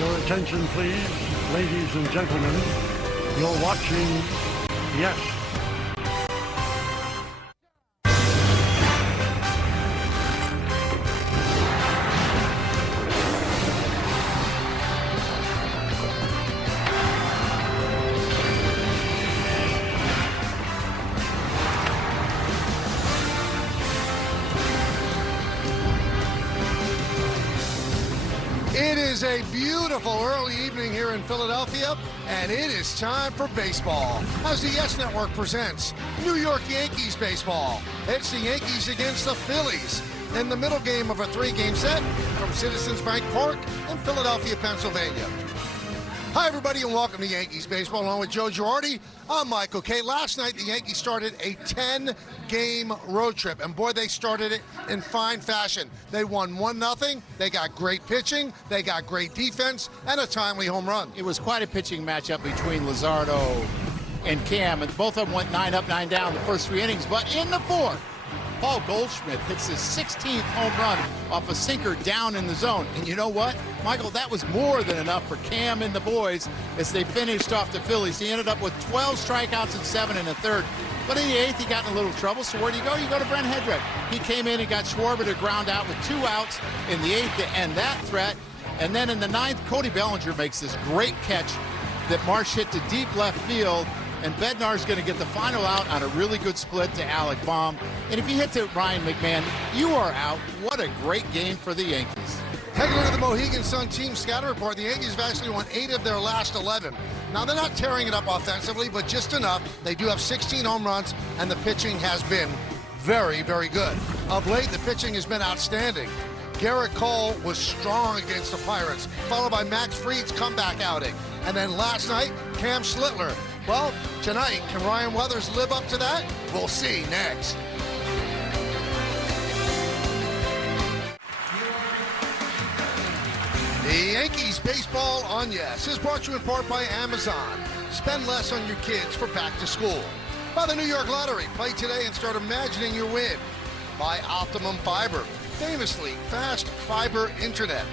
Your attention, please, ladies and gentlemen. You're watching, yes, It is a beautiful early evening here in Philadelphia, and it is time for baseball. As the Yes Network presents New York Yankees baseball. It's the Yankees against the Phillies in the middle game of a three-game set from Citizens Bank Park in Philadelphia, Pennsylvania. Hi, everybody, and welcome to Yankees baseball. Along with Joe Girardi, I'm Michael Kay. Last night, the Yankees started a 10-game road trip, and boy, they started it in fine fashion. They won 1-0. They got great pitching, they got great defense, and a timely home run. It was quite a pitching matchup between Luzardo and Cam, and both of them went 9 up, 9 down the first 3 innings. But in the fourth, Paul Goldschmidt hits his 16th home run off a sinker down in the zone. And you know what, Michael, that was more than enough for Cam and the boys as they finished off the Phillies. He ended up with 12 strikeouts and 7 in the third. But in the 8th, he got in a little trouble. So where do you go? You go to Brent Hedrick. He came in and got Schwarber to ground out with 2 outs in the 8th to end that threat. And then in the 9th, Cody Bellinger makes this great catch that Marsh hit to deep left field. And Bednar's going to get the final out on a really good split to Alec Baum. And if he hits it, Ryan McMahon, you are out. What a great game for the Yankees. Take a look at the Mohegan Sun team scatter report. The Yankees have actually won 8 of their last 11. Now, they're not tearing it up offensively, but just enough. They do have 16 home runs, and the pitching has been very, very good. Of late, the pitching has been outstanding. Garrett Cole was strong against the Pirates, followed by Max Fried's comeback outing. And then last night, Cam Schlittler. Well, tonight, can Ryan Weathers live up to that? We'll see next. The Yankees baseball on Yes is brought to you in part by Amazon. Spend less on your kids for back to school. By the New York Lottery. Play today and start imagining your win. By Optimum Fiber. Famously fast fiber internet.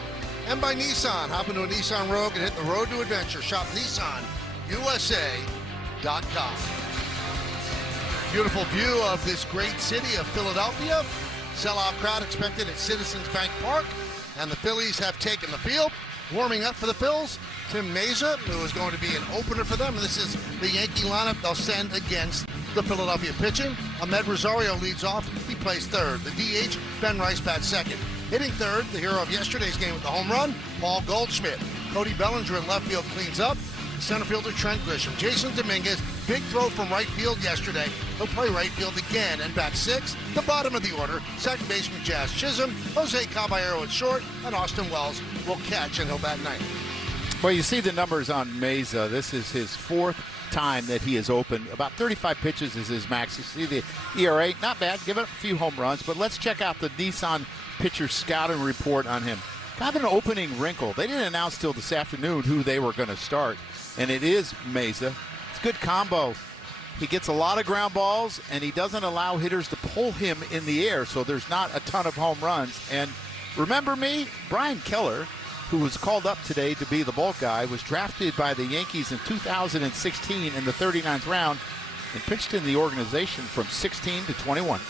And by Nissan. Hop into a Nissan Rogue and hit the road to adventure. Shop NissanUSA.com. Beautiful view of this great city of Philadelphia. Sellout crowd expected at Citizens Bank Park. And the Phillies have taken the field. Warming up for the Phils, Tim Meza, who is going to be an opener for them. And this is the Yankee lineup they'll send against the Philadelphia pitching. Ahmed Rosario leads off. He plays third. The DH, Ben Rice, bats second. Hitting third, the hero of yesterday's game with the home run, Paul Goldschmidt. Cody Bellinger in left field cleans up. Center fielder Trent Grisham. Jason Dominguez, big throw from right field yesterday. He'll play right field again and bat 6. The bottom of the order, second baseman Jazz Chisholm, Jose Caballero at short, and Austin Wells will catch and he'll bat 9. Well, you see the numbers on Meza. This is his 4th time that he has opened. About 35 pitches is his max. You see the ERA, not bad, giving up a few home runs, but let's check out the Nissan pitcher scouting report on him. Kind of an opening wrinkle. They didn't announce till this afternoon who they were going to start, and it is Meza. It's a good combo. He gets a lot of ground balls, and he doesn't allow hitters to pull him in the air, so there's not a ton of home runs. And remember me, Brian Keller, who was called up today to be the bulk guy, was drafted by the Yankees in 2016 in the 39th round and pitched in the organization from 16 to 21.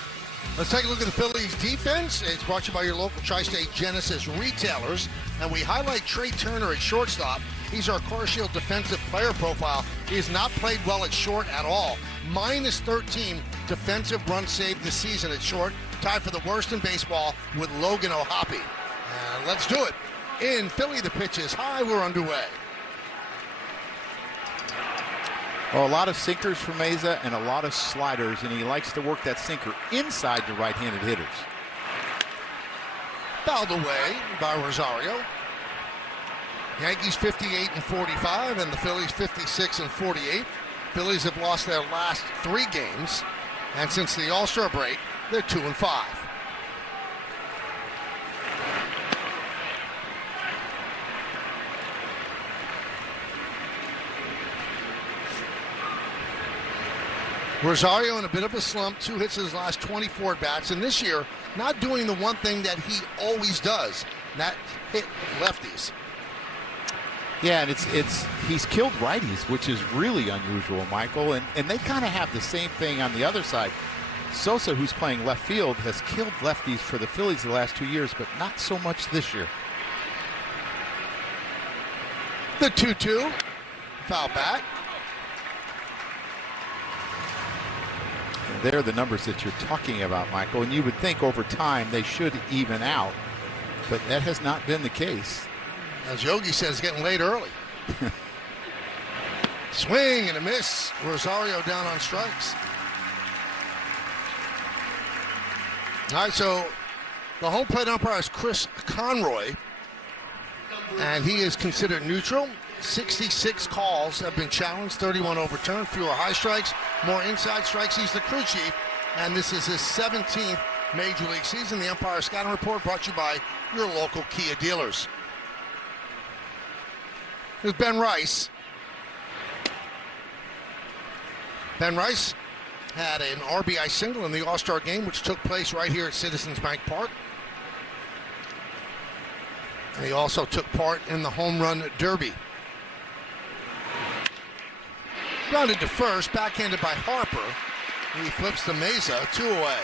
Let's take a look at the Phillies defense. It's brought to you by your local Tri-State Genesis retailers. And we highlight Trey Turner at shortstop. He's our Car Shield defensive player profile. He has not played well at short at all. Minus 13 defensive runs saved this season at short. Tied for the worst in baseball with Logan O'Hoppe. And let's do it. In Philly, the pitch is high. We're underway. Well, a lot of sinkers for Meza and a lot of sliders, and he likes to work that sinker inside the right-handed hitters. Fouled away by Rosario. Yankees 58-45, and the Phillies 56-48. Phillies have lost their last 3 games, and since the All-Star break, they're 2-5. Rosario in a bit of a slump, 2 hits in his last 24 at-bats, and this year not doing the one thing that he always does, and that hit lefties. Yeah, and he's killed righties, which is really unusual, Michael. And they kind of have the same thing on the other side. Sosa, who's playing left field, has killed lefties for the Phillies the last 2 years, but not so much this year. The 2-2. Foul back. And they're the numbers that you're talking about, Michael. And you would think over time they should even out, but that has not been the case. As Yogi says, it's getting late early. Swing and a miss. Rosario down on strikes. All right, so the home plate umpire is Chris Conroy, and he is considered neutral. 66 calls have been challenged, 31 overturned, fewer high strikes, more inside strikes. He's the crew chief, and this is his 17th Major League season. The Umpire Scouting Report brought to you by your local Kia dealers. Here's Ben Rice. Ben Rice had an RBI single in the All-Star game, which took place right here at Citizens Bank Park. And he also took part in the Home Run Derby. Grounded to first, backhanded by Harper. He flips to Mesa, 2 away.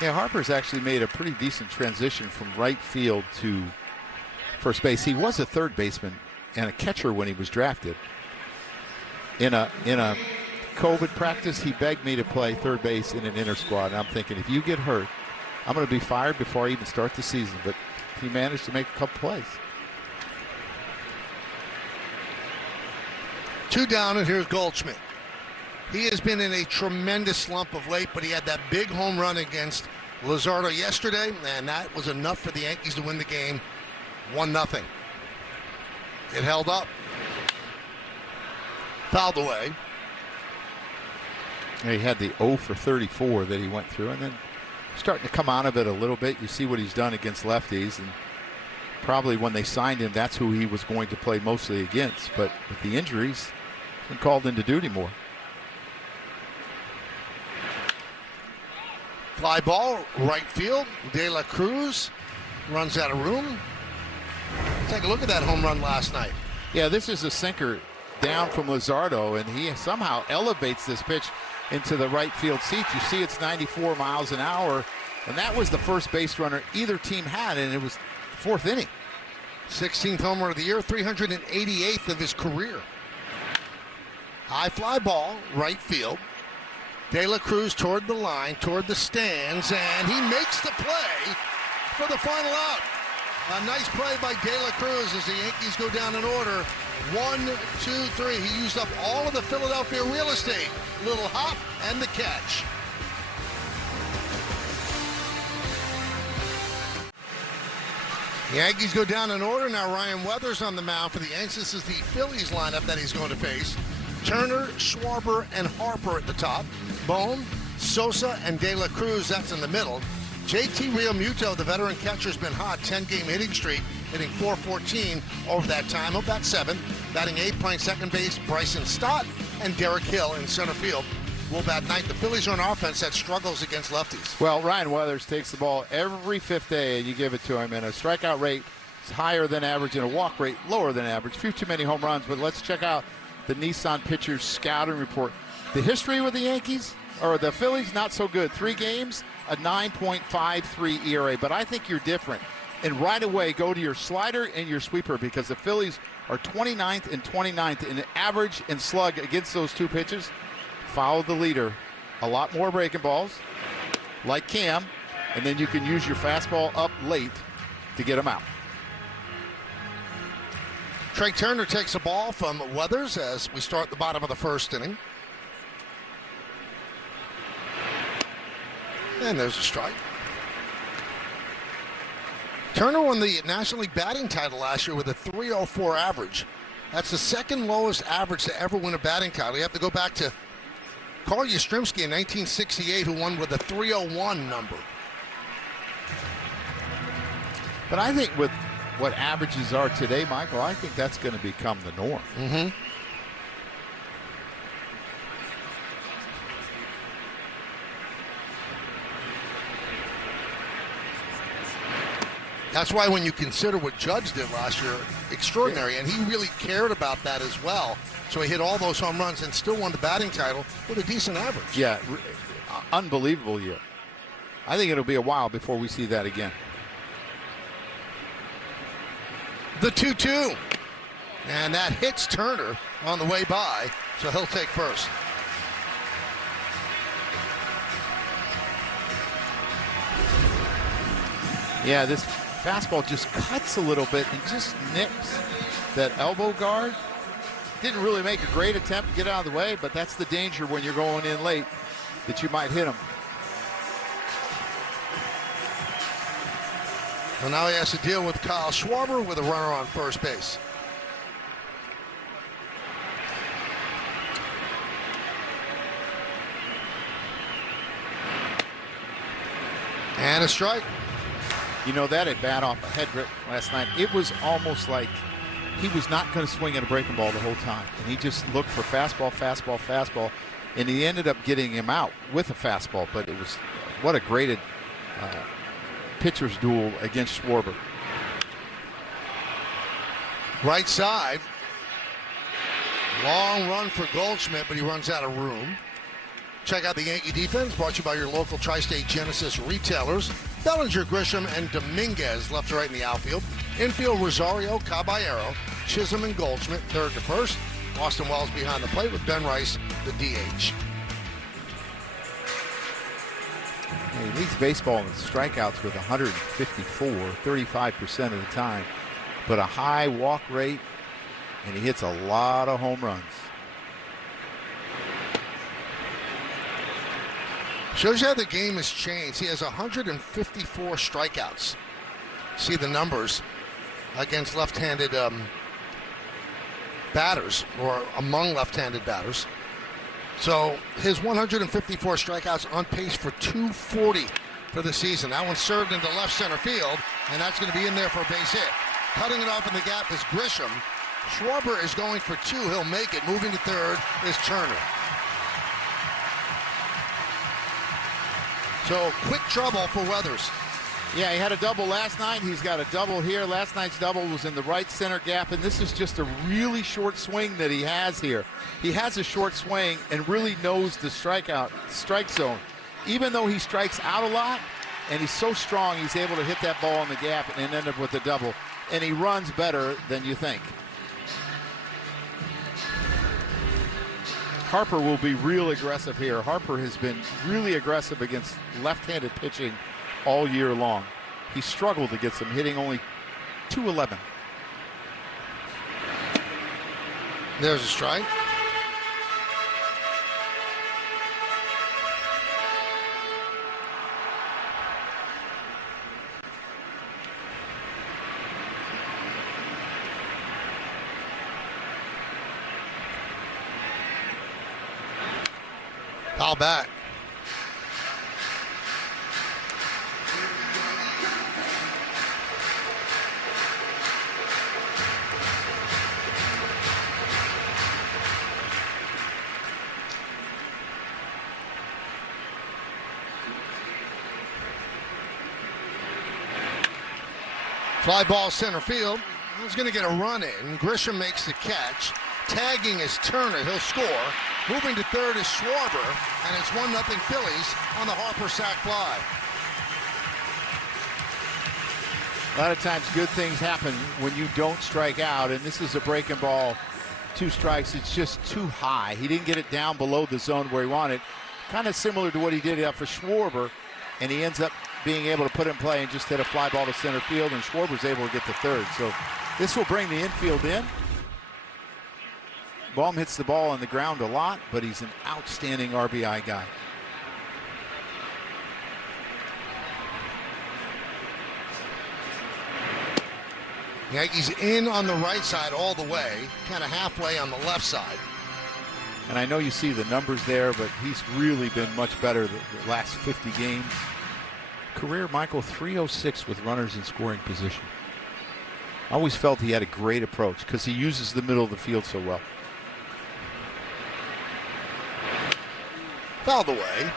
Yeah, Harper's actually made a pretty decent transition from right field to first base. He was a third baseman and a catcher when he was drafted. In a COVID practice, he begged me to play third base in an inter squad. And I'm thinking, if you get hurt, I'm going to be fired before I even start the season. But he managed to make a couple plays. 2 down, and here's Goldschmidt. He has been in a tremendous slump of late, but he had that big home run against Luzardo yesterday, and that was enough for the Yankees to win the game 1-0. It held up. Fouled away. He had the 0 for 34 that he went through, and then starting to come out of it a little bit. You see what he's done against lefties, and probably when they signed him, that's who he was going to play mostly against. But with the injuries, he's been called into duty more. Fly ball, right field. De La Cruz runs out of room. Take a look at that home run last night. Yeah, this is a sinker down from Luzardo, and he somehow elevates this pitch into the right field seat. You see it's 94 miles an hour, and that was the first base runner either team had, and it was fourth inning. 16th homer of the year, 388th of his career. High fly ball, right field. De La Cruz toward the line, toward the stands, and he makes the play for the final out. A nice play by De La Cruz as the Yankees go down in order. 1, 2, 3. He used up all of the Philadelphia real estate. Little hop and the catch. The Yankees go down in order. Now Ryan Weathers on the mound for the Yankees. This is the Phillies lineup that he's going to face. Turner, Schwarber, and Harper at the top. Bohm, Sosa, and De La Cruz, that's in the middle. JT Realmuto, the veteran catcher, has been hot. 10-game hitting streak, hitting .414 over that time. Of that 7, batting 8, playing second base, Bryson Stott, and Derek Hill in center field will bat 9th. The Phillies are an offense that struggles against lefties. Well, Ryan Weathers takes the ball every 5th day, and you give it to him. And a strikeout rate is higher than average, and a walk rate lower than average. Few too many home runs, but let's check out the Nissan Pitchers Scouting Report. The history with the Yankees, or the Phillies, not so good. 3 games, a 9.53 ERA. But I think you're different. And right away, go to your slider and your sweeper, because the Phillies are 29th and 29th in average and slug against those 2 pitches. Follow the leader. A lot more breaking balls, like Cam, and then you can use your fastball up late to get them out. Trey Turner takes a ball from Weathers as we start the bottom of the 1st inning. And there's a strike. Turner won the National League batting title last year with a .304 average. That's the 2nd lowest average to ever win a batting title. You have to go back to Carl Yastrzemski in 1968, who won with a .301 number. But I think with what averages are today, Michael, I think that's going to become the norm. Mm-hmm. That's why when you consider what Judge did last year, extraordinary, and he really cared about that as well. So he hit all those home runs and still won the batting title with a decent average. Yeah, unbelievable year. I think it'll be a while before we see that again. The 2-2. And that hits Turner on the way by, so he'll take first. Yeah, this fastball just cuts a little bit and just nips that elbow guard. Didn't really make a great attempt to get out of the way, but that's the danger when you're going in late, that you might hit him. Well, now he has to deal with Kyle Schwarber with a runner on first base. And a strike. You know, that at bat off a head rip last night, it was almost like he was not going to swing at a breaking ball the whole time. And he just looked for fastball, fastball, fastball. And he ended up getting him out with a fastball. But it was, what a graded pitcher's duel against Schwarber. Right side. Long run for Goldschmidt, but he runs out of room. Check out the Yankee defense, brought to you by your local Tri-State Genesis retailers. Bellinger, Grisham, and Dominguez left to right in the outfield. Infield, Rosario, Caballero, Chisholm, and Goldschmidt, third to first. Austin Wells behind the plate with Ben Rice, the DH. He leads baseball in strikeouts with 154, 35% of the time, but a high walk rate, and he hits a lot of home runs. Shows you how the game has changed. He has 154 strikeouts. See the numbers against left-handed batters, or among left-handed batters. So his 154 strikeouts on pace for 240 for the season. That one served into left center field, and that's going to be in there for a base hit. Cutting it off in the gap is Grisham. Schwarber is going for two. He'll make it. Moving to third is Turner. So quick trouble for Weathers. Yeah, he had a double last night. He's got a double here. Last night's double was in the right center gap, and this is just a really short swing that he has here. He has a short swing and really knows the strike zone. Even though he strikes out a lot, and he's so strong, he's able to hit that ball in the gap and end up with a double. And he runs better than you think. Harper will be real aggressive here. Harper has been really aggressive against left-handed pitching all year long. He struggled against them, hitting only .211. There's a strike. Foul back. Fly ball center field. He's going to get a run in. Grisham makes the catch. Tagging is Turner. He'll score. Moving to third is Schwarber. And it's 1-0 Phillies on the Harper sac fly. A lot of times good things happen when you don't strike out, and this is a breaking ball. 2 strikes, it's just too high. He didn't get it down below the zone where he wanted. Kind of similar to what he did for Schwarber, and he ends up being able to put it in play and just hit a fly ball to center field, and Schwarber's able to get to third. So this will bring the infield in. Baum hits the ball on the ground a lot, but he's an outstanding RBI guy. Yankees in on the right side all the way, kind of halfway on the left side. And I know you see the numbers there, but he's really been much better the last 50 games. Career, Michael, 306 with runners in scoring position. I always felt he had a great approach because he uses the middle of the field so well. Fouled away.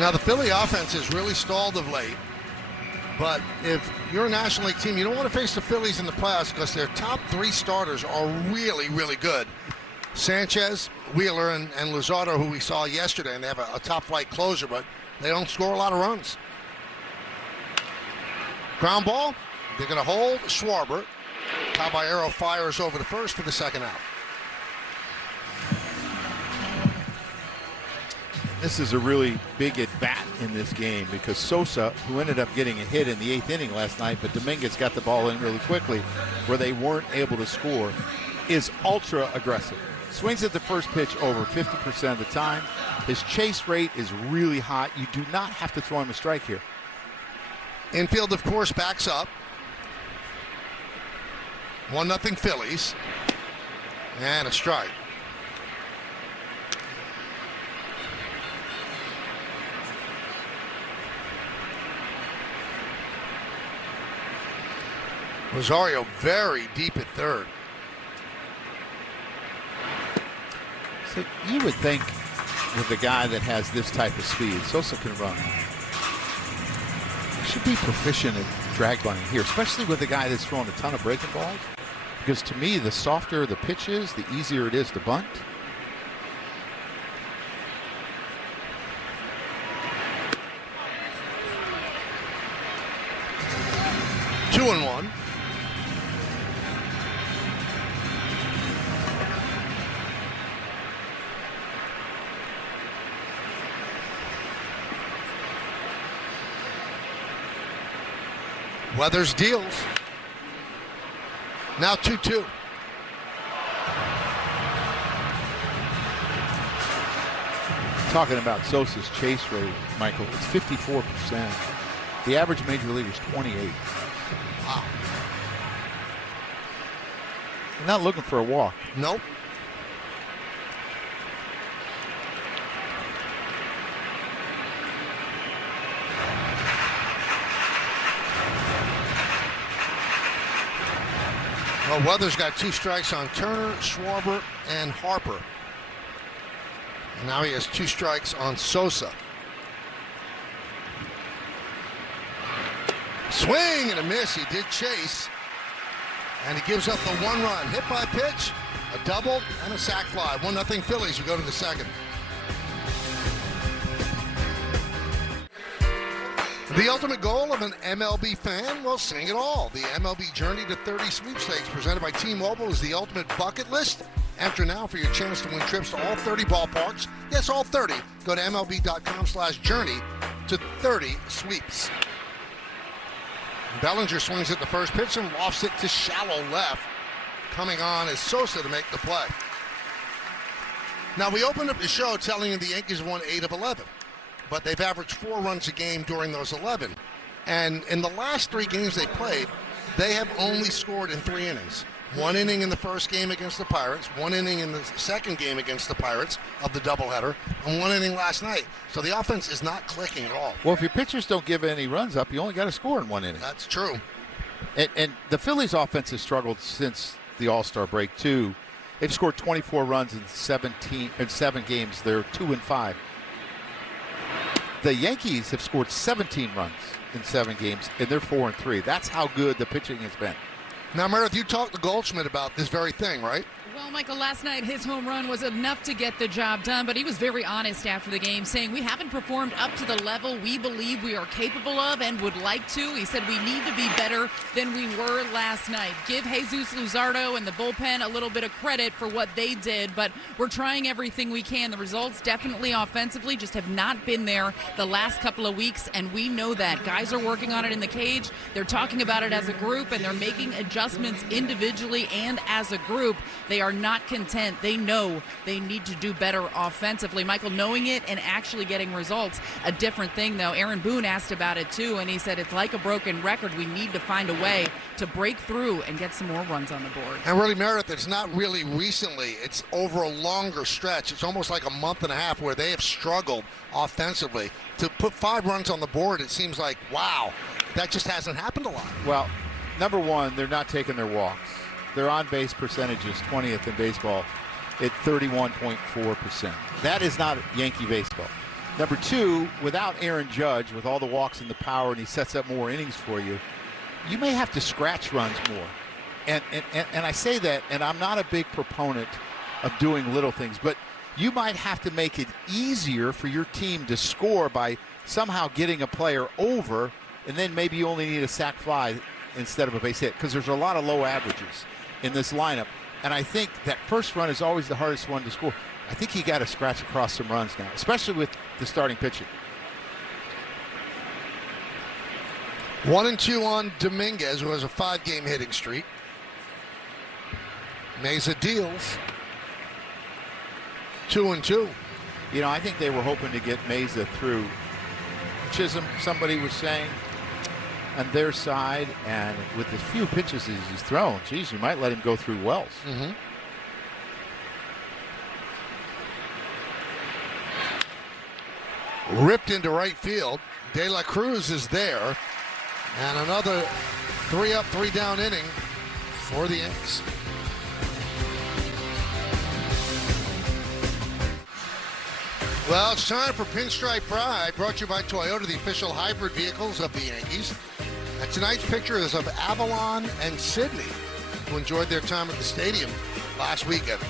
Now, the Philly offense has really stalled of late. But if you're a National League team, you don't want to face the Phillies in the playoffs because their top 3 starters are really, really good. Sanchez, Wheeler, and Luzardo, who we saw yesterday, and they have a top-flight closer, but they don't score a lot of runs. Ground ball, they're going to hold Schwarber. Caballero fires over to first for the second out. This is a really big at-bat in this game because Sosa, who ended up getting a hit in the 8th inning last night, but Dominguez got the ball in really quickly where they weren't able to score, is ultra aggressive. Swings at the first pitch over 50% of the time. His chase rate is really hot. You do not have to throw him a strike here. Infield, of course, backs up. 1-0 Phillies. And a strike. Rosario very deep at third. So you would think with a guy that has this type of speed, Sosa can run. He should be proficient at drag bunting here, especially with a guy that's throwing a ton of breaking balls. Because to me, the softer the pitch is, the easier it is to bunt. Two and one. Weathers deals. Now 2-2. Talking about Sosa's chase rate, Michael, it's 54%. The average major league is 28. Wow. They're not looking for a walk. Nope. Well, Weathers got 2 strikes on Turner, Schwarber, and Harper. And now he has 2 strikes on Sosa. Swing and a miss. He did chase. And he gives up the 1 run. Hit by pitch, a double, and a sac fly. 1-0 Phillies. We go to the second. The ultimate goal of an MLB fan? Well, sing it all. The MLB Journey to 30 sweepstakes presented by T-Mobile is the ultimate bucket list. Enter now for your chance to win trips to all 30 ballparks. Yes, all 30. Go to MLB.com/journey to 30 sweeps. Bellinger swings at the first pitch and lofts it to shallow left. Coming on is Sosa to make the play. Now, we opened up the show telling you the Yankees won 8 of 11. But they've averaged 4 runs a game during those 11. And in the last 3 games they played, they have only scored in 3 innings. 1 inning in the first game against the Pirates, 1 inning in the second game against the Pirates of the doubleheader, and 1 inning last night. So the offense is not clicking at all. Well, if your pitchers don't give any runs up, you only got to score in 1 inning. That's true. And the Phillies offense has struggled since the All-Star break, too. They've scored 24 runs in 7 games. They're 2-5. The Yankees have scored 17 runs in 7 games, and they're 4-3. That's how good the pitching has been. Now, Meredith, you talked to Goldschmidt about this very thing, right? Well, Michael, last night his home run was enough to get the job done, but he was very honest after the game, saying we haven't performed up to the level we believe we are capable of and would like to. He said we need to be better than we were last night. Give Jesus Luzardo and the bullpen a little bit of credit for what they did, but we're trying everything we can. The results definitely offensively just have not been there the last couple of weeks, and we know that. Guys are working on it in the cage. They're talking about it as a group, and they're making adjustments individually and as a group. They are not content. They know they need to do better offensively. Michael, knowing it and actually getting results, a different thing, though. Aaron Boone asked about it, too, and he said it's like a broken record. We need to find a way to break through and get some more runs on the board. And really, Meredith, it's not really recently. It's over a longer stretch. It's almost like a month and a half where they have struggled offensively. To put 5 runs on the board, it seems like, wow, that just hasn't happened a lot. Well, number one, they're not taking their walks. Their on-base percentage is 20th in baseball at 31.4%. That is not Yankee baseball. Number two, without Aaron Judge, with all the walks and the power, and he sets up more innings for you, you may have to scratch runs more. And I say that, and I'm not a big proponent of doing little things, but you might have to make it easier for your team to score by somehow getting a player over, and then maybe you only need a sac fly instead of a base hit, because there's a lot of low averages in this lineup. And I think that first run is always the hardest one to score. I think you got to scratch across some runs now, especially with the starting pitching. 1-2 on Dominguez, who has a 5-game hitting streak. Mesa deals. 2-2. You know, I think they were hoping to get Mesa through Chisholm, somebody was saying, on their side, and with the few pitches he's thrown, geez, you might let him go through Wells. Mm-hmm. Ripped into right field. De La Cruz is there. And another 3-up, 3-down inning for the Yankees. Well, it's time for Pinstripe Pride, brought to you by Toyota, the official hybrid vehicles of the Yankees. And tonight's picture is of Avalon and Sydney, who enjoyed their time at the stadium last weekend.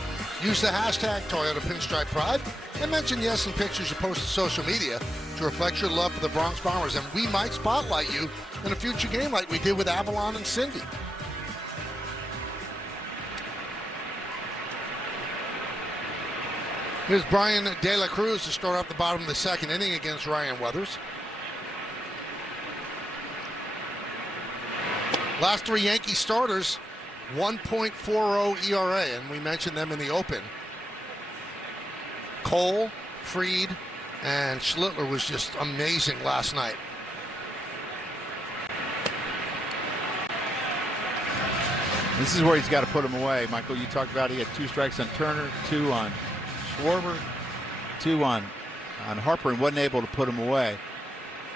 Use the hashtag Toyota Pinstripe Pride and mention yes in pictures you post to social media to reflect your love for the Bronx Bombers, and we might spotlight you in a future game like we did with Avalon and Cindy. Here's Brian De La Cruz to start off the bottom of the second inning against Ryan Weathers. Last 3 Yankee starters, 1.40 ERA, and we mentioned them in the open. Cole, Fried, and Schlittler was just amazing last night. This is where he's got to put him away. Michael, you talked about he had 2 strikes on Turner, 2 on Schwarber, 2 on Harper, and wasn't able to put him away.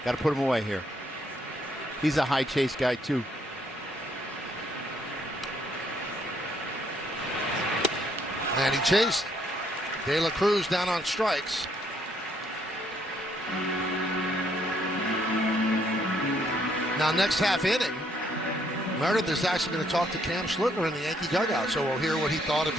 Got to put him away here. He's a high chase guy too. And he chased De La Cruz down on strikes. Now, next half inning, Meredith is actually going to talk to Cam Schlittler in the Yankee dugout, so we'll hear what he thought of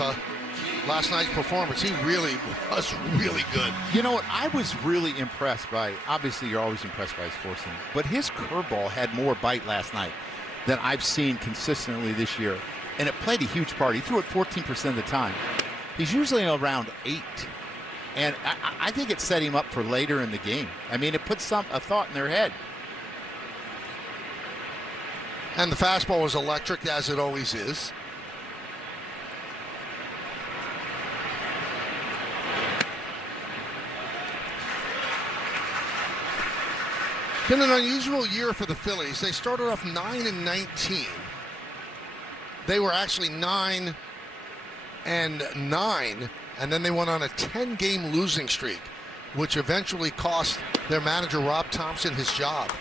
last night's performance. He really was really good. You know what? I was really impressed by, obviously you're always impressed by his forcing, but his curveball had more bite last night than I've seen consistently this year. And it played a huge part. He threw it 14% of the time. He's usually around 8. And I think it set him up for later in the game. I mean, it puts a thought in their head. And the fastball was electric, as it always is. Been an unusual year for the Phillies. They started off 9-19. They were actually 9-9, and then they went on a 10-game losing streak, which eventually cost their manager Rob Thompson his job.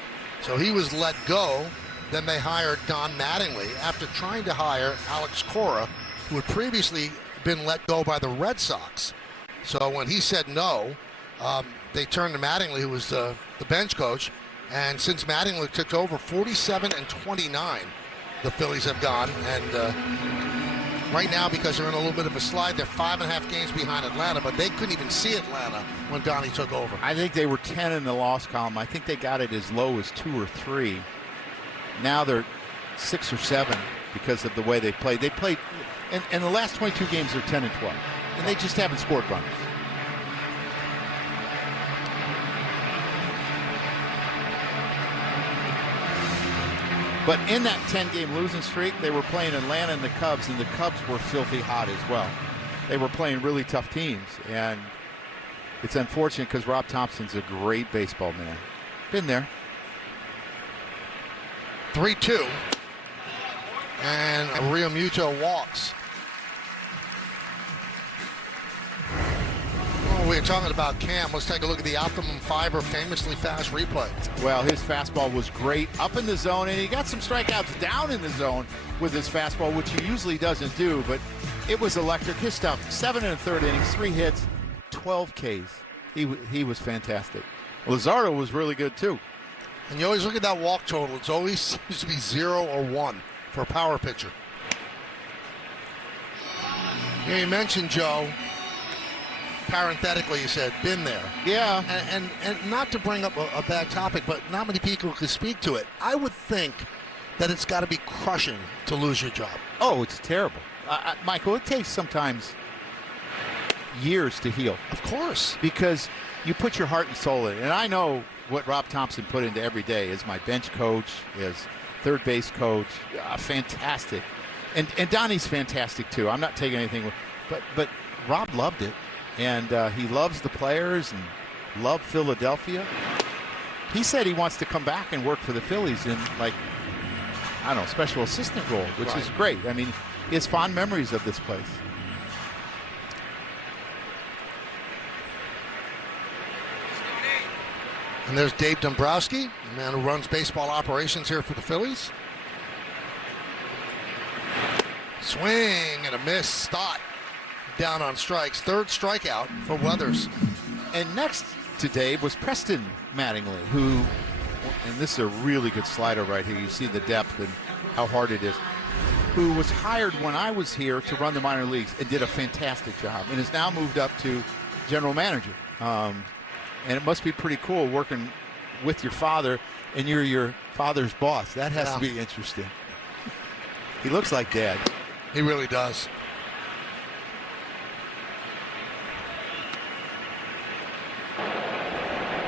So he was let go. Then they hired Don Mattingly after trying to hire Alex Cora, who had previously been let go by the Red Sox. So when he said no, they turned to Mattingly, who was the bench coach. And since Mattingly took over, 47-29, the Phillies have gone. And right now, because they're in a little bit of a slide, they're 5.5 games behind Atlanta, but they couldn't even see Atlanta when Donnie took over. I think they were 10 in the loss column. I think they got it as low as 2 or 3. Now they're 6 or 7 because of the way they played. They played, in the last 22 games, they're 10-12, and they just haven't scored runs. But in that 10-game losing streak, they were playing Atlanta and the Cubs were filthy hot as well. They were playing really tough teams, and it's unfortunate because Rob Thompson's a great baseball man. Been there. 3-2. And Realmuto walks. Well, we were talking about Cam. Let's take a look at the Optimum Fiber famously fast replay. Well, his fastball was great up in the zone, and he got some strikeouts down in the zone with his fastball, which he usually doesn't do, but it was electric. His stuff, 7 1/3 innings, 3 hits, 12 Ks. he was fantastic. Luzardo was really good too. And you always look at that walk total. It's always seems to be 0 or 1 for a power pitcher. You mentioned, Joe, parenthetically, you said, been there. Yeah. And not to bring up a bad topic, but not many people could speak to it. I would think that it's got to be crushing to lose your job. Oh, it's terrible. Michael, it takes sometimes years to heal. Of course. Because you put your heart and soul in it. And I know what Rob Thompson put into every day as my bench coach, as third base coach. Fantastic. And Donnie's fantastic too. I'm not taking anything, but Rob loved it. And he loves the players and loved Philadelphia. He said he wants to come back and work for the Phillies in, like, I don't know, special assistant role, which is great. I mean, he has fond memories of this place. And there's Dave Dombrowski, the man who runs baseball operations here for the Phillies. Swing and a miss. Stott down on strikes. Third strikeout for Weathers. And next to Dave was Preston Mattingly, who, and this is a really good slider right here. You see the depth and how hard it is. Who was hired when I was here to run the minor leagues and did a fantastic job and has now moved up to general manager. And it must be pretty cool working with your father and you're your father's boss. That has to be interesting. He looks like Dad. He really does.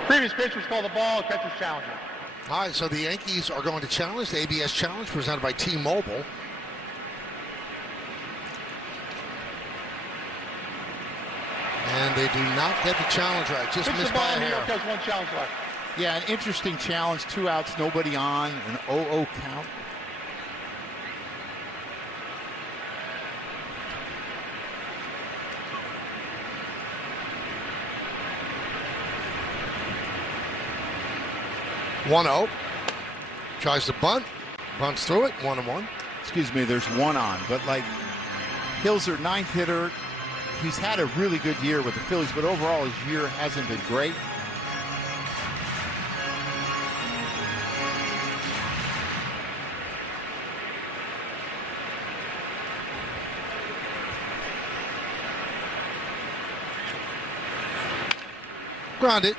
Previous pitch was called the ball, catcher's challenger. All right, so the Yankees are going to challenge the ABS Challenge presented by T-Mobile. And they do not get the challenge right. Just missed by a hair. New York has one challenge left. Yeah, an interesting challenge. 2 outs, nobody on, an 0-0 count. One-0. Tries to bunt. Bunts through it. 1-1. Excuse me, there's one on. But, like, Hilser, ninth hitter. He's had a really good year with the Phillies, but overall his year hasn't been great. Grounded.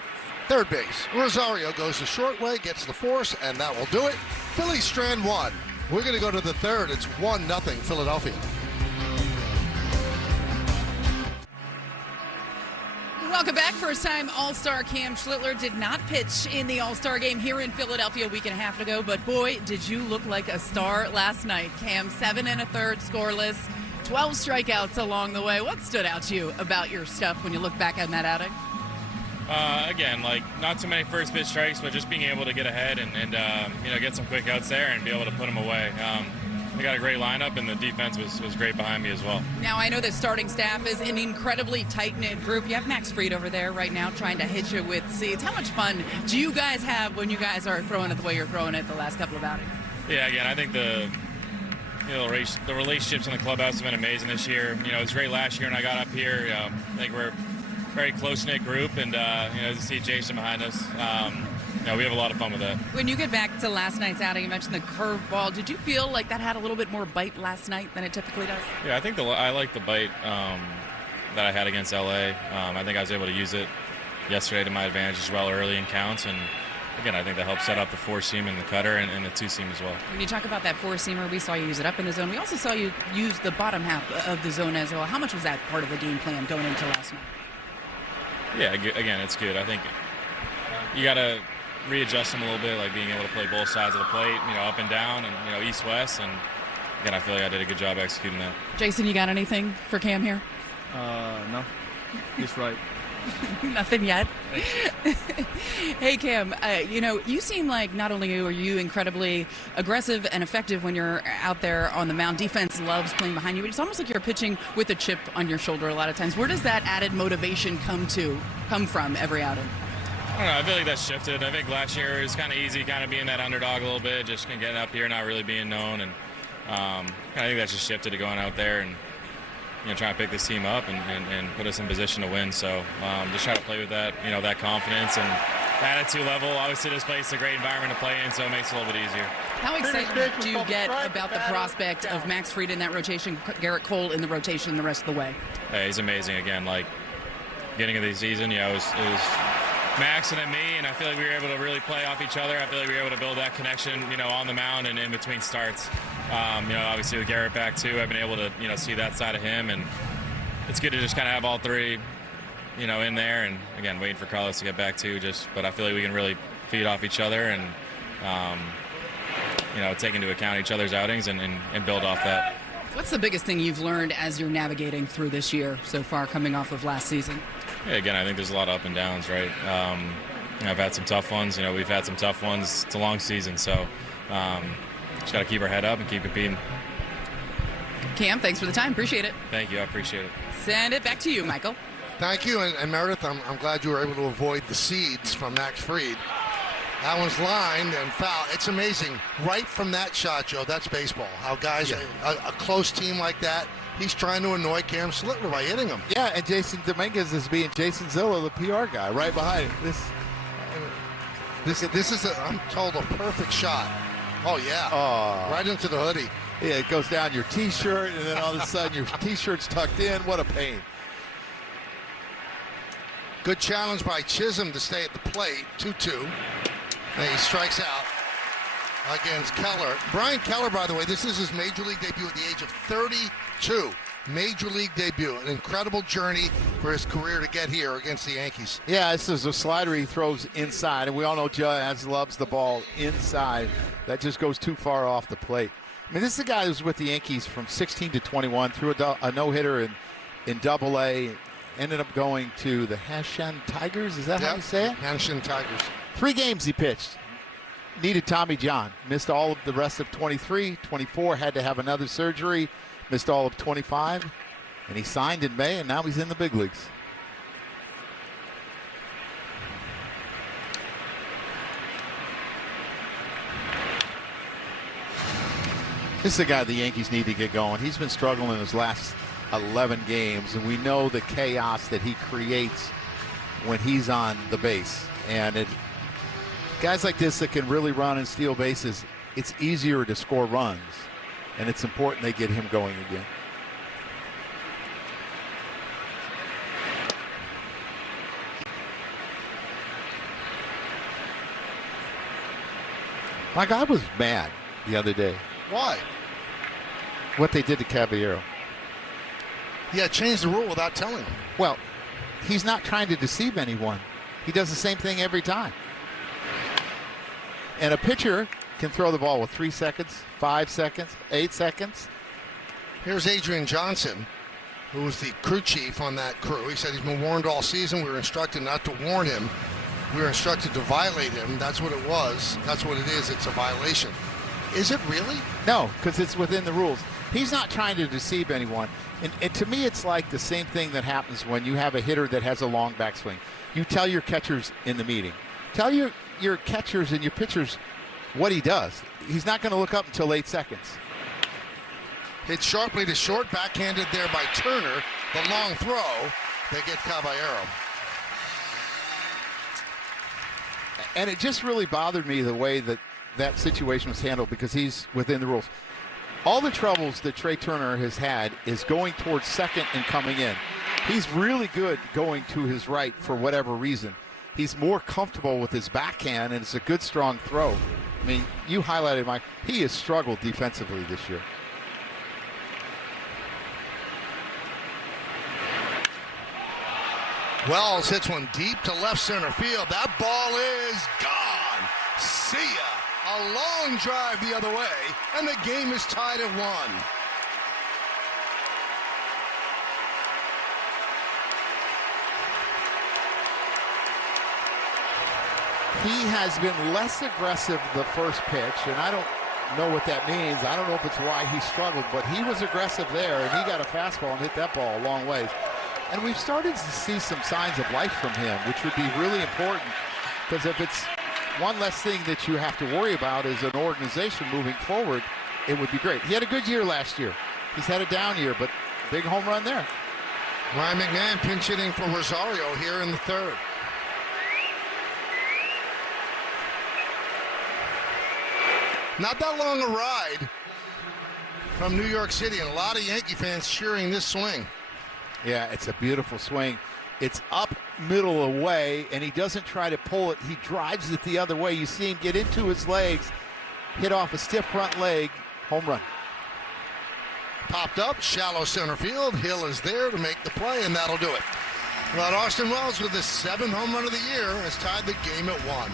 Third base. Rosario goes the short way, gets the force, and that will do it. Phillies strand one. We're going to go to the third. It's 1-0 Philadelphia. Welcome back. First time All-Star Cam Schlittler did not pitch in the All-Star game here in Philadelphia a week and a half ago, but boy, did you look like a star last night. Cam, 7 1/3 scoreless, 12 strikeouts along the way. What stood out to you about your stuff when you look back on that outing? Again, like, not too many first pitch strikes, but just being able to get ahead and you know, get some quick outs there and be able to put them away. We got a great lineup, and the defense was great behind me as well. Now, I know the starting staff is an incredibly tight-knit group. You have Max Fried over there right now trying to hit you with seeds. How much fun do you guys have when you guys are throwing it the way you're throwing it the last couple of outings? Yeah, again, I think the relationships in the clubhouse have been amazing this year. You know, it was great last year when I got up here. I think we're a very close-knit group, and you know, to see Jason behind us, you know, we have a lot of fun with that. When you get back to last night's outing, you mentioned the curveball. Did you feel like that had a little bit more bite last night than it typically does? Yeah, I think I like the bite that I had against LA. I think I was able to use it yesterday to my advantage as well early in counts, and again, I think that helped set up the four-seam and the cutter and the two-seam as well. When you talk about that four-seamer, we saw you use it up in the zone. We also saw you use the bottom half of the zone as well. How much was that part of the game plan going into last night? Yeah, again, it's good. I think you got to readjust them a little bit, like being able to play both sides of the plate, you know, up and down and, you know, east-west. And again, I feel like I did a good job executing that. Jason, you got anything for Cam here? No, he's right. Nothing yet. Hey, Cam, you know, you seem like not only are you incredibly aggressive and effective when you're out there on the mound, defense loves playing behind you, but it's almost like you're pitching with a chip on your shoulder a lot of times. Where does that added motivation come from every outing? I don't know. I feel like that's shifted. I think last year it was kind of easy, kind of being that underdog a little bit, just kind of getting up here, not really being known. And I think that's just shifted to going out there and, trying to pick this team up and put us in position to win. So just try to play with that, that confidence and attitude level. Obviously, this place is a great environment to play in, so it makes it a little bit easier. How excited do you get about the prospect of Max Fried in that rotation, Garrett Cole in the rotation the rest of the way? Hey, he's amazing. Again, like beginning of the season, it was Max and then me, and I feel like we were able to really play off each other. I feel like we were able to build that connection, on the mound and in between starts. Obviously with Garrett back too, I've been able to, see that side of him, and it's good to just kind of have all three, in there. And again, waiting for Carlos to get back too. But I feel like we can really feed off each other and, take into account each other's outings and build off that. What's the biggest thing you've learned as you're navigating through this year so far, coming off of last season? Yeah, again, I think there's a lot of up and downs, right? I've had some tough ones. We've had some tough ones. It's a long season, so just got to keep our head up and keep competing. Cam, thanks for the time. Appreciate it. Thank you. I appreciate it. Send it back to you, Michael. Thank you, and Meredith, I'm glad you were able to avoid the seeds from Max Fried. That one's lined and foul. It's amazing. Right from that shot, Joe, that's baseball. How guys, a close team like that, he's trying to annoy Cam Slittler by hitting him. Yeah, and Jason Dominguez is being Jason Zilla, the PR guy, right behind him. This is, I'm told, a perfect shot. Oh, yeah. Oh. Right into the hoodie. Yeah, it goes down your T-shirt, and then all of a sudden your T-shirt's tucked in. What a pain. Good challenge by Chisholm to stay at the plate, 2-2. And he strikes out against Keller. Brian Keller, by the way, this is his major league debut at the age of 32. Major league debut. An incredible journey for his career to get here against the Yankees. Yeah, this is a slider he throws inside, and we all know Jazz loves the ball inside. That just goes too far off the plate. I mean, this is a guy who's with the Yankees from 16 to 21, threw a no-hitter in Double-A, ended up going to the Hanshin Tigers. Is that how you say it? Hanshin Tigers. 3 games he pitched. Needed Tommy John. Missed all of the rest of 23. 24 had to have another surgery. Missed all of 25. And he signed in May, and now he's in the big leagues. This is a guy the Yankees need to get going. He's been struggling in his last 11 games, and we know the chaos that he creates when he's on the base. And guys like this that can really run and steal bases, it's easier to score runs, and it's important they get him going again. My guy was mad the other day. Why? What they did to Caballero. Yeah, change the rule without telling him. Well, he's not trying to deceive anyone. He does the same thing every time. And a pitcher can throw the ball with 3 seconds, 5 seconds, 8 seconds. Here's Adrian Johnson, who was the crew chief on that crew. He said he's been warned all season. We were instructed not to warn him. We were instructed to violate him. That's what it was. That's what it is. It's a violation. Is it really? No, because it's within the rules. He's not trying to deceive anyone. And to me, it's like the same thing that happens when you have a hitter that has a long backswing. You tell your catchers in the meeting. Tell your catchers and your pitchers what he does. He's not going to look up until 8 seconds. Hit sharply to short, backhanded there by Turner. The long throw, they get Caballero. And it just really bothered me the way that situation was handled, because he's within the rules. All the troubles that Trey Turner has had is going towards second and coming in. He's really good going to his right for whatever reason. He's more comfortable with his backhand, and it's a good, strong throw. I mean, you highlighted, Mike, he has struggled defensively this year. Wells hits one deep to left center field. That ball is gone. See ya. A long drive the other way, and the game is tied at 1. He has been less aggressive the first pitch, and I don't know what that means. I don't know if it's why he struggled, but he was aggressive there, and he got a fastball and hit that ball a long ways. And we've started to see some signs of life from him, which would be really important, because if it's one less thing that you have to worry about as an organization moving forward, it would be great. He had a good year last year. He's had a down year, but Big home run there. Ryan McMahon pinch hitting for Rosario here in the third. Not that long a ride from New York City, and a lot of Yankee fans cheering this swing. Yeah, it's a beautiful swing. It's up, middle away, and he doesn't try to pull it. He drives it the other way. You see him get into his legs, hit off a stiff front leg, home run. Popped up, shallow center field. Hill is there to make the play, and that'll do it. But Austin Wells, with his 7th home run of the year, has tied the game at 1.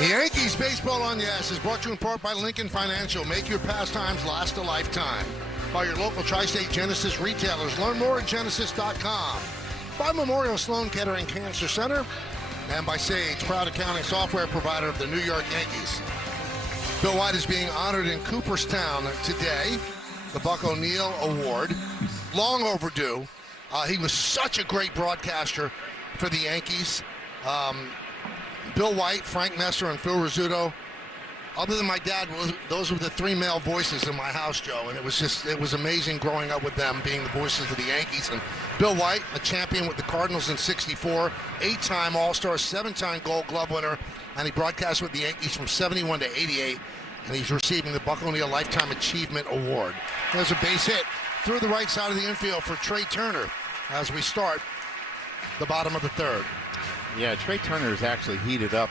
The Yankees Baseball on Yes is brought to you in part by Lincoln Financial. Make your pastimes last a lifetime. By your local Tri-State Genesis retailers. Learn more at genesis.com. By Memorial Sloan Kettering Cancer Center. And by Sage, proud accounting software provider of the New York Yankees. Bill White is being honored in Cooperstown today. The Buck O'Neil Award. Long overdue. He was such a great broadcaster for the Yankees. Bill White, Frank Messer, and Phil Rizzuto. Other than my dad, those were the 3 male voices in my house, Joe. And it was amazing growing up with them, being the voices of the Yankees. And Bill White, a champion with the Cardinals in '64, 8-time All-Star, 7-time Gold Glove winner. And he broadcast with the Yankees from '71 to '88. And he's receiving the Buck O'Neil Lifetime Achievement Award. There's a base hit through the right side of the infield for Trey Turner as we start the bottom of the third. Yeah, Trey Turner has actually heated up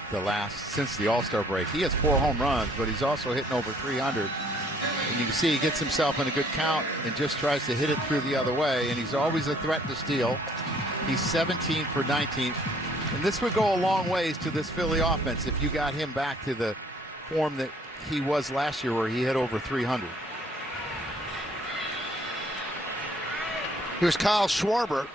since the All-Star break. He has 4 home runs, but he's also hitting over 300. And you can see he gets himself in a good count and just tries to hit it through the other way, and he's always a threat to steal. He's 17 for 19. And this would go a long ways to this Philly offense if you got him back to the form that he was last year where he hit over 300. Here's Kyle Schwarber.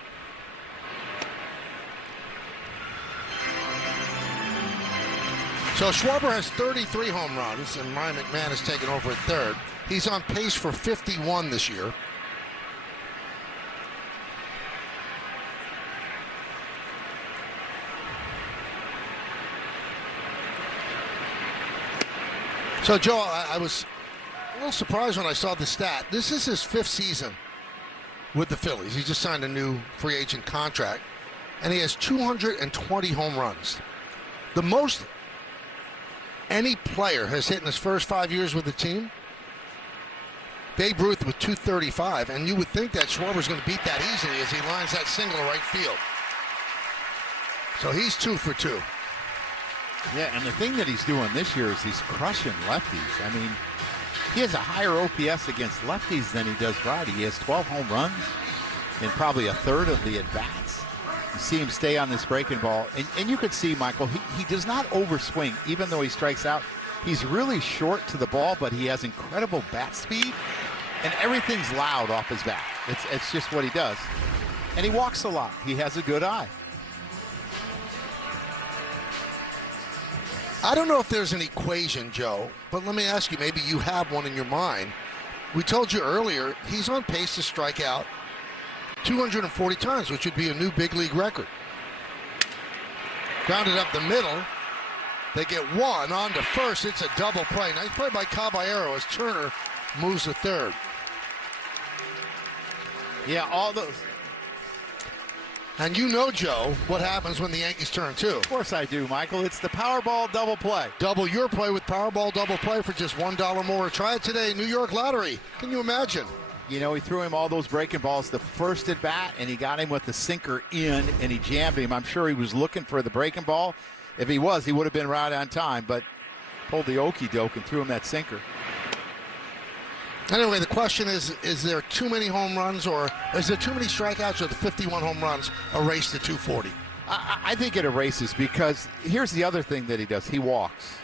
So Schwarber has 33 home runs, and Ryan McMahon has taken over at third. He's on pace for 51 this year. So, Joe, I was a little surprised when I saw the stat. This is his 5th season with the Phillies. He just signed a new free agent contract, and he has 220 home runs. The most any player has hit in his first 5 years with the team. Babe Ruth with 235, and you would think that Schwarber's going to beat that easily as he lines that single to right field. So he's 2 for 2. Yeah, and the thing that he's doing this year is he's crushing lefties. I mean, he has a higher OPS against lefties than he does righty. He has 12 home runs in probably a third of the at-bats. You see him stay on this breaking ball. And you could see, Michael, he does not overswing, even though he strikes out. He's really short to the ball, but he has incredible bat speed, and everything's loud off his bat. It's just what he does. And he walks a lot. He has a good eye. I don't know if there's an equation, Joe, but let me ask you, maybe you have one in your mind. We told you earlier, he's on pace to strike out 240 times, which would be a new big league record. Grounded up the middle. They get 1 on to first. It's a double play. Nice play by Caballero as Turner moves to third. Yeah, all those. And you know, Joe, what happens when the Yankees turn 2. Of course I do, Michael. It's the Powerball double play. Double your play with Powerball double play for just $1 more. Try it today, New York Lottery. Can you imagine? You know, he threw him all those breaking balls the first at bat, and he got him with the sinker in, and he jammed him. I'm sure he was looking for the breaking ball. If he was, he would have been right on time, but pulled the okey-doke and threw him that sinker. Anyway, the question is there too many home runs, or is there too many strikeouts, or the 51 home runs erase the 240? I think it erases, because here's the other thing that he does. He walks.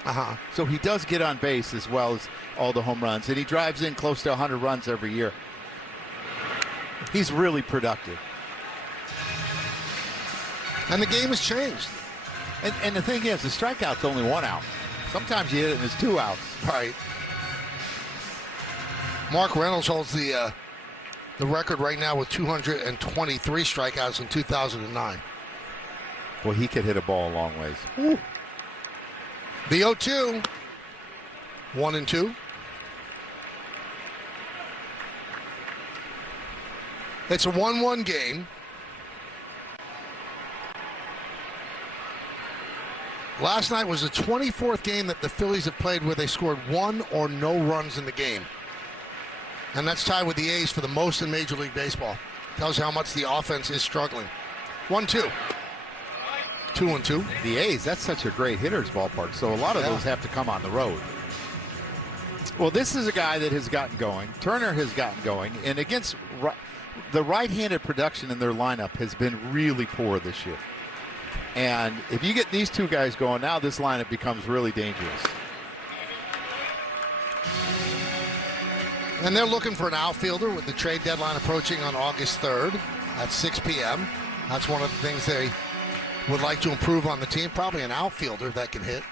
So he does get on base as well as all the home runs, and he drives in close to 100 runs every year. He's really productive. And the game has changed. And the thing is, the strikeout's only 1 out. Sometimes you hit it and it's 2 outs. Right. Mark Reynolds holds the record right now with 223 strikeouts in 2009. Well, he could hit a ball a long ways. Ooh. The 0-2. 1-2. It's a 1-1 game. Last night was the 24th game that the Phillies have played where they scored 1 or no runs in the game. And that's tied with the A's for the most in Major League Baseball. Tells you how much the offense is struggling. 1-2. 2-2. The A's, that's such a great hitter's ballpark, so a lot of those have to come on the road. Well, this is a guy that has gotten going. Turner has gotten going, and against the right-handed production in their lineup has been really poor this year. And if you get these two guys going, now this lineup becomes really dangerous. And they're looking for an outfielder with the trade deadline approaching on August 3rd at 6 p.m. That's one of the things they would like to improve on the team. Probably an outfielder that can hit.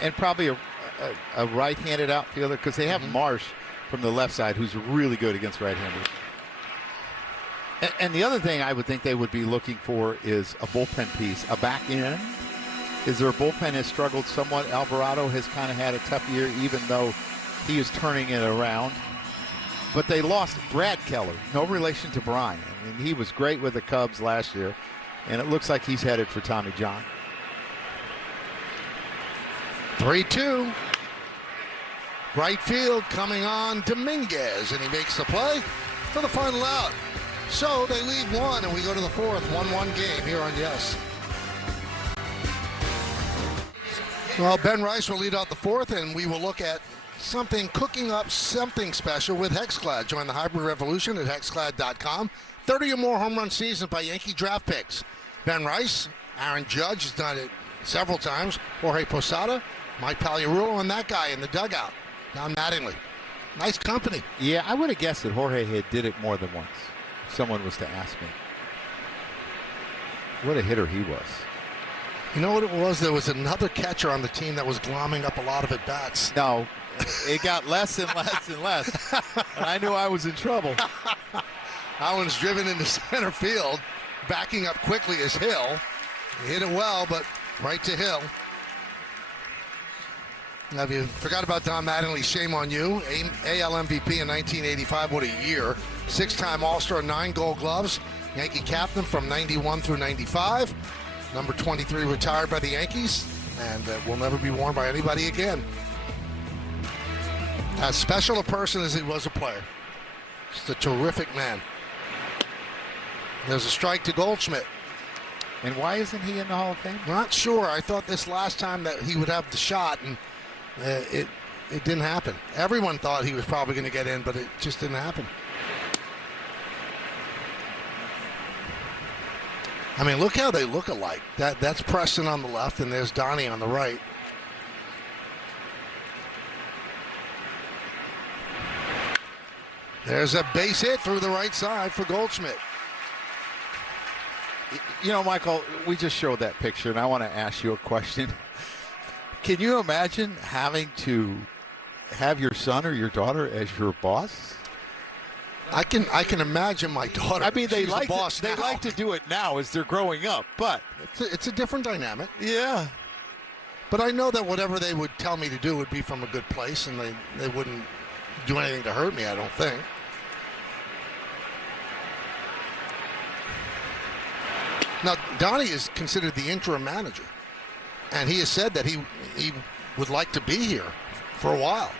And probably a right-handed outfielder, because they have Marsh from the left side who's really good against right-handers. And the other thing I would think they would be looking for is a bullpen piece, a back end. Is their bullpen has struggled somewhat. Alvarado has kind of had a tough year, even though he is turning it around. But they lost Brad Keller, no relation to Brian. I mean, he was great with the Cubs last year, and it looks like he's headed for Tommy John. 3-2. Right field coming on Dominguez, and he makes the play for the final out. So they leave one, and we go to the fourth. 1-1 game here on Yes. Well, Ben Rice will lead out the fourth, and we will look at cooking up something special with Hexclad. Join the hybrid revolution at hexclad.com. 30 or more home run seasons by Yankee draft picks. Ben Rice, Aaron Judge has done it several times. Jorge Posada, Mike Pagliarulo, and that guy in the dugout, Don Mattingly. Nice company. Yeah, I would have guessed that Jorge had did it more than once. If someone was to ask me. What a hitter he was. You know what it was? There was another catcher on the team that was glomming up a lot of at-bats. No, it got less and less and less. And I knew I was in trouble. That one's driven into center field. Backing up quickly is Hill. He hit it well, but right to Hill. Now, if you forgot about Don Mattingly, shame on you. AL MVP in 1985, what a year. 6-time All-Star, 9 Gold Gloves. Yankee captain from 91 through 95. Number 23 retired by the Yankees, and will never be worn by anybody again. As special a person as he was a player. Just a terrific man. There's a strike to Goldschmidt. And why isn't he in the Hall of Fame? Not sure. I thought this last time that he would have the shot, and it didn't happen. Everyone thought he was probably going to get in, but it just didn't happen. I mean, look how they look alike. That's Preston on the left, and there's Donnie on the right. There's a base hit through the right side for Goldschmidt. You know, Michael, we just showed that picture, and I want to ask you a question. Can you imagine having to have your son or your daughter as your boss? I can imagine my daughter. I mean, they She's like the boss they now. like to do it now as they're growing up, but It's a different dynamic. yeah. But I know that whatever they would tell me to do would be from a good place, and they wouldn't do anything to hurt me, I don't think. Now, Donnie is considered the interim manager, and he has said that he would like to be here for a while.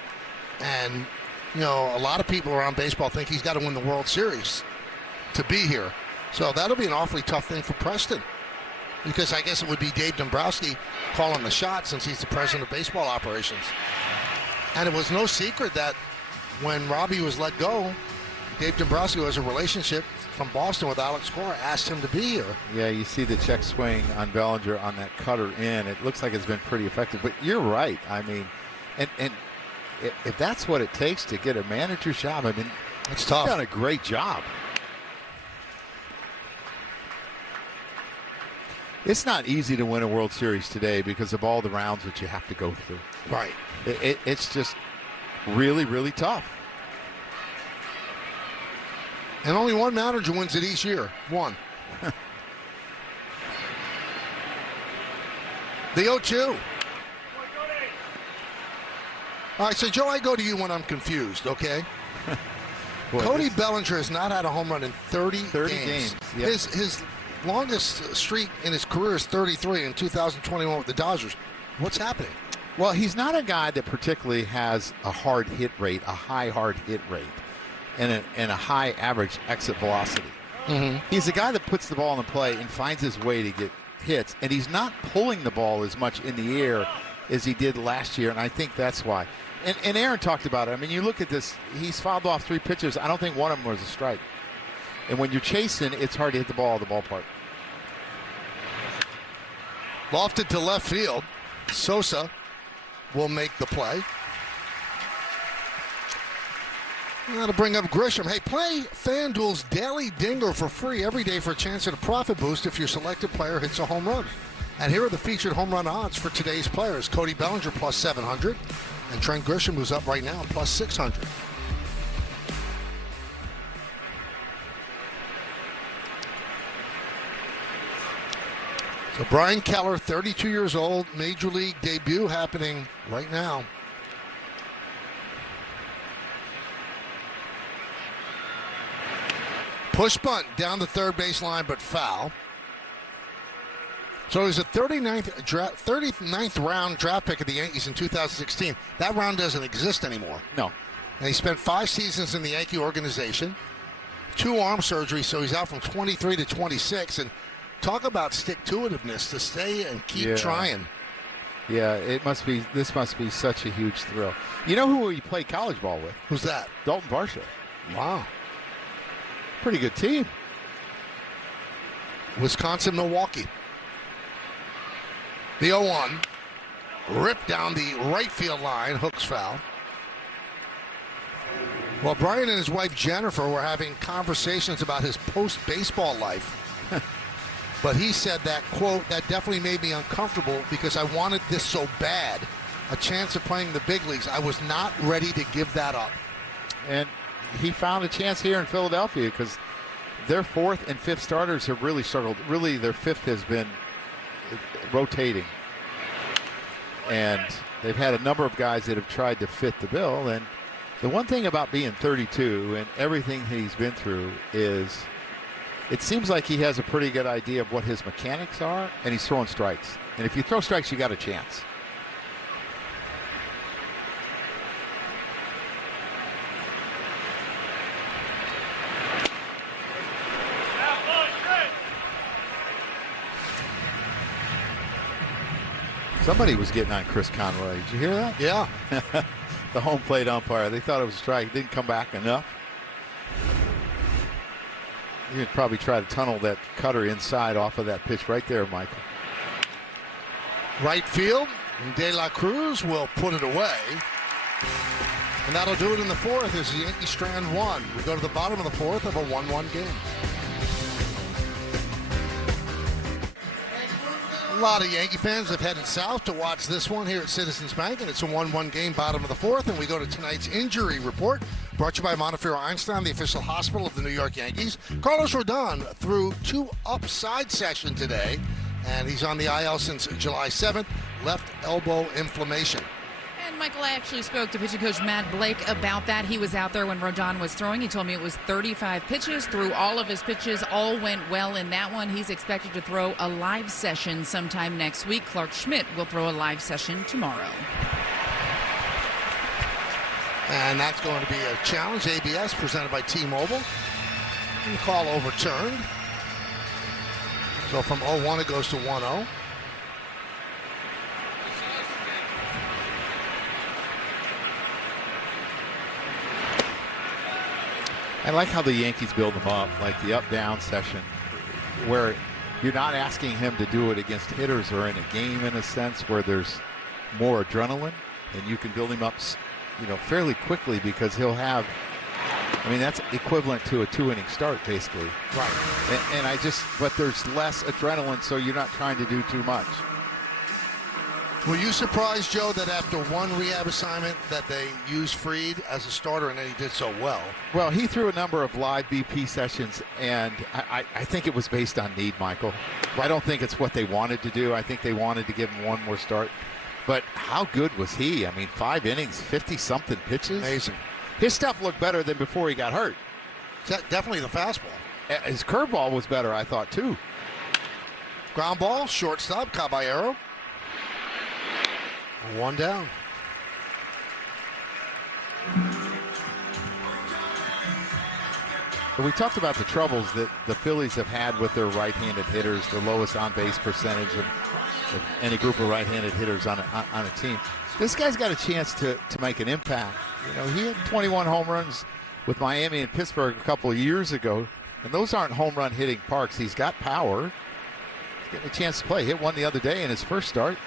And, you know, a lot of people around baseball think he's got to win the World Series to be here. So that'll be an awfully tough thing for Preston, because I guess it would be Dave Dombrowski calling the shot since he's the president of baseball operations. And it was no secret that when Robbie was let go, Dave Dombrowski, who has a relationship from Boston with Alex Cora, asked him to be here. Yeah, you see the check swing on Bellinger on that cutter in. It looks like it's been pretty effective. But you're right. I mean, and if that's what it takes to get a manager's job, I mean, It's tough. He's done a great job. It's not easy to win a World Series today because of all the rounds that you have to go through. Right. It's just really, really tough. And only one manager wins it each year. One. The 0-2. All right, so Joe, I go to you when I'm confused, okay? Boy, Cody Bellinger has not had a home run in 30 games. Yep. His longest streak in his career is 33 in 2021 with the Dodgers. What's happening? Well, he's not a guy that particularly has a hard hit rate, a high hard hit rate, and a high average exit velocity. Mm-hmm. He's a guy that puts the ball in the play and finds his way to get hits, and he's not pulling the ball as much in the air as he did last year, and I think that's why. And Aaron talked about it. I mean, you look at this, he's fouled off 3 pitches. I don't think one of them was a strike. And when you're chasing, it's hard to hit the ball out of the ballpark. Lofted to left field. Sosa will make the play. That'll bring up Grisham. Hey, play FanDuel's Daily Dinger for free every day for a chance at a profit boost if your selected player hits a home run. And here are the featured home run odds for today's players. Cody Bellinger plus 700. And Trent Grisham, who's up right now, plus 600. So Brian Keller, 32 years old, Major League debut happening right now. Push bunt down the third base line, but foul. So he was a 39th round draft pick of the Yankees in 2016. That round doesn't exist anymore. No. And he spent 5 seasons in the Yankee organization, 2 arm surgeries, so he's out from 23 to 26. And talk about stick-to-itiveness to stay and keep trying. Yeah, this must be such a huge thrill. You know who he played college ball with? Who's that? Dalton Varsho. Wow. Pretty good team. Wisconsin, Milwaukee. The 0-1. Ripped down the right field line. Hooks foul. Well, Brian and his wife Jennifer were having conversations about his post-baseball life. But he said that, quote, that definitely made me uncomfortable because I wanted this so bad. A chance of playing the big leagues. I was not ready to give that up. And he found a chance here in Philadelphia because their 4th and 5th starters have really struggled. Really, their 5th has been rotating. And they've had a number of guys that have tried to fit the bill. And the one thing about being 32 and everything he's been through is it seems like he has a pretty good idea of what his mechanics are, and he's throwing strikes. And if you throw strikes, you got a chance. Somebody was getting on Chris Conroy. Did you hear that? Yeah. The home plate umpire. They thought it was a strike. It didn't come back enough. You could probably try to tunnel that cutter inside off of that pitch right there, Michael. Right field. De La Cruz will put it away. And that'll do it in the 4th as the Yankees strand 1. We go to the bottom of the 4th of a 1-1 game. A lot of Yankee fans have headed south to watch this one here at Citizens Bank, and it's a 1-1 game, bottom of the 4th, and we go to tonight's injury report, brought to you by Montefiore Einstein, the official hospital of the New York Yankees. Carlos Rodon threw 2 upside session today, and he's on the IL since July 7th, left elbow inflammation. And Michael, I actually spoke to pitching coach Matt Blake about that. He was out there when Rodon was throwing. He told me it was 35 pitches, threw all of his pitches, all went well in that one. He's expected to throw a live session sometime next week. Clark Schmidt will throw a live session tomorrow. And that's going to be a challenge. ABS presented by T-Mobile. And the call overturned. So from 0-1 it goes to 1-0. I like how the Yankees build them up, like the up-down session, where you're not asking him to do it against hitters or in a game in a sense where there's more adrenaline, and you can build him up, fairly quickly because he'll have. I mean, that's equivalent to a 2-inning start, basically. Right. But there's less adrenaline, so you're not trying to do too much. Were you surprised, Joe, that after one rehab assignment that they used Fried as a starter and then he did so well? Well, he threw a number of live BP sessions, and I think it was based on need, Michael. I don't think it's what they wanted to do. I think they wanted to give him one more start. But how good was he? I mean, 5 innings, 50-something pitches. Amazing. His stuff looked better than before he got hurt. Definitely the fastball. His curveball was better, I thought, too. Ground ball, shortstop, Caballero. 1 down. But we talked about the troubles that the Phillies have had with their right-handed hitters, the lowest on-base percentage of any group of right-handed hitters on a team. This guy's got a chance to make an impact. You know, he had 21 home runs with Miami and Pittsburgh a couple of years ago, and those aren't home run hitting parks. He's got power. He's getting a chance to play. Hit one the other day in his first start.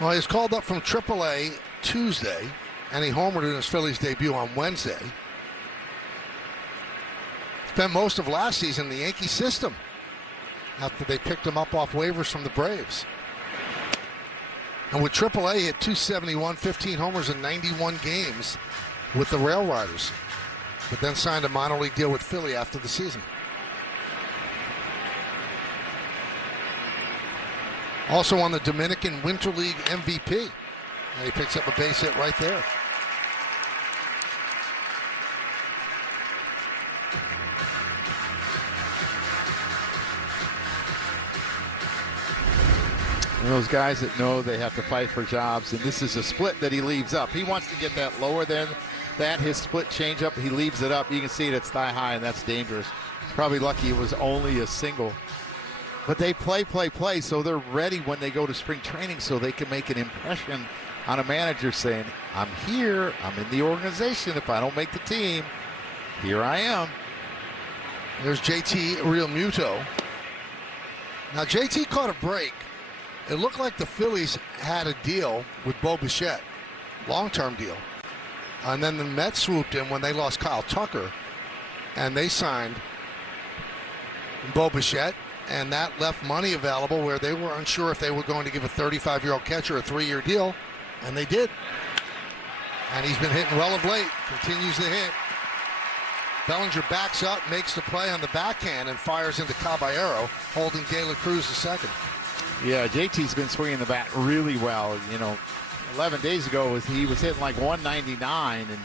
Well, he was called up from AAA Tuesday, and he homered in his Phillies debut on Wednesday. Spent most of last season in the Yankee system after they picked him up off waivers from the Braves. And with AAA, he hit .271, 15 homers in 91 games with the Rail Riders, but then signed a minor league deal with Philly after the season. Also won the Dominican Winter League MVP. And he picks up a base hit right there. And those guys that know they have to fight for jobs, and this is a split that he leaves up. He wants to get that lower than that. His split changeup, he leaves it up. You can see it, it's thigh high, and that's dangerous. He's probably lucky it was only a single. But they play, so they're ready when they go to spring training so they can make an impression on a manager saying, I'm here, I'm in the organization. If I don't make the team, here I am. There's JT Realmuto. Now, JT caught a break. It looked like the Phillies had a deal with Bo Bichette, long-term deal. And then the Mets swooped in when they lost Kyle Tucker, and they signed Bo Bichette, and that left money available where they were unsure if they were going to give a 35-year-old catcher a 3-year deal, and they did. And he's been hitting well of late, continues to hit. Bellinger backs up, makes the play on the backhand, and fires into Caballero, holding De La Cruz to second. Yeah, JT's been swinging the bat really well. You know, 11 days ago he was hitting like 199, and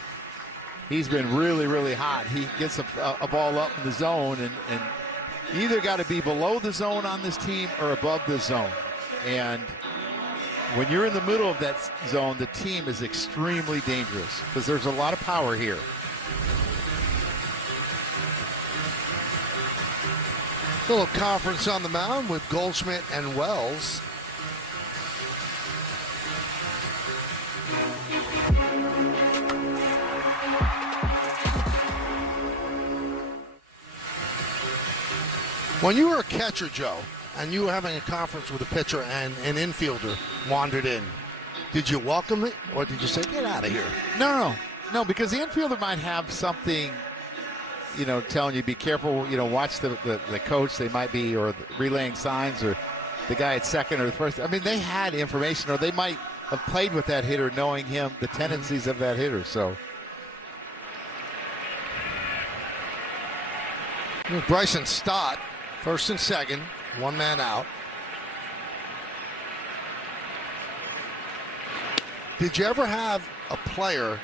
he's been really, really hot. He gets a ball up in the zone, and you either got to be below the zone on this team or above the zone. And when you're in the middle of that zone, the team is extremely dangerous because there's a lot of power here. Little conference on the mound with Goldschmidt and Wells. When you were a catcher, Joe, and you were having a conference with a pitcher and an infielder wandered in, did you welcome it or did you say, get out of here? No, because the infielder might have something, you know, telling you be careful, you know, watch the coach, they might be, or relaying signs, or the guy at second or the first. I mean, they had information, or they might have played with that hitter knowing him, the tendencies of that hitter. So Bryson Stott, first and second, one man out. Did you ever have a player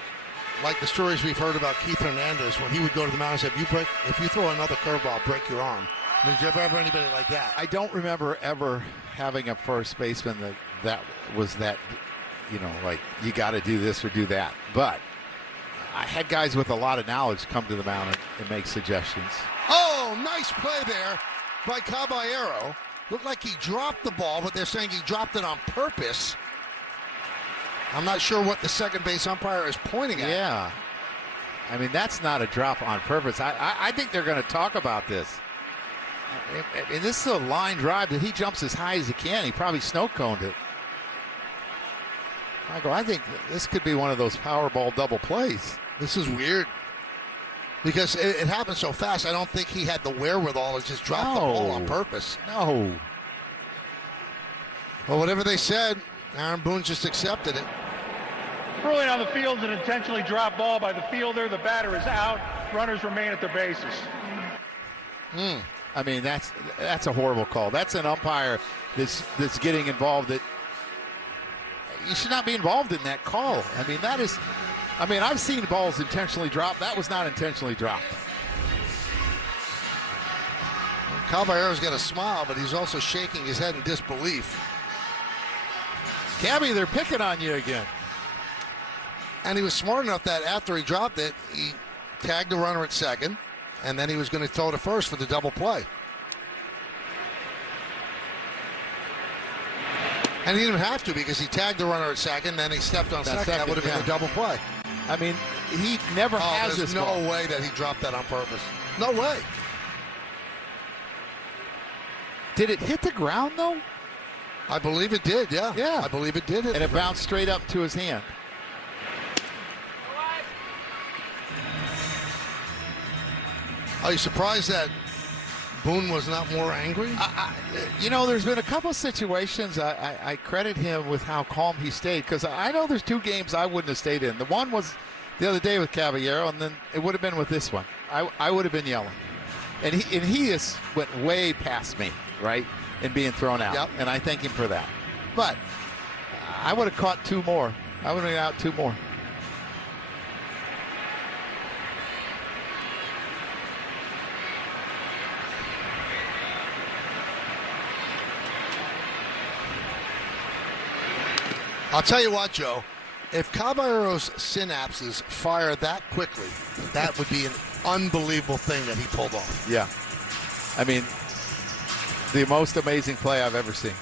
like the stories we've heard about Keith Hernandez when he would go to the mound and say, if you throw another curveball, break your arm? Did you ever have anybody like that? I don't remember ever having a first baseman that was that, you know, like you got to do this or do that. But I had guys with a lot of knowledge come to the mound and make suggestions. Oh, nice play there by Caballero. Looked like he dropped the ball, but they're saying he dropped it on purpose. I'm not sure what the second base umpire is pointing at. Yeah. I mean, that's not a drop on purpose. I think they're going to talk about this. I mean, this is a line drive that he jumps as high as he can. He probably snow-coned it. Michael, I think this could be one of those Powerball double plays. This is weird. Because it happened so fast, I don't think he had the wherewithal to just drop the ball on purpose. No. Well, whatever they said, Aaron Boone just accepted it. Ruling on the field is an intentionally dropped ball by the fielder. The batter is out. Runners remain at their bases. I mean, that's a horrible call. That's an umpire that's getting involved. That you should not be involved in that call. I mean, I've seen balls intentionally dropped. That was not intentionally dropped. Caballero's got a smile, but he's also shaking his head in disbelief. Cabby, they're picking on you again. And he was smart enough that after he dropped it, he tagged the runner at second, and then he was going to throw to first for the double play. And he didn't have to because he tagged the runner at second, then he stepped on second. That would have been a double play. I mean, he never has this. There's no ball. way that he dropped that on purpose. No way. Did it hit the ground, though? I believe it did, yeah. Yeah. I believe it did. And it bounced straight up to his hand. Are you surprised that Boone was not more angry? There's been a couple of situations I credit him with how calm he stayed, because I know there's 2 games I wouldn't have stayed in. The one was the other day with Caballero, and then it would have been with this one. I would have been yelling. And he just went way past me, right, in being thrown out. Yep. And I thank him for that. But I would have caught 2 more. I would have been out 2 more. I'll tell you what, Joe. If Caballero's synapses fire that quickly, that would be an unbelievable thing that he pulled off. Yeah. I mean, the most amazing play I've ever seen.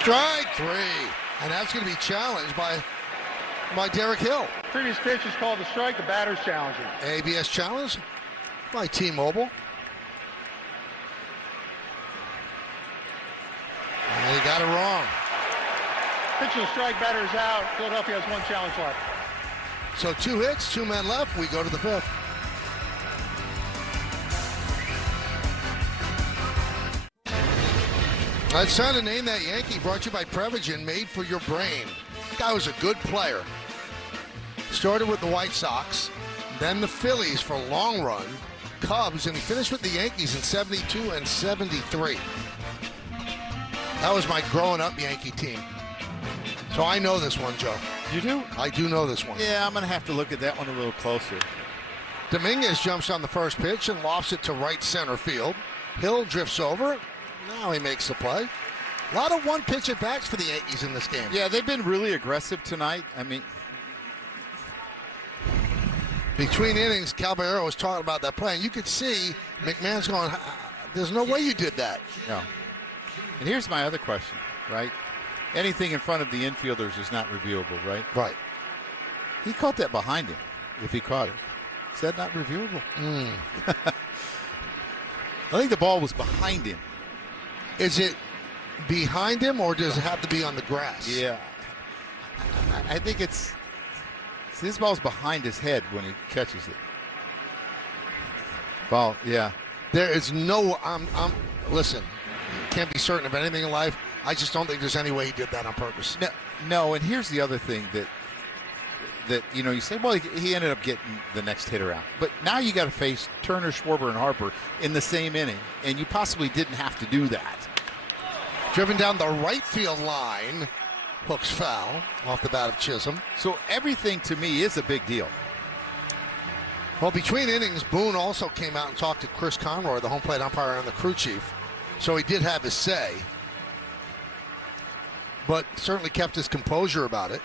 Strike 3. And that's going to be challenged by Derek Hill. Previous pitch is called the strike. The batter's challenging. ABS challenge by T-Mobile. And he got it wrong. Pitch to the strike. Batter is out. Philadelphia has 1 challenge left. So 2 hits, 2 men left. We go to the 5th. It's time to name that Yankee, brought to you by Prevagen, made for your brain. Guy was a good player. Started with the White Sox, then the Phillies for a long run, Cubs, and he finished with the Yankees in 72 and 73. That was my growing up Yankee team. So I know this one, Joe. You do? I do know this one. Yeah, I'm going to have to look at that one a little closer. Dominguez jumps on the first pitch and lofts it to right center field. Hill drifts over it. Now he makes the play. A lot of one-pitch at-bats for the Yankees in this game. Yeah, they've been really aggressive tonight. I mean, between innings, Caballero was talking about that play, and you could see McMahon's going, there's no way you did that. no. And here's my other question, right? Anything in front of the infielders is not reviewable, right? Right. He caught that behind him, if he caught it. Is that not reviewable? I think the ball was behind him. Is it behind him, or does it have to be on the grass? Yeah. I think it's... See, this ball's behind his head when he catches it. Ball, yeah. There is no... listen, can't be certain of anything in life. I just don't think there's any way he did that on purpose. No, and here's the other thing that you say, well, he ended up getting the next hitter out. But now you got to face Turner, Schwarber, and Harper in the same inning, and you possibly didn't have to do that. Driven down the right field line. Hooks foul off the bat of Chisholm. So everything to me is a big deal. Well, between innings, Boone also came out and talked to Chris Conroy, the home plate umpire and the crew chief. So he did have his say, but certainly kept his composure about it.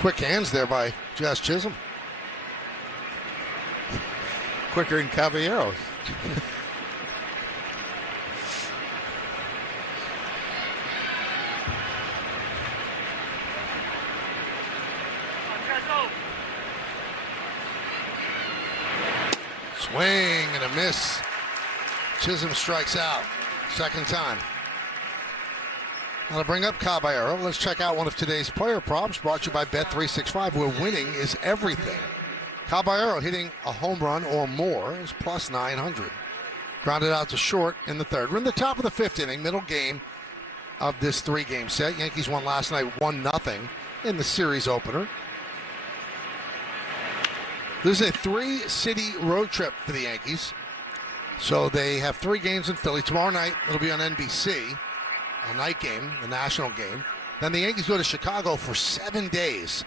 Quick hands there by Jazz Chisholm. Quicker than Caballeros. Swing and a miss. Chisholm strikes out. Second time. Now to bring up Caballero, let's check out one of today's player props brought to you by Bet365, where winning is everything. Caballero hitting a home run or more is plus 900. Grounded out to short in the third. We're in the top of the fifth inning, middle game of this three-game set. Yankees won last night 1-0 in the series opener. This is a three-city road trip for the Yankees. So they have 3 games in Philly. Tomorrow night, it'll be on NBC, a night game, the national game. Then the Yankees go to Chicago for 7 days.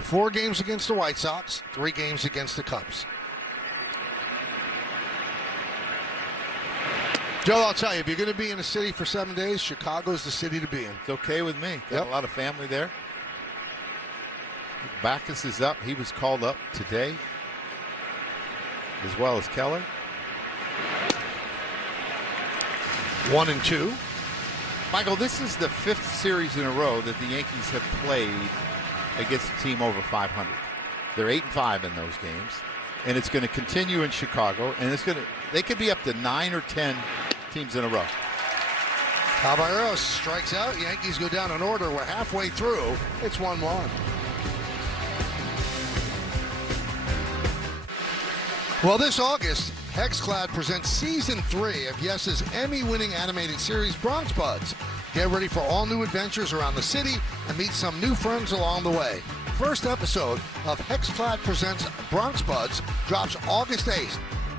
4 games against the White Sox, 3 games against the Cubs. Joe, I'll tell you, if you're going to be in a city for 7 days, Chicago's the city to be in. It's okay with me. Got a lot of family there. Backus is up. He was called up today, as well as Keller. 1-2. Michael, this is the 5th series in a row that the Yankees have played against a team over 500. They're 8-5 in those games, and it's going to continue in Chicago, and they could be up to 9 or 10 teams in a row. Caballero strikes out. Yankees go down in order. We're halfway through. It's 1-1. Well, this August, Hexclad presents Season 3 of Yes's Emmy-winning animated series, Bronx Buds. Get ready for all new adventures around the city and meet some new friends along the way. First episode of Hexclad presents Bronx Buds drops August 8th,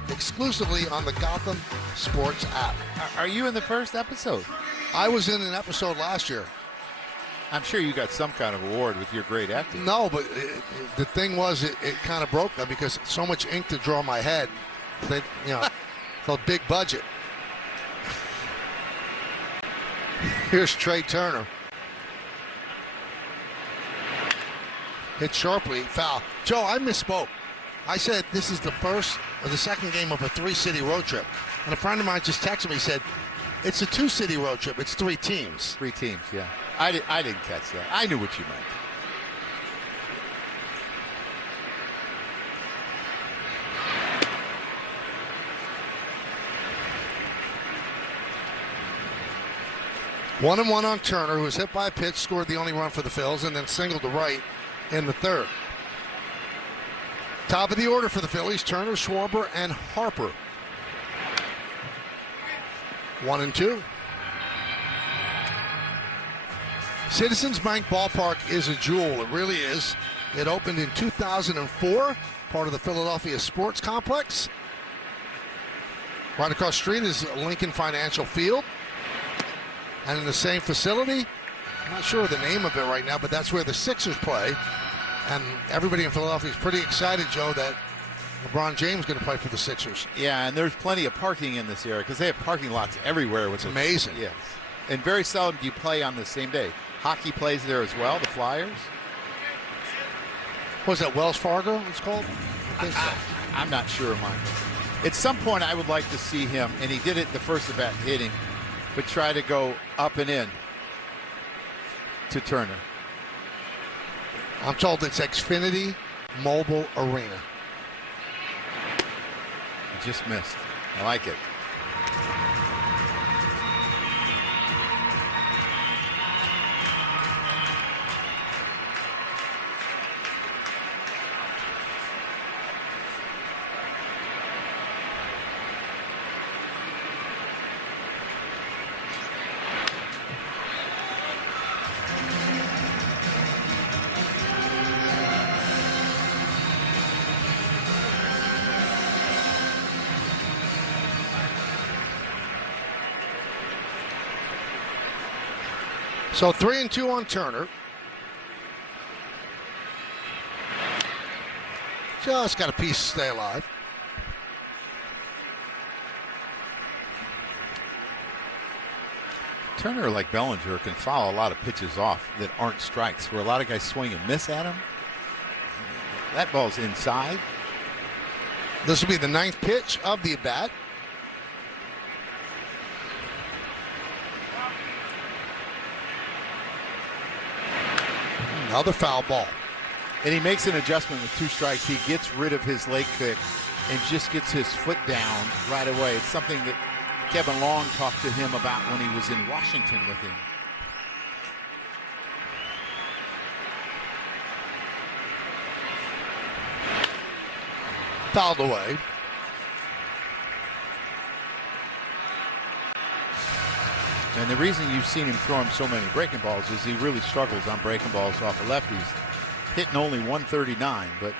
exclusively on the Gotham Sports app. Are you in the first episode? I was in an episode last year. I'm sure you got some kind of award with your great acting. No, but the thing was, it kind of broke them because so much ink to draw my head. That, it's a big budget. Here's Trey Turner. Hit sharply, foul. Joe, I misspoke. I said this is the first or the second game of a 3-city road trip. And a friend of mine just texted me, said, it's a 2-city road trip. It's 3 teams. 3 teams, yeah. I didn't catch that. I knew what you meant. One and 1 on Turner, who was hit by a pitch, scored the only run for the Phils, and then singled to right in the third. Top of the order for the Phillies, Turner, Schwarber, and Harper. 1-2. Citizens Bank Ballpark is a jewel. It really is. It opened in 2004, part of the Philadelphia Sports Complex. Right across the street is Lincoln Financial Field. And in the same facility, I'm not sure of the name of it right now, but that's where the Sixers play. And everybody in Philadelphia is pretty excited, Joe, that LeBron James is going to play for the Sixers. Yeah, and there's plenty of parking in this area because they have parking lots everywhere. It's amazing. Yes. And very seldom do you play on the same day. Hockey plays there as well, the Flyers. What is that, Wells Fargo it's called? I'm not sure, Michael. At some point, I would like to see him, and he did it the first at bat hitting, but try to go up and in to Turner. I'm told it's Xfinity Mobile Arena. He just missed. I like it. So 3-2 on Turner. Just got a piece to stay alive. Turner, like Bellinger, can foul a lot of pitches off that aren't strikes, where a lot of guys swing and miss at him. That ball's inside. This will be the 9th pitch of the at-bat. Another foul ball. And he makes an adjustment with 2 strikes. He gets rid of his leg kick and just gets his foot down right away. It's something that Kevin Long talked to him about when he was in Washington with him. Fouled away. And the reason you've seen him throw him so many breaking balls is he really struggles on breaking balls off of lefties. Hitting only 139, but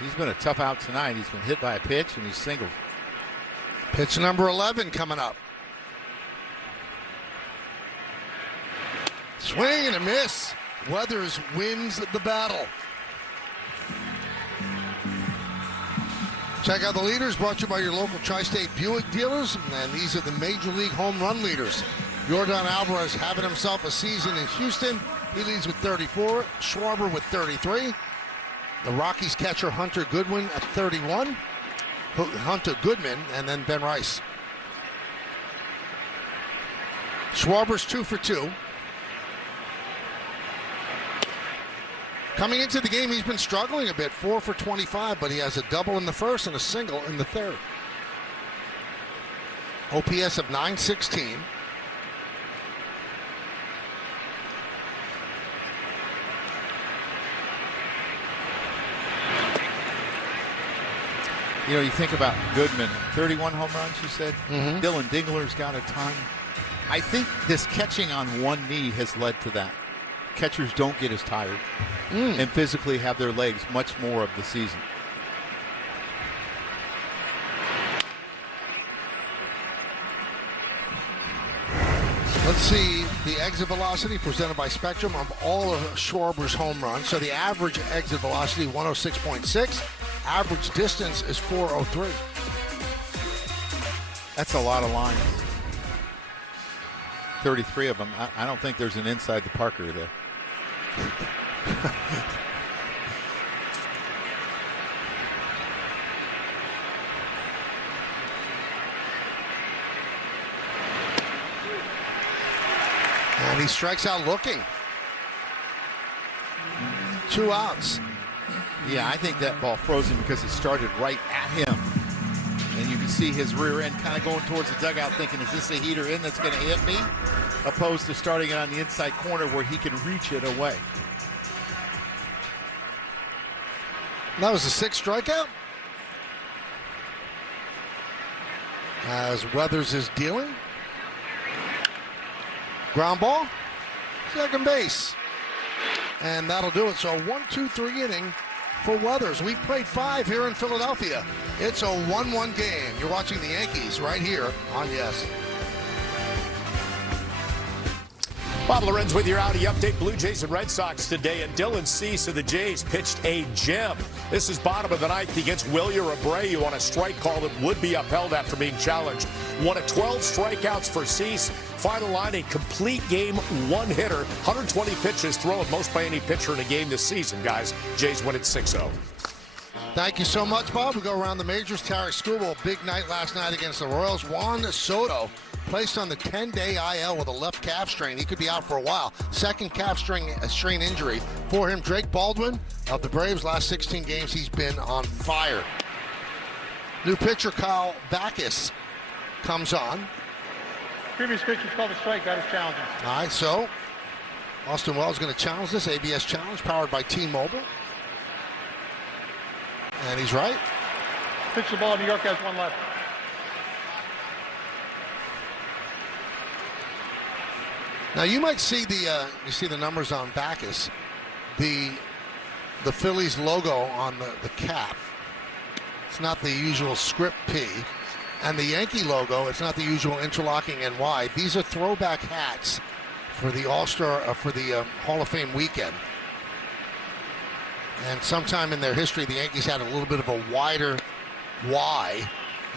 he's been a tough out tonight. He's been hit by a pitch and he's singled. Pitch number 11 coming up. Swing and a miss. Weathers wins the battle. Check out the leaders brought to you by your local Tri-State Buick dealers. And these are the Major League home run leaders. Yordan Alvarez having himself a season in Houston. He leads with 34. Schwarber with 33. The Rockies catcher Hunter Goodwin at 31. Hunter Goodman and then Ben Rice. Schwarber's 2 for 2. Coming into the game, he's been struggling a bit, 4 for 25, but he has a double in the first and a single in the third. OPS of 916. You know, you think about Goodman, 31 home runs, you said? Mm-hmm. Dylan Dingler's got a ton. I think this catching on one knee has led to that. Catchers don't get as tired and physically have their legs much more of the season. Let's see the exit velocity presented by Spectrum of all of Schwarber's home runs. So the average exit velocity, 106.6. Average distance is 403. That's a lot of lines. 33 of them. I don't think there's an inside the Parker there. And he strikes out looking. 2 outs. Yeah, I think that ball froze him because it started right at him. And you can see his rear end kind of going towards the dugout thinking, is this a heater in that's going to hit me? Opposed to starting it on the inside corner where he can reach it away. That was a 6th strikeout. As Weathers is dealing. Ground ball. Second base. And that'll do it. So 1-2-3 inning for Weathers. We've played 5 here in Philadelphia. It's a 1-1 game. You're watching the Yankees right here on Yes. Bob Lorenz with your Audi update. Blue Jays and Red Sox today, and Dylan Cease of the Jays pitched a gem. This is bottom of the ninth against Wilyer Abreu on a strike call that would be upheld after being challenged. 1 of 12 strikeouts for Cease. Final line, a complete game, 1-hitter, 120 pitches thrown, most by any pitcher in a game this season, guys. Jays win it 6-0. Thank you so much, Bob. We go around the majors. Tarek Skubal, big night last night against the Royals. Juan Soto placed on the 10-day IL with a left calf strain. He could be out for a while. Second calf strain injury for him. Drake Baldwin of the Braves, last 16 games, he's been on fire. New pitcher Kyle Backus comes on. Previous pitch was called a strike. That is challenging. All right, so Austin Wells going to challenge this ABS challenge powered by T-Mobile. And he's right. Pitch the ball. New York has 1 left. Now you might see the numbers on Backus, the Phillies logo on the cap. It's not the usual script P, and the Yankee logo. It's not the usual interlocking NY. These are throwback hats for the All-Star for the Hall of Fame weekend. And sometime in their history, the Yankees had a little bit of a wider Y,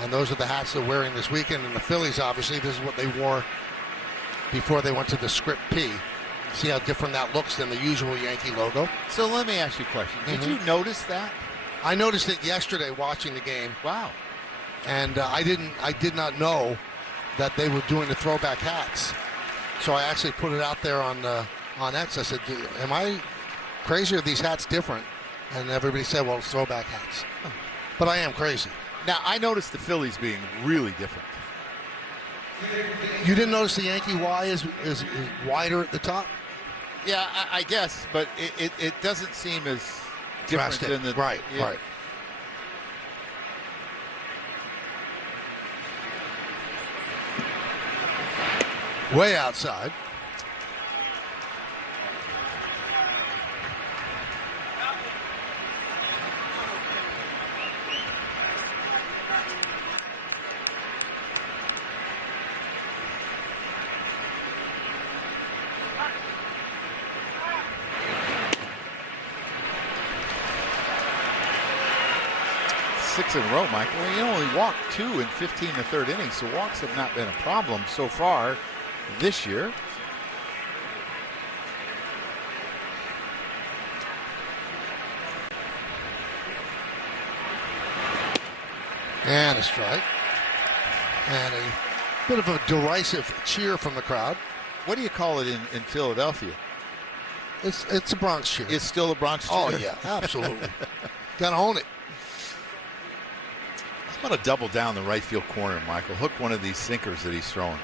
and those are the hats they're wearing this weekend. And the Phillies, obviously, this is what they wore before they went to the script P. See how different that looks than the usual Yankee logo. So let me ask you a question. Did you notice that? I noticed it yesterday watching the game. Wow. And I did not know that they were doing the throwback hats. So I actually put it out there on X. I said, am I crazy or are these hats different? And everybody said, well, it's throwback hats. But I am crazy. Now, I noticed the Phillies being really different. You didn't notice the Yankee Y is wider at the top? Yeah, I guess, but it doesn't seem as different Drastic. than the... Right, yeah. right. Way outside. Six in a row, Michael. He only walked 2 in 15 in the third inning, so walks have not been a problem so far this year. And a strike. And a bit of a derisive cheer from the crowd. What do you call it in Philadelphia? It's a Bronx cheer. It's still a Bronx cheer? Oh, yeah, absolutely. Gotta own it. How about a double down the right field corner, Michael? Hook one of these sinkers that he's throwing.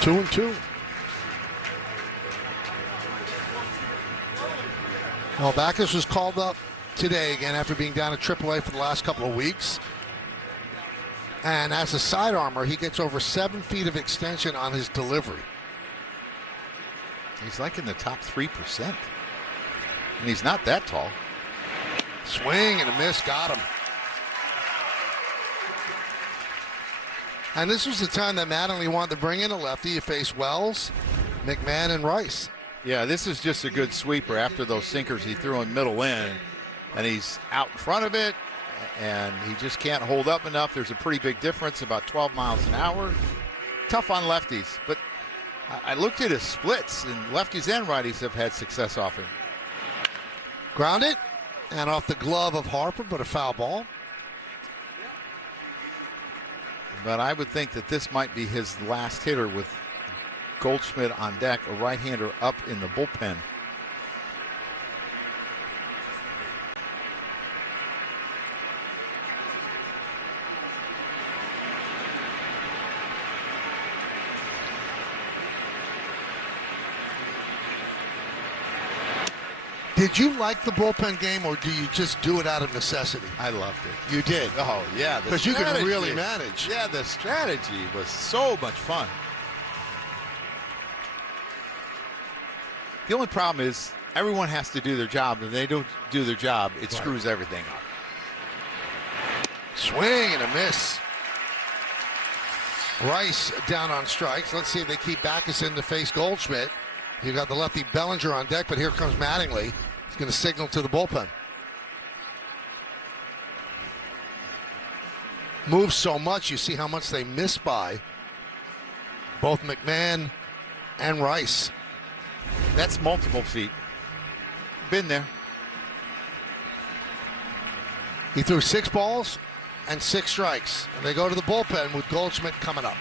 Two and two. Well, Backus was called up today again after being down at AAA for the last couple of weeks. And as a side armor, he gets over 7 feet of extension on his delivery. He's like in the top 3%. And he's not that tall. Swing and a miss, got him. And this was the time that Mattingly wanted to bring in a lefty to face Wells, McMahon, and Rice. Yeah, this is just a good sweeper after those sinkers he threw in middle in. And he's out in front of it, and he just can't hold up enough. There's a pretty big difference, about 12 miles an hour. Tough on lefties, but I looked at his splits, and lefties and righties have had success off him. Grounded, and off the glove of Harper, but a foul ball. But I would think that this might be his last hitter with Goldschmidt on deck, a right-hander up in the bullpen. Did you like the bullpen game, or do you just do it out of necessity? I loved it. You did? Oh, yeah. Because you can really manage. Yeah, the strategy was so much fun. The only problem is everyone has to do their job. If they don't do their job, it screws everything up. Swing and a miss. Rice down on strikes. Let's see if they keep Backus in to face Goldschmidt. You got the lefty Bellinger on deck, but here comes Mattingly. He's going to signal to the bullpen. Moves so much, you see how much they miss by. Both McMahon and Rice. That's multiple feet. Been there. He threw 6 balls and 6 strikes. And they go to the bullpen with Goldschmidt coming up.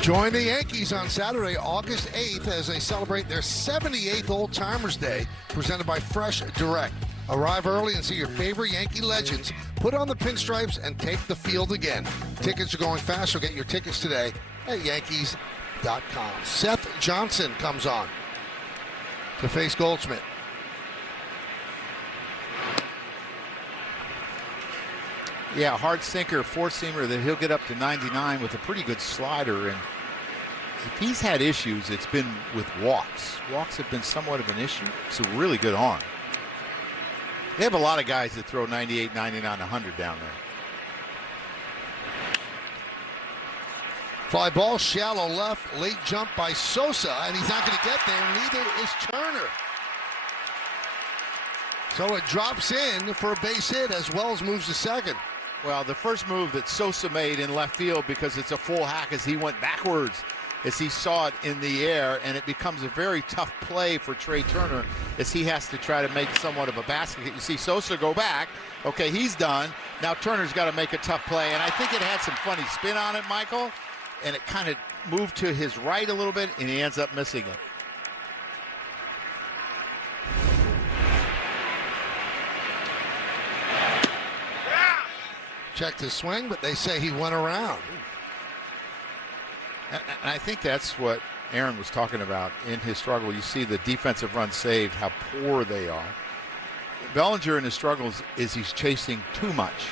Join the Yankees on Saturday, August 8th, as they celebrate their 78th Old Timers Day, presented by Fresh Direct. Arrive early and see your favorite Yankee legends put on the pinstripes and take the field again. Tickets are going fast, so get your tickets today at Yankees.com. Seth Johnson comes on to face Goldschmidt. Yeah, hard sinker, four-seamer that he'll get up to 99 with a pretty good slider. And if he's had issues, it's been with walks. Walks have been somewhat of an issue. It's a really good arm. They have a lot of guys that throw 98, 99, 100 down there. Fly ball, shallow left, late jump by Sosa, and he's not going to get there. Neither is Turner. So it drops in for a base hit as Wells moves to second. Well, the first move that Sosa made in left field, because it's a full hack, as he went backwards as he saw it in the air, and it becomes a very tough play for Trey Turner as he has to try to make somewhat of a basket. You see Sosa go back. Okay, he's done. Now Turner's got to make a tough play, and I think it had some funny spin on it, Michael, and it kind of moved to his right a little bit, and he ends up missing it. Checked his swing, but they say he went around. And I think that's what Aaron was talking about in his struggle. You see the defensive run saved, how poor they are. Bellinger in his struggles is he's chasing too much.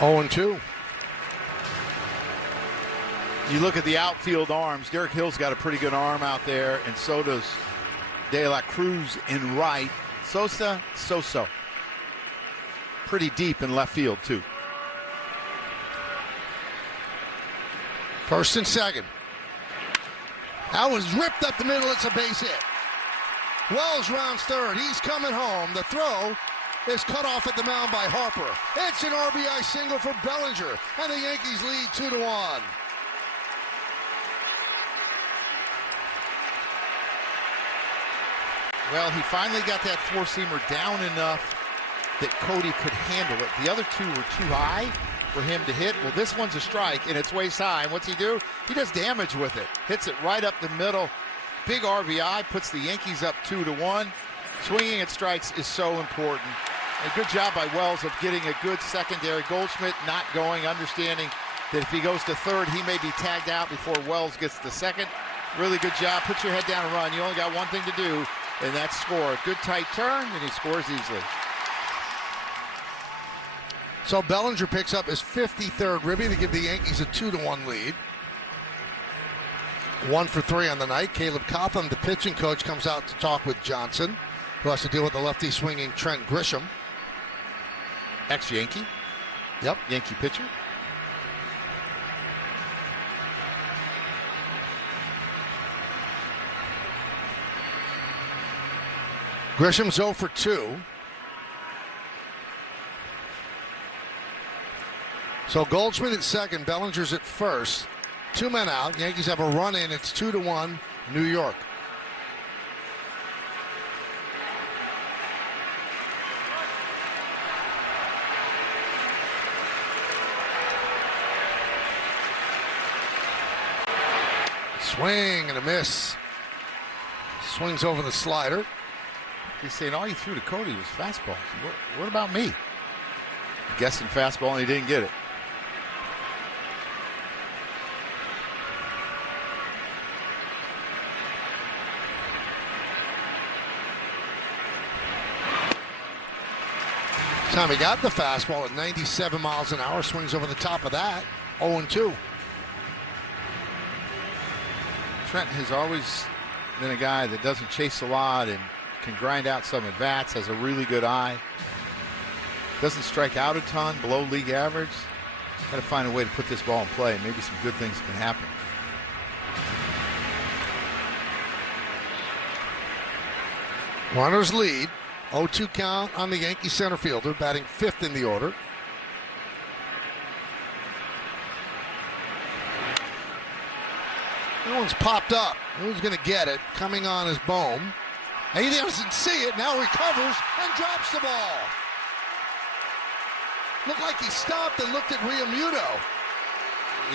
Oh, and 2. You look at the outfield arms. Derek Hill's got a pretty good arm out there, and so does De La Cruz in right. Sosa, so-so. Pretty deep in left field, too. First and second. That was ripped up the middle. It's a base hit. Wells rounds third. He's coming home. The throw is cut off at the mound by Harper. It's an RBI single for Bellinger, and the Yankees lead 2-1. Well, he finally got that four-seamer down enough that Cody could handle it. The other two were too high for him to hit. Well, this one's a strike, and it's waist high. And what's he do? He does damage with it. Hits it right up the middle. Big RBI, puts the Yankees up 2-1. Swinging at strikes is so important. A good job by Wells of getting a good secondary. Goldschmidt not going, understanding that if he goes to third, he may be tagged out before Wells gets to second. Really good job. Put your head down and run. You only got one thing to do, and that's score. Good tight turn, and he scores easily. So Bellinger picks up his 53rd ribby to give the Yankees a 2-1 lead. 1 for 3 on the night. Caleb Cotham, the pitching coach, comes out to talk with Johnson, who has to deal with the lefty swinging Trent Grisham. Ex-Yankee. Yep. Yankee pitcher. Grisham's 0 for 2. So Goldschmidt at second, Bellinger's at first. 2 men out. Yankees have a run in. It's 2-1 New York. Swing and a miss. Swings over the slider. He's saying all he threw to Cody was fastballs. What about me? Guessing fastball and he didn't get it. Time he got the fastball at 97 miles an hour. Swings over the top of that. 0-2. Trent has always been a guy that doesn't chase a lot and can grind out some at bats, has a really good eye. Doesn't strike out a ton, below league average. Got to find a way to put this ball in play. Maybe some good things can happen. Runners lead. 0-2 count on the Yankee center fielder, batting 5th in the order. That one's popped up. Who's going to get it? Coming on is Bohm. And he doesn't see it. Now recovers and drops the ball. Looked like he stopped and looked at Realmuto.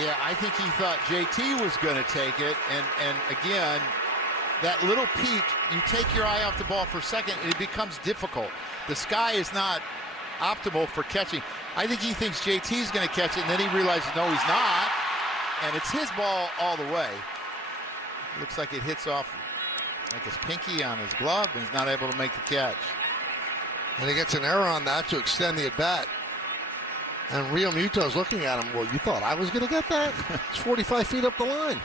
Yeah, I think he thought JT was going to take it. And again, that little peak, you take your eye off the ball for a second, and it becomes difficult. The sky is not optimal for catching. I think he thinks JT's going to catch it, and then he realizes, no, he's not. And it's his ball all the way. Looks like it hits off like his pinky on his glove, and he's not able to make the catch. And he gets an error on that to extend the at-bat. And Realmuto's looking at him, well, you thought I was going to get that? It's 45 feet up the line.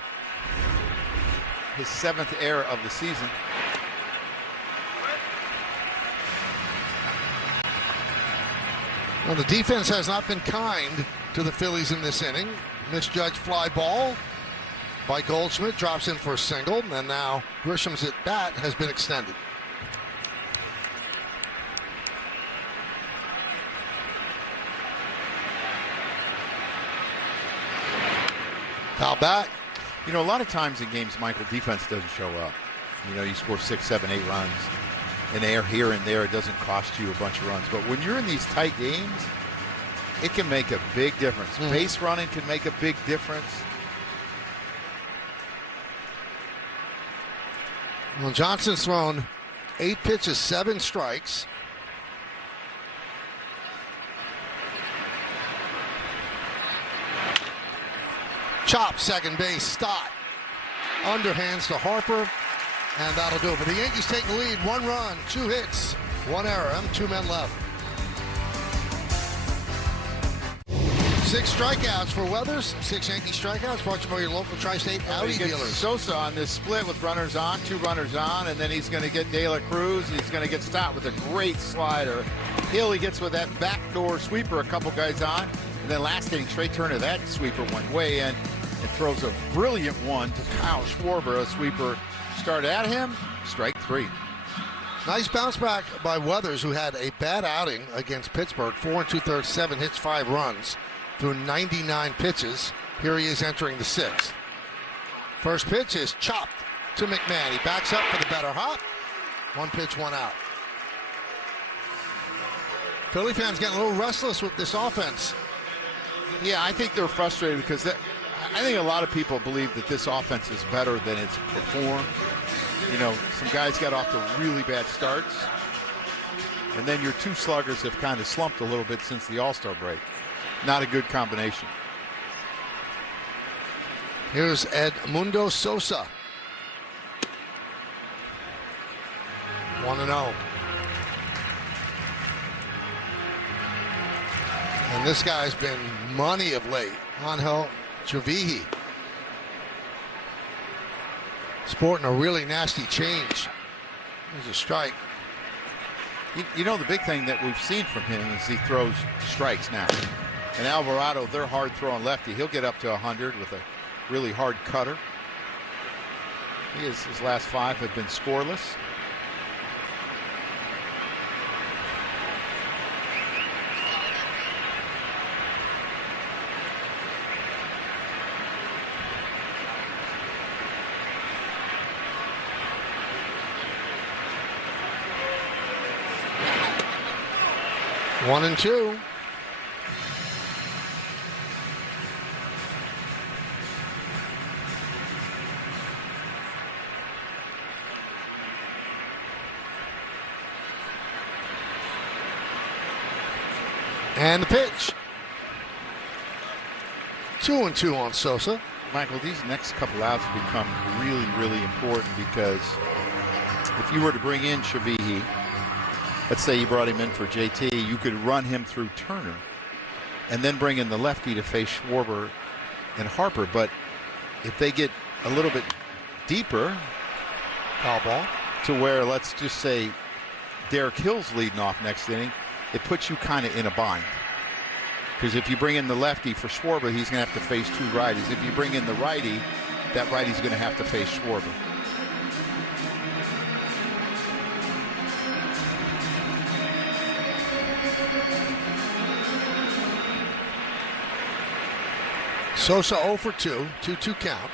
His 7th error of the season. Well, the defense has not been kind to the Phillies in this inning. Misjudged fly ball by Goldschmidt, drops in for a single, and now Grisham's at bat has been extended. Foul back. You know, a lot of times in games, Michael, defense doesn't show up. You know, you score 6, 7, 8 runs, an error here and there, it doesn't cost you a bunch of runs. But when you're in these tight games, it can make a big difference. Base running can make a big difference. Well, Johnson's thrown 8 pitches, 7 strikes. Chop, second base, Stott. Underhands to Harper, and that'll do it. But the Yankees take the lead, 1 run, 2 hits, 1 error, and 2 men left. 6 strikeouts for Weathers, 6 Yankee strikeouts, brought to you by your local Tri-State Audi dealers. Sosa on this split with runners on, 2 runners on, and then he's going to get De La Cruz. He's going to get Stott with a great slider. Hill, he gets with that backdoor sweeper, a couple guys on. And then last inning, Trey Turner, that sweeper went way in and throws a brilliant one to Kyle Schwarber. A sweeper started at him, strike 3. Nice bounce back by Weathers, who had a bad outing against Pittsburgh. 4 2/3, 7 hits, 5 runs through 99 pitches. Here he is entering the 6th. First pitch is chopped to McMahon. He backs up for the better hop. 1 pitch, 1 out. Philly fans getting a little restless with this offense. Yeah, I think they're frustrated because I think a lot of people believe that this offense is better than it's performed. You know, some guys got off to really bad starts. And then your 2 sluggers have kind of slumped a little bit since the All-Star break. Not a good combination. Here's Edmundo Sosa. 1-0. And this guy's been money of late. Angel Chavihi. Sporting a really nasty change. There's a strike. You know, the big thing that we've seen from him is he throws strikes now. And Alvarado, they're hard throwing lefty. He'll get up to 100 with a really hard cutter. His last 5 have been scoreless. One and 2. And the pitch. 2 and 2 on Sosa. Michael, these next couple outs become really, really important because if you were to bring in Chavihi, let's say you brought him in for JT, you could run him through Turner and then bring in the lefty to face Schwarber and Harper. But if they get a little bit deeper, foul ball, to where, let's just say, Derek Hill's leading off next inning, it puts you kind of in a bind. Because if you bring in the lefty for Schwarber, he's going to have to face 2 righties. If you bring in the righty, that righty's going to have to face Schwarber. Sosa 0 for 2, 2-2 count.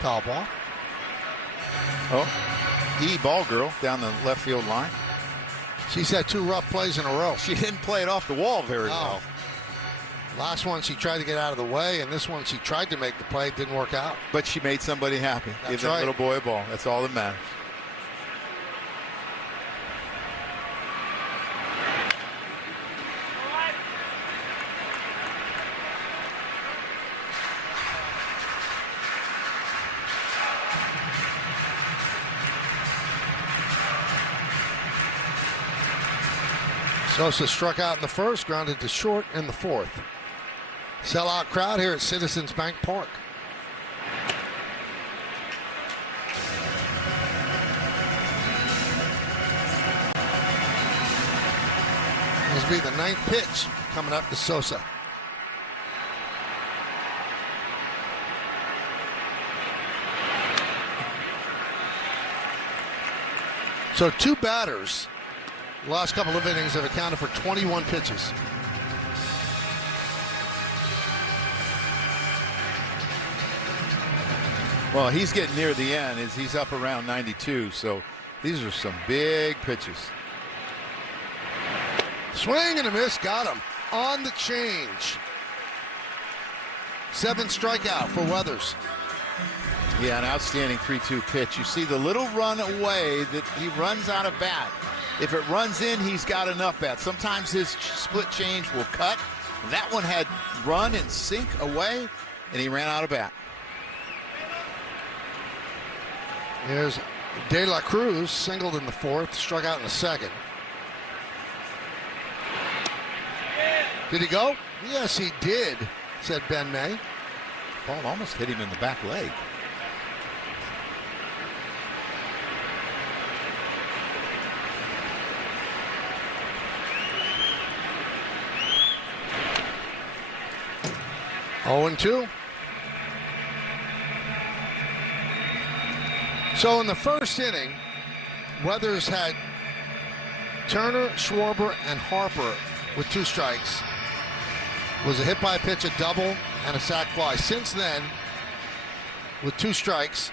Foul ball. Oh, ball girl down the left field line. She's had 2 rough plays in a row. She didn't play it off the wall very well. Last one she tried to get out of the way, and this one she tried to make the play, didn't work out. But she made somebody happy. Give that little boy a ball. That's all that matters. Sosa struck out in the first, grounded to short in the 4th. Sellout crowd here at Citizens Bank Park. This will be the 9th pitch coming up to Sosa. So 2 batters the last couple of innings have accounted for 21 pitches. Well, he's getting near the end as he's up around 92, so these are some big pitches. Swing and a miss, got him on the change. 7th strikeout for Weathers. Yeah, an outstanding 3-2 pitch. You see the little run away that he runs out of bat. If it runs in, he's got enough bats. Sometimes his split change will cut. That one had run and sink away, and he ran out of bat. Here's De La Cruz, singled in the fourth, struck out in the second. Did he go? Yes, he did, said Ben May. Ball almost hit him in the back leg. 0-2. So in the first inning, Weathers had Turner, Schwarber, and Harper with 2 strikes. Was a hit by pitch, a double, and a sac fly. Since then, with 2 strikes,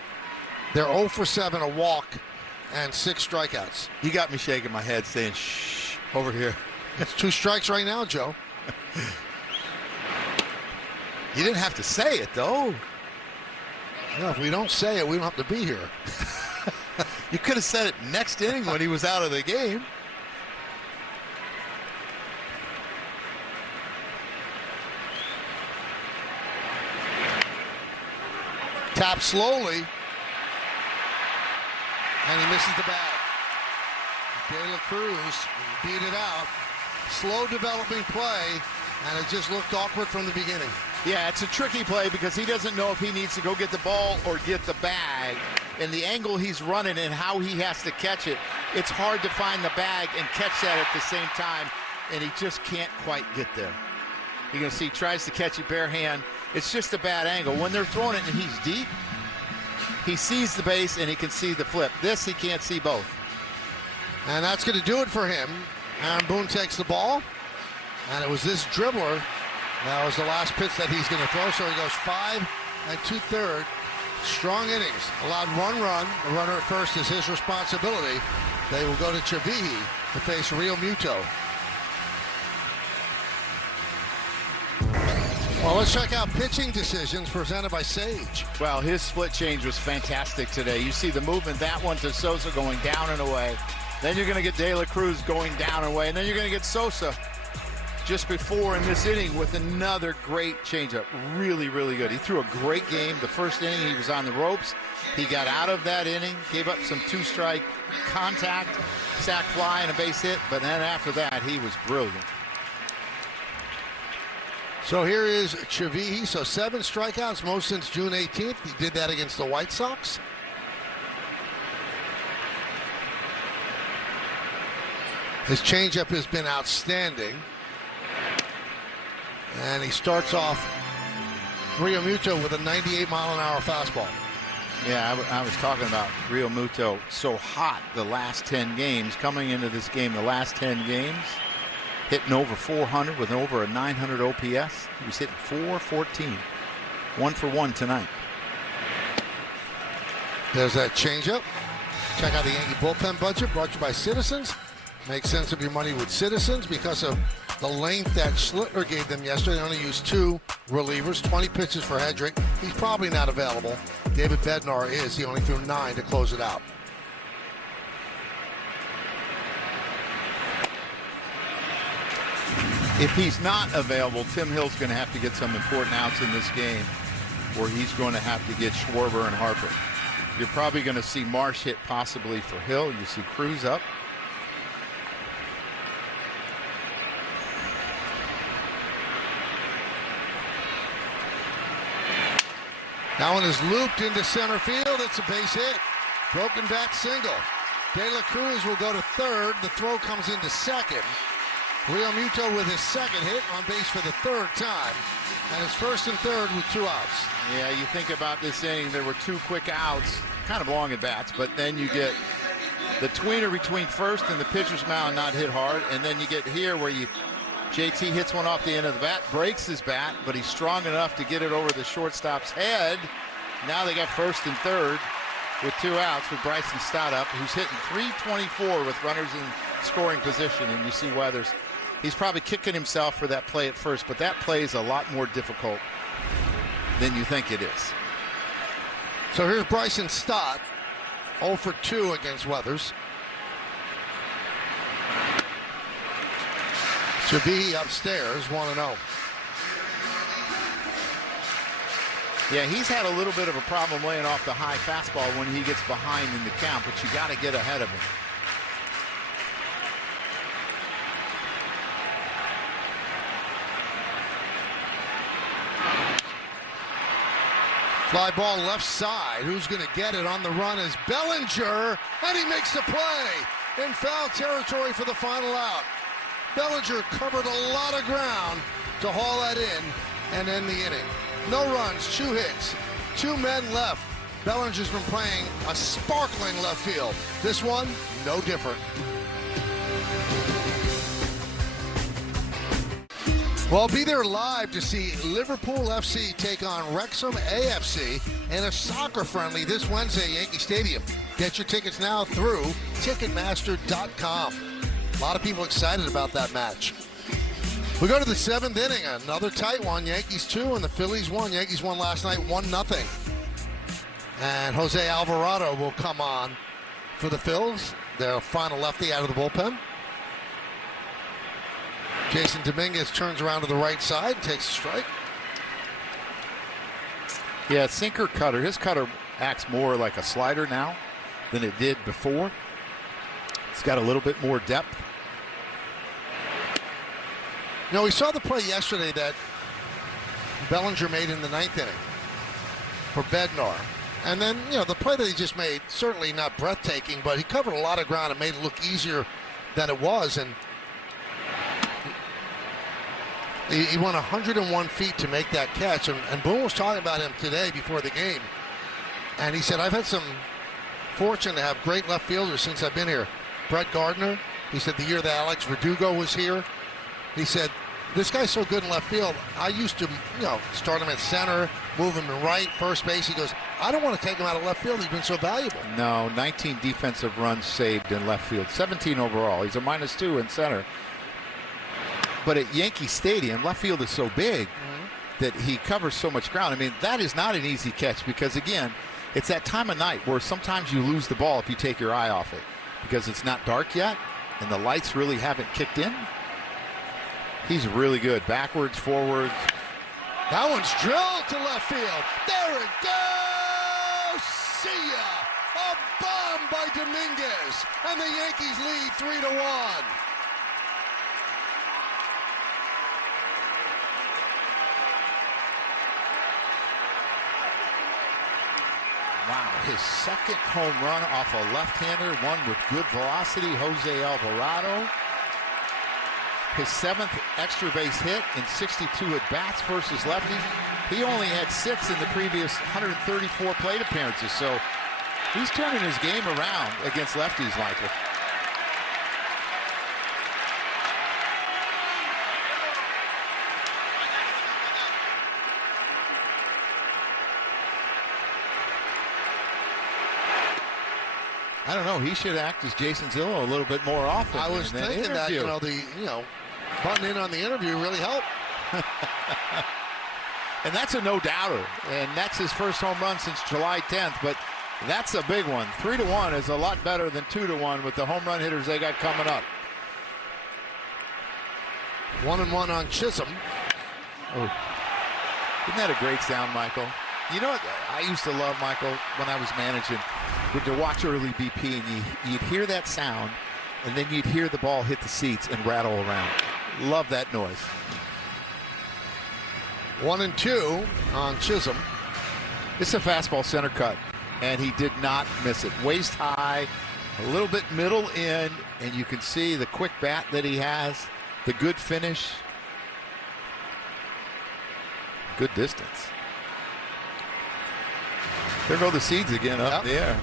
they're 0 for 7, a walk, and 6 strikeouts. You got me shaking my head saying, shh, over here. It's 2 strikes right now, Joe. You didn't have to say it, though. Yeah, if we don't say it, we don't have to be here. You could have said it next inning when he was out of the game. Tap slowly, and he misses the bag. De La Cruz beat it out. Slow developing play, and it just looked awkward from the beginning. Yeah, it's a tricky play because he doesn't know if he needs to go get the ball or get the bag. And the angle he's running and how he has to catch it, it's hard to find the bag and catch that at the same time, and he just can't quite get there. You're going to see he tries to catch it bare hand. It's just a bad angle. When they're throwing it and he's deep, he sees the base and he can see the flip. This, he can't see both. And that's going to do it for him. Aaron Boone takes the ball, and it was this dribbler. That was the last pitch that he's going to throw, so he goes 5 2/3. Strong innings. Allowed 1 run. The runner at first is his responsibility. They will go to Chavihi to face Real Muto. Well, let's check out pitching decisions presented by Sage. Well, his split change was fantastic today. You see the movement, that one to Sosa going down and away. Then you're going to get De La Cruz going down and away. And then you're going to get Sosa just before in this inning with another great changeup. Really, really good. He threw a great game. The first inning, he was on the ropes. He got out of that inning, gave up some 2-strike contact, sac fly, and a base hit. But then after that, he was brilliant. So here is Chavihi. So 7 strikeouts, most since June 18th. He did that against the White Sox. His changeup has been outstanding. And he starts off Real Muto with a 98-mile-an-hour fastball. Yeah, I was talking about Real Muto so hot the last 10 games. Coming into this game, the last 10 games, hitting over 400 with over a 900 OPS. He was hitting 414. 1 for 1 tonight. There's that changeup. Check out the Yankee bullpen budget brought to you by Citizens. Make sense of your money with Citizens because of the length that Schlittler gave them yesterday. They only used 2 relievers, 20 pitches for Hedrick. He's probably not available. David Bednar is. He only threw 9 to close it out. If he's not available, Tim Hill's going to have to get some important outs in this game where he's going to have to get Schwarber and Harper. You're probably going to see Marsh hit possibly for Hill. You see Cruz up. That one is looped into center field. It's a base hit. Broken bat single. De La Cruz will go to third. The throw comes into second. Real Muto with his second hit on base for the 3rd time. And it's first and third with 2 outs. Yeah, you think about this inning, there were 2 quick outs, kind of long at bats, but then you get the tweener between first and the pitcher's mound not hit hard, and then you get here where JT hits one off the end of the bat, breaks his bat, but he's strong enough to get it over the shortstop's head. Now they got first and third with 2 outs with Bryson Stott up, who's hitting .324 with runners in scoring position, and you see Weathers. He's probably kicking himself for that play at first, but that play is a lot more difficult than you think it is. So here's Bryson Stott, 0 for 2 against Weathers. Javi upstairs, 1-0. Yeah, he's had a little bit of a problem laying off the high fastball when he gets behind in the count, but you got to get ahead of him. Fly ball left side. Who's going to get it on the run is Bellinger, and he makes the play in foul territory for the final out. Bellinger covered a lot of ground to haul that in and end the inning. No runs, 2 hits, 2 men left. Bellinger's been playing a sparkling left field. This one, no different. Well, I'll be there live to see Liverpool FC take on Wrexham AFC in a soccer friendly this Wednesday at Yankee Stadium. Get your tickets now through Ticketmaster.com. A lot of people excited about that match. We go to the 7th inning, another tight one. Yankees 2 and the Phillies 1. Yankees won last night 1-0. And Jose Alvarado will come on for the Phils, their final lefty out of the bullpen. Jason Dominguez turns around to the right side and takes a strike. Yeah, sinker cutter. His cutter acts more like a slider now than it did before. It's got a little bit more depth. You know, we saw the play yesterday that Bellinger made in the 9th inning for Bednar. And then, you know, the play that he just made, certainly not breathtaking, but he covered a lot of ground and made it look easier than it was. And he went 101 feet to make that catch. And Boone was talking about him today before the game. And he said, I've had some fortune to have great left fielders since I've been here. Brett Gardner, he said the year that Alex Verdugo was here, he said, this guy's so good in left field, I used to, you know, start him at center, move him to right, first base. He goes, I don't want to take him out of left field. He's been so valuable. No, 19 defensive runs saved in left field, 17 overall. He's a -2 in center. But at Yankee Stadium, left field is so big that he covers so much ground. I mean, that is not an easy catch because, again, it's that time of night where sometimes you lose the ball if you take your eye off it because it's not dark yet and the lights really haven't kicked in. He's really good. Backwards, forwards. That one's drilled to left field. There it goes. See ya. A bomb by Dominguez. And the Yankees lead 3-1. Wow, his second home run off a left-hander, one with good velocity, Jose Alvarado. His 7th extra base hit in 62 at-bats versus lefties. He only had 6 in the previous 134 plate appearances, so he's turning his game around against lefties, Michael. I don't know. He should act as Jason Zillo a little bit more often. I was thinking that, you know, button in on the interview really helped. And that's a no-doubter. And that's his first home run since July 10th. But that's a big one. 3-1 is a lot better than 2-1 with the home run hitters they got coming up. 1-1 on Chisholm. Oh, isn't that a great sound, Michael? You know what I used to love, Michael, when I was managing, to watch early BP, and you'd hear that sound, and then you'd hear the ball hit the seats and rattle around. Love that noise. 1-2 on Chisholm. It's a fastball center cut, and he did not miss it. Waist high, a little bit middle in, and you can see the quick bat that he has, the good finish. Good distance. There go the seeds again up in the air.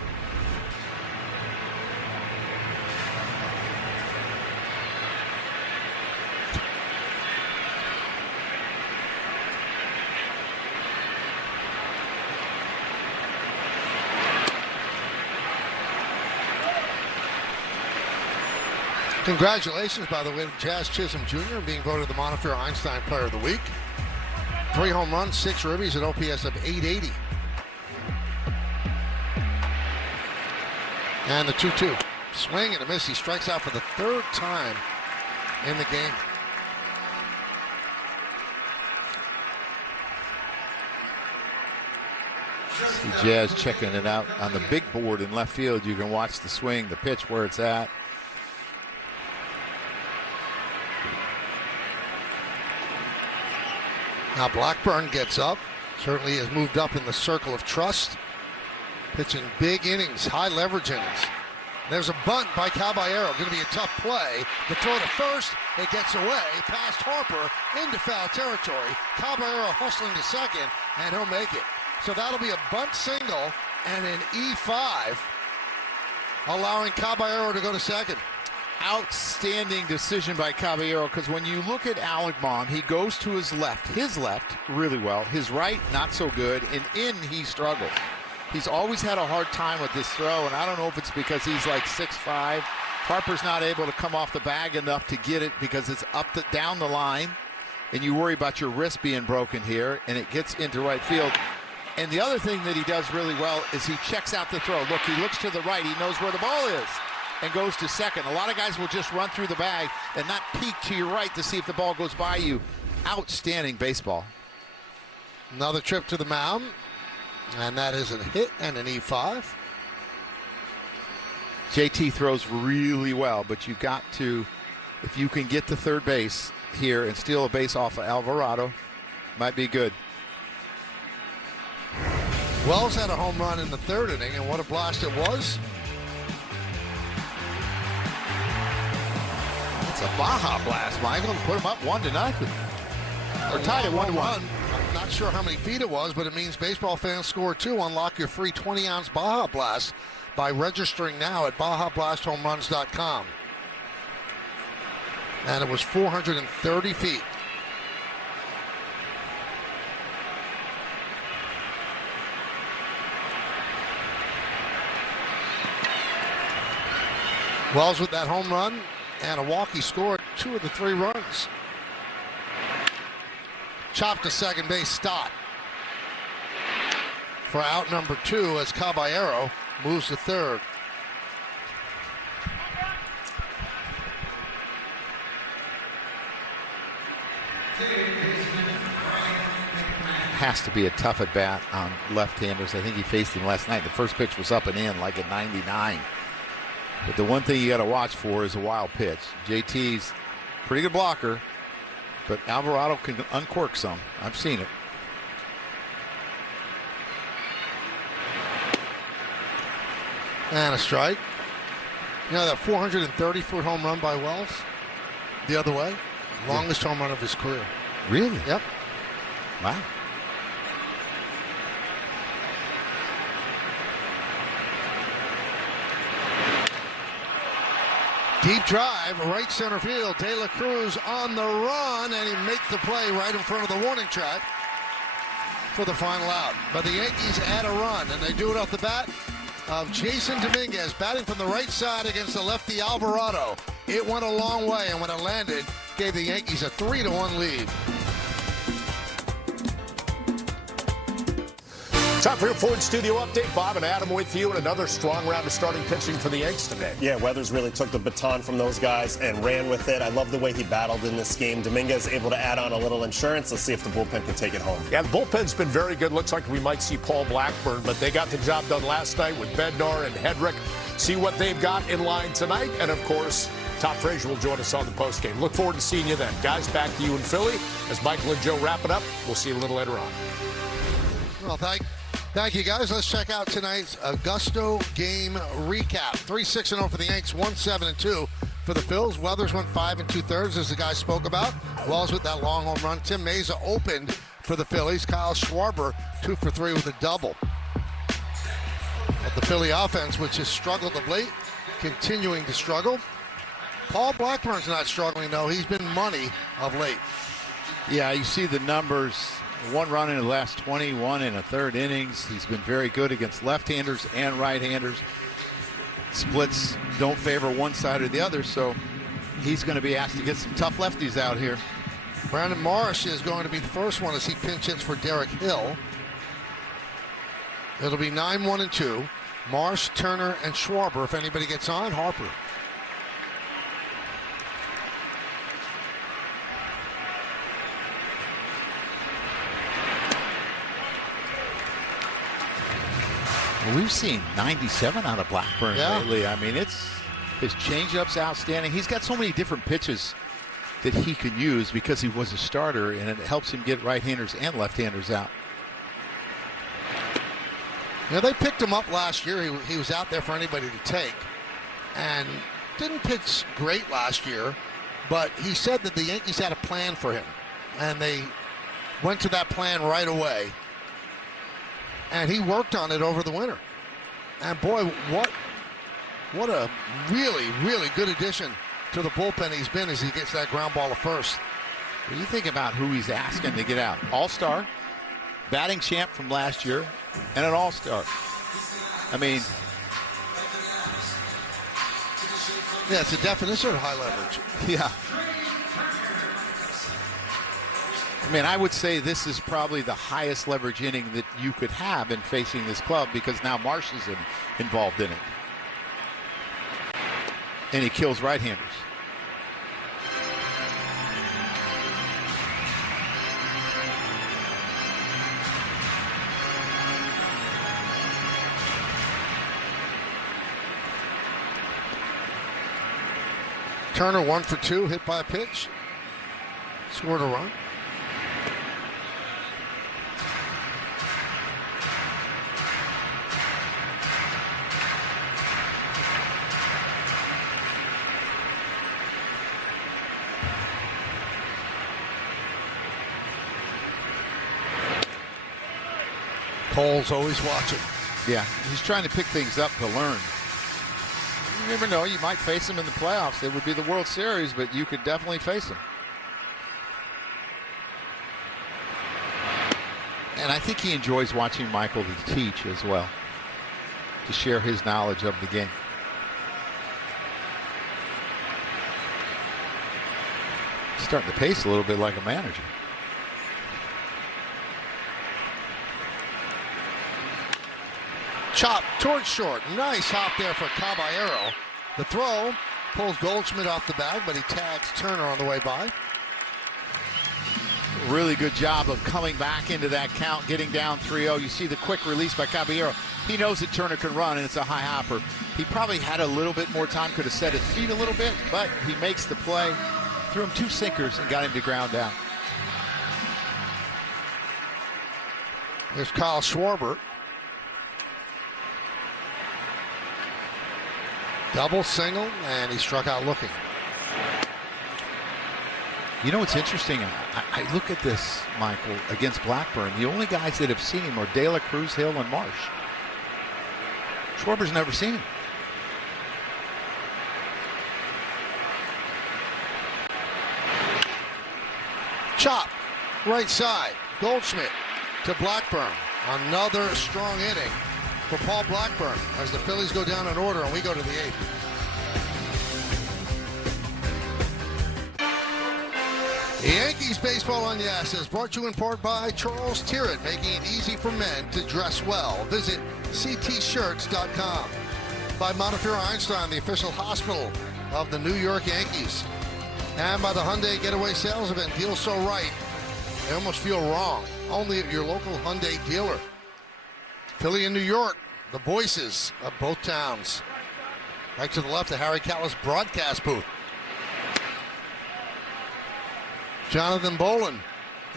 Congratulations, by the way, to Jazz Chisholm Jr. being voted the Montefiore Einstein Player of the Week. 3 home runs, 6 ribbies, an OPS of 880. And the 2-2. Swing and a miss. He strikes out for the 3rd time in the game. See Jazz checking it out on the big board in left field. You can watch the swing, the pitch, where it's at. Now Blackburn gets up. Certainly has moved up in the circle of trust. Pitching big innings, high leverage innings. There's a bunt by Caballero. Going to be a tough play. The throw to first. It gets away past Harper into foul territory. Caballero hustling to second, and he'll make it. So that'll be a bunt single and an E5, allowing Caballero to go to second. Outstanding decision by Caballero, because when you look at Alec Baum, he goes to his left really well, his right not so good, and he struggles. He's always had a hard time with this throw, and I don't know if it's because he's like 6'5". Harper's not able to come off the bag enough to get it because it's down the line, and you worry about your wrist being broken here, and it gets into right field. And the other thing that he does really well is he checks out the throw. Look, he looks to the right. He knows where the ball is and goes to second. A lot of guys will just run through the bag and not peek to your right to see if the ball goes by you. Outstanding baseball. Another trip to the mound, and that is a hit and an E5. JT throws really well, but you got to, if you can get to third base here and steal a base off of Alvarado, might be good. Wells had a home run in the third inning, and what a blast it was. It's a Baja blast, Michael, to put him up 1-0. Or tied at 1-1. I'm not sure how many feet it was, but it means baseball fans score 2. Unlock your free 20-ounce Baja Blast by registering now at BajaBlastHomeRuns.com. And it was 430 feet. Wells with that home run and a walk. He scored 2 of the 3 runs. Chopped to second base, Stott for out number 2 as Caballero moves to third. Has to be a tough at bat on left-handers. I think he faced him last night. The first pitch was up and in like a 99. But the one thing you got to watch for is a wild pitch. JT's pretty good blocker, but Alvarado can uncork some. I've seen it. And a strike. You know that 430-foot home run by Wells? The other way? Longest home run of his career. Really? Yep. Wow. Deep drive, right center field. De La Cruz on the run, and he makes the play right in front of the warning track for the final out. But the Yankees add a run, and they do it off the bat of Jason Dominguez, batting from the right side against the lefty Alvarado. It went a long way, and when it landed, gave the Yankees a 3-1 lead. Time for your Ford Studio update. Bob and Adam with you, and another strong round of starting pitching for the Yanks today. Yeah, Weathers really took the baton from those guys and ran with it. I love the way he battled in this game. Dominguez able to add on a little insurance. Let's see if the bullpen can take it home. Yeah, the bullpen's been very good. Looks like we might see Paul Blackburn, but they got the job done last night with Bednar and Hedrick. See what they've got in line tonight, and of course, Todd Frazier will join us on the postgame. Look forward to seeing you then. Guys, back to you in Philly as Michael and Joe wrap it up. We'll see you a little later on. Well, thank you, guys. Let's check out tonight's Augusto game recap. 3-6-0 for the Yanks, 1-7-2 for the Phils. Weathers went 5 2/3, as the guy spoke about. Wells with that long home run. Tim Meza opened for the Phillies. Kyle Schwarber 2 for 3 with a double. But the Philly offense, which has struggled of late, continuing to struggle. Paul Blackburn's not struggling, though. He's been money of late. Yeah, you see the numbers. 1 run in the last 21 in a third innings. He's been very good against left-handers and right-handers. Splits don't favor one side or the other, so he's going to be asked to get some tough lefties out here. Brandon Marsh is going to be the first one as he pinch hits for Derek Hill. It'll be 9-1-2. Marsh, Turner, and Schwarber. If anybody gets on, Harper. We've seen 97 out of Blackburn lately. I mean, his changeup's outstanding. He's got so many different pitches that he can use because he was a starter, and it helps him get right-handers and left-handers out. They picked him up last year. He was out there for anybody to take, and didn't pitch great last year, but he said that the Yankees had a plan for him, and they went to that plan right away, and he worked on it over the winter. And boy, what a really, really good addition to the bullpen he's been as he gets that ground ball to first. When you think about who he's asking to get out, all-star, batting champ from last year, and an all-star. I mean, yeah, it's a definition of high leverage. Yeah. I mean, I would say this is probably the highest leverage inning that you could have in facing this club, because now Marsh is involved in it. And he kills right-handers. Turner 1 for 2, hit by a pitch. Scored a run. Cole's always watching. Yeah, he's trying to pick things up to learn. You never know, you might face him in the playoffs. It would be the World Series, but you could definitely face him. And I think he enjoys watching Michael teach as well, to share his knowledge of the game. He's starting to pace a little bit like a manager. Chop towards short. Nice hop there for Caballero. The throw pulls Goldschmidt off the bag, but he tags Turner on the way by. Really good job of coming back into that count, getting down 3-0. You see the quick release by Caballero. He knows that Turner can run, and it's a high hopper. He probably had a little bit more time, could have set his feet a little bit, but he makes the play. Threw him 2 sinkers and got him to ground down. There's Kyle Schwarber. Double, single, and he struck out looking. You know what's interesting? I look at this, Michael, against Blackburn. The only guys that have seen him are De La Cruz, Hill, and Marsh. Schwarber's never seen him. Chop, right side. Goldschmidt to Blackburn. Another strong inning for Paul Blackburn as the Phillies go down in order and we go to the 8th. The Yankees Baseball on Yes is brought to you in part by Charles Tirrett, making it easy for men to dress well. Visit ctshirts.com. By Montefiore Einstein, the official hospital of the New York Yankees. And by the Hyundai Getaway Sales Event. Deals so right, they almost feel wrong. Only at your local Hyundai dealer. Philly and New York, the voices of both towns. Right to the left, the Harry Callis broadcast booth. Jonathan Bolin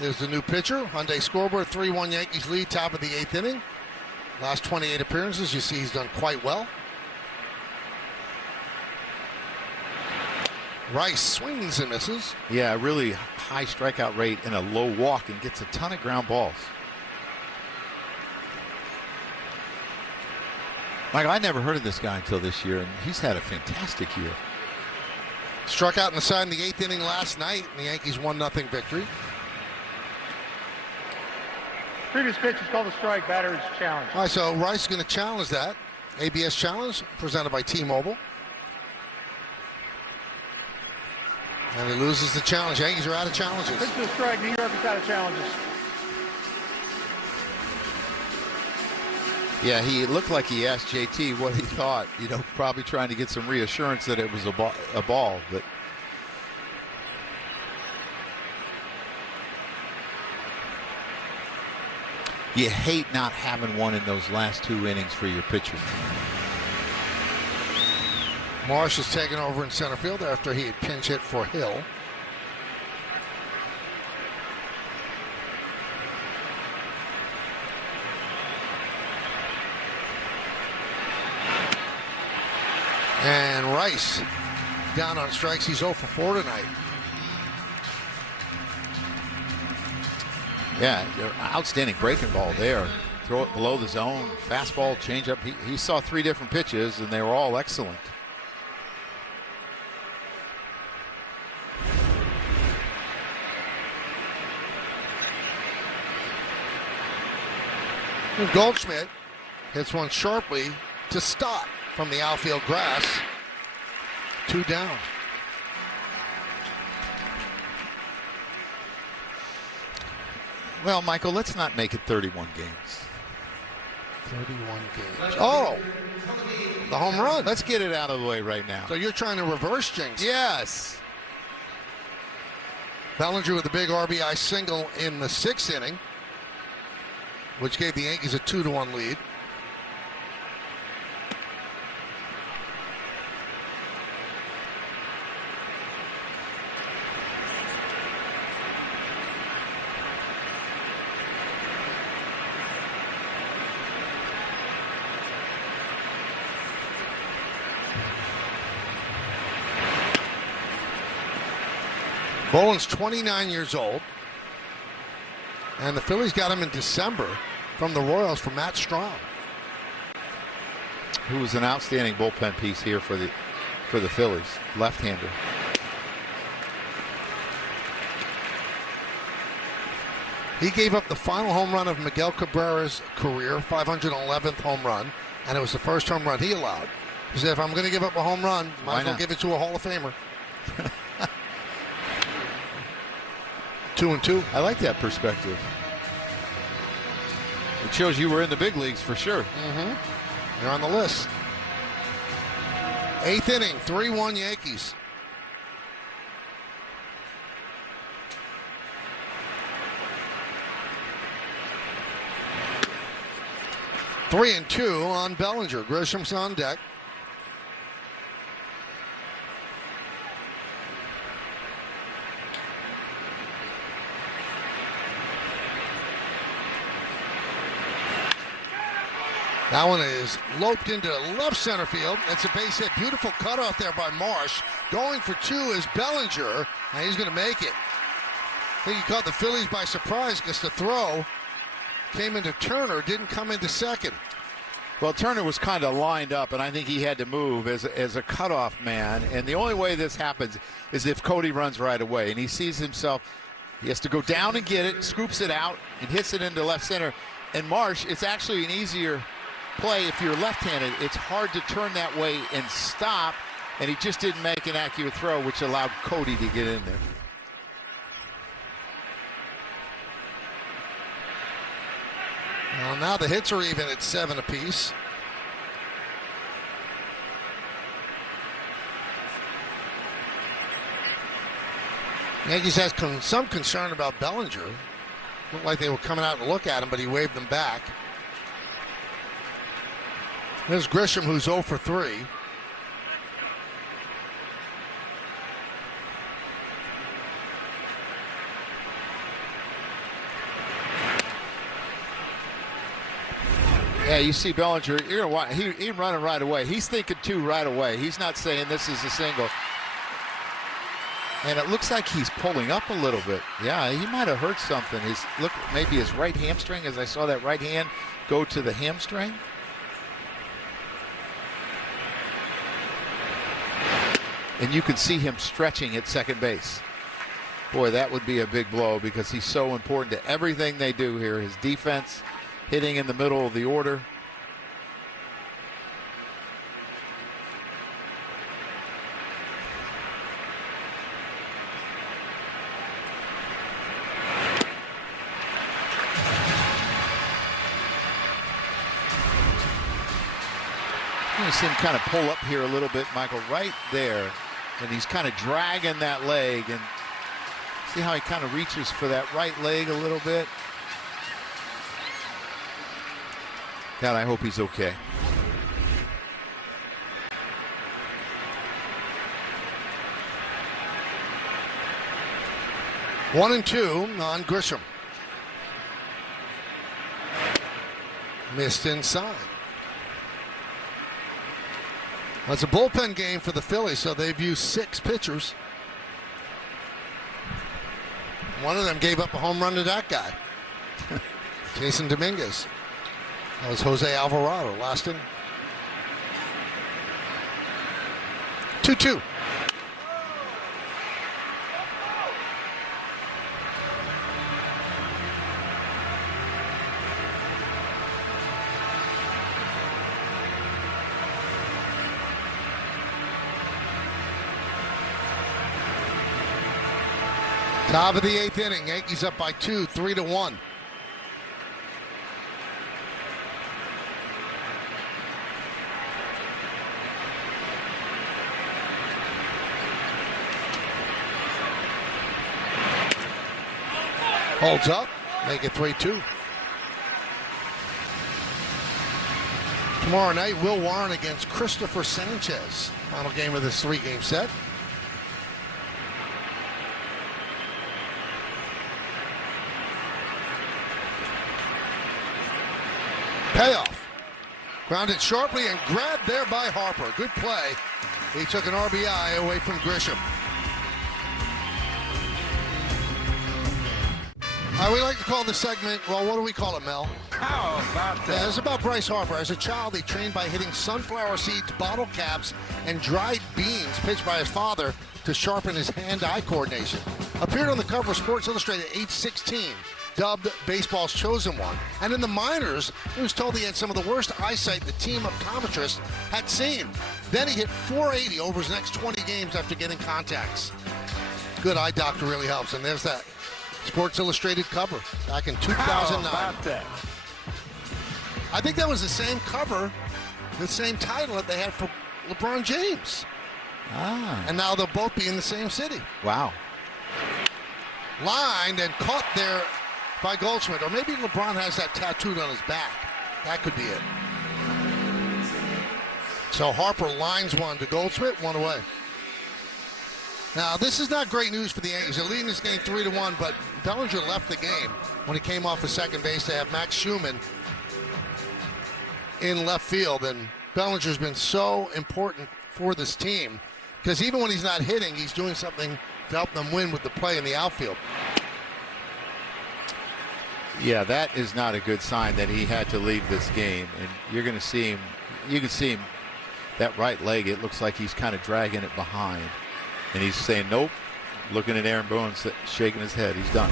is the new pitcher. Hyundai scoreboard, 3-1 Yankees lead, top of the 8th inning. Last 28 appearances, you see he's done quite well. Rice swings and misses. Yeah, really high strikeout rate and a low walk, and gets a ton of ground balls. Michael, I never heard of this guy until this year, and he's had a fantastic year. Struck out in the side in the 8th inning last night, and the Yankees 1-0 victory. Previous pitch is called a strike, batter's challenge. All right, so Rice is going to challenge that. ABS challenge presented by T-Mobile. And he loses the challenge. Yankees are out of challenges. Pitch to a strike, New York is out of challenges. Yeah, he looked like he asked JT what he thought, probably trying to get some reassurance that it was a ball. But You hate not having one in those last 2 innings for your pitcher. Marsh is taking over in center field after he had pinch hit for Hill. And Rice down on strikes. He's 0 for 4 tonight. Yeah, outstanding breaking ball there. Throw it below the zone. Fastball, changeup. He saw 3 different pitches, and they were all excellent. Goldschmidt hits one sharply to Stott from the outfield grass. 2 down. Well, Michael, let's not make it 31 games. 31 games. Oh, the home run. Let's get it out of the way right now. So you're trying to reverse jinx. Yes. Bellinger with a big RBI single in the 6th inning, which gave the Yankees a 2-1 lead. Boland's 29 years old, and the Phillies got him in December from the Royals for Matt Strahm, who was an outstanding bullpen piece here for the Phillies, left-hander. He gave up the final home run of Miguel Cabrera's career, 511th home run, and it was the first home run he allowed. He said, if I'm going to give up a home run, might as well give it to a Hall of Famer. 2-2. I like that perspective. It shows you were in the big leagues for sure. Mm-hmm. You're on the list. 8th inning, 3-1 Yankees. Three and 2 on Bellinger. Grisham's on deck. That one is loped into left center field. It's a base hit. Beautiful cutoff there by Marsh. Going for 2 is Bellinger, and he's going to make it. I think he caught the Phillies by surprise because the throw came into Turner, didn't come into second. Well, Turner was kind of lined up, and I think he had to move as a cutoff man. And the only way this happens is if Cody runs right away, and he sees himself. He has to go down and get it, scoops it out, and hits it into left center. And Marsh, it's actually an easier play if you're left-handed. It's hard to turn that way and stop, and he just didn't make an accurate throw, which allowed Cody to get in there. Well, now the hits are even at 7 apiece. Yankees has some concern about Bellinger. Looked like they were coming out to look at him, but he waved them back. There's Grisham, who's 0 for 3. Yeah, you see Bellinger, you're gonna watch, he running right away. He's thinking 2 right away. He's not saying this is a single. And it looks like he's pulling up a little bit. Yeah, he might have hurt something. Maybe his right hamstring, as I saw that right hand go to the hamstring. And you can see him stretching at second base. Boy, that would be a big blow because he's so important to everything they do here. His defense, hitting in the middle of the order. You see him kind of pull up here a little bit, Michael, right there. And he's kind of dragging that leg. And see how he kind of reaches for that right leg a little bit. God, I hope he's okay. One and two on Grisham. Missed inside. That's a bullpen game for the Phillies, so they've used 6 pitchers. One of them gave up a home run to that guy, Jason Dominguez. That was Jose Alvarado last inning. 2-2. Top of the 8th inning. Yankees up by 2, 3-1. Holds up, make it 3-2. Tomorrow night, Will Warren against Christopher Sanchez. Final game of this 3-game set. Payoff. Grounded sharply and grabbed there by Harper. Good play. He took an RBI away from Grisham. We like to call this segment, well, what do we call it, Mel? How about that? Yeah, it's about Bryce Harper. As a child, he trained by hitting sunflower seeds, bottle caps, and dried beans pitched by his father to sharpen his hand-eye coordination. Appeared on the cover of Sports Illustrated at age 16. Dubbed baseball's chosen one. And in the minors, he was told he had some of the worst eyesight the team optometrists had seen. Then he hit .480 over his next 20 games after getting contacts. Good eye doctor really helps. And there's that Sports Illustrated cover back in 2009. How about that? I think that was the same cover, the same title that they had for LeBron James. And now they'll both be in the same city. Wow. Lined and caught there by Goldschmidt, or maybe LeBron has that tattooed on his back. That could be it. So Harper lines one to Goldschmidt, one away. Now, this is not great news for the Yankees. They're leading this game 3-1, but Bellinger left the game when he came off the second base to have Max Schumann in left field. And Bellinger's been so important for this team because even when he's not hitting, he's doing something to help them win with the play in the outfield. Yeah, that is not a good sign that he had to leave this game. And you're going to see him, you can see him, that right leg, it looks like he's kind of dragging it behind. And he's saying, nope, looking at Aaron Boone, shaking his head. He's done.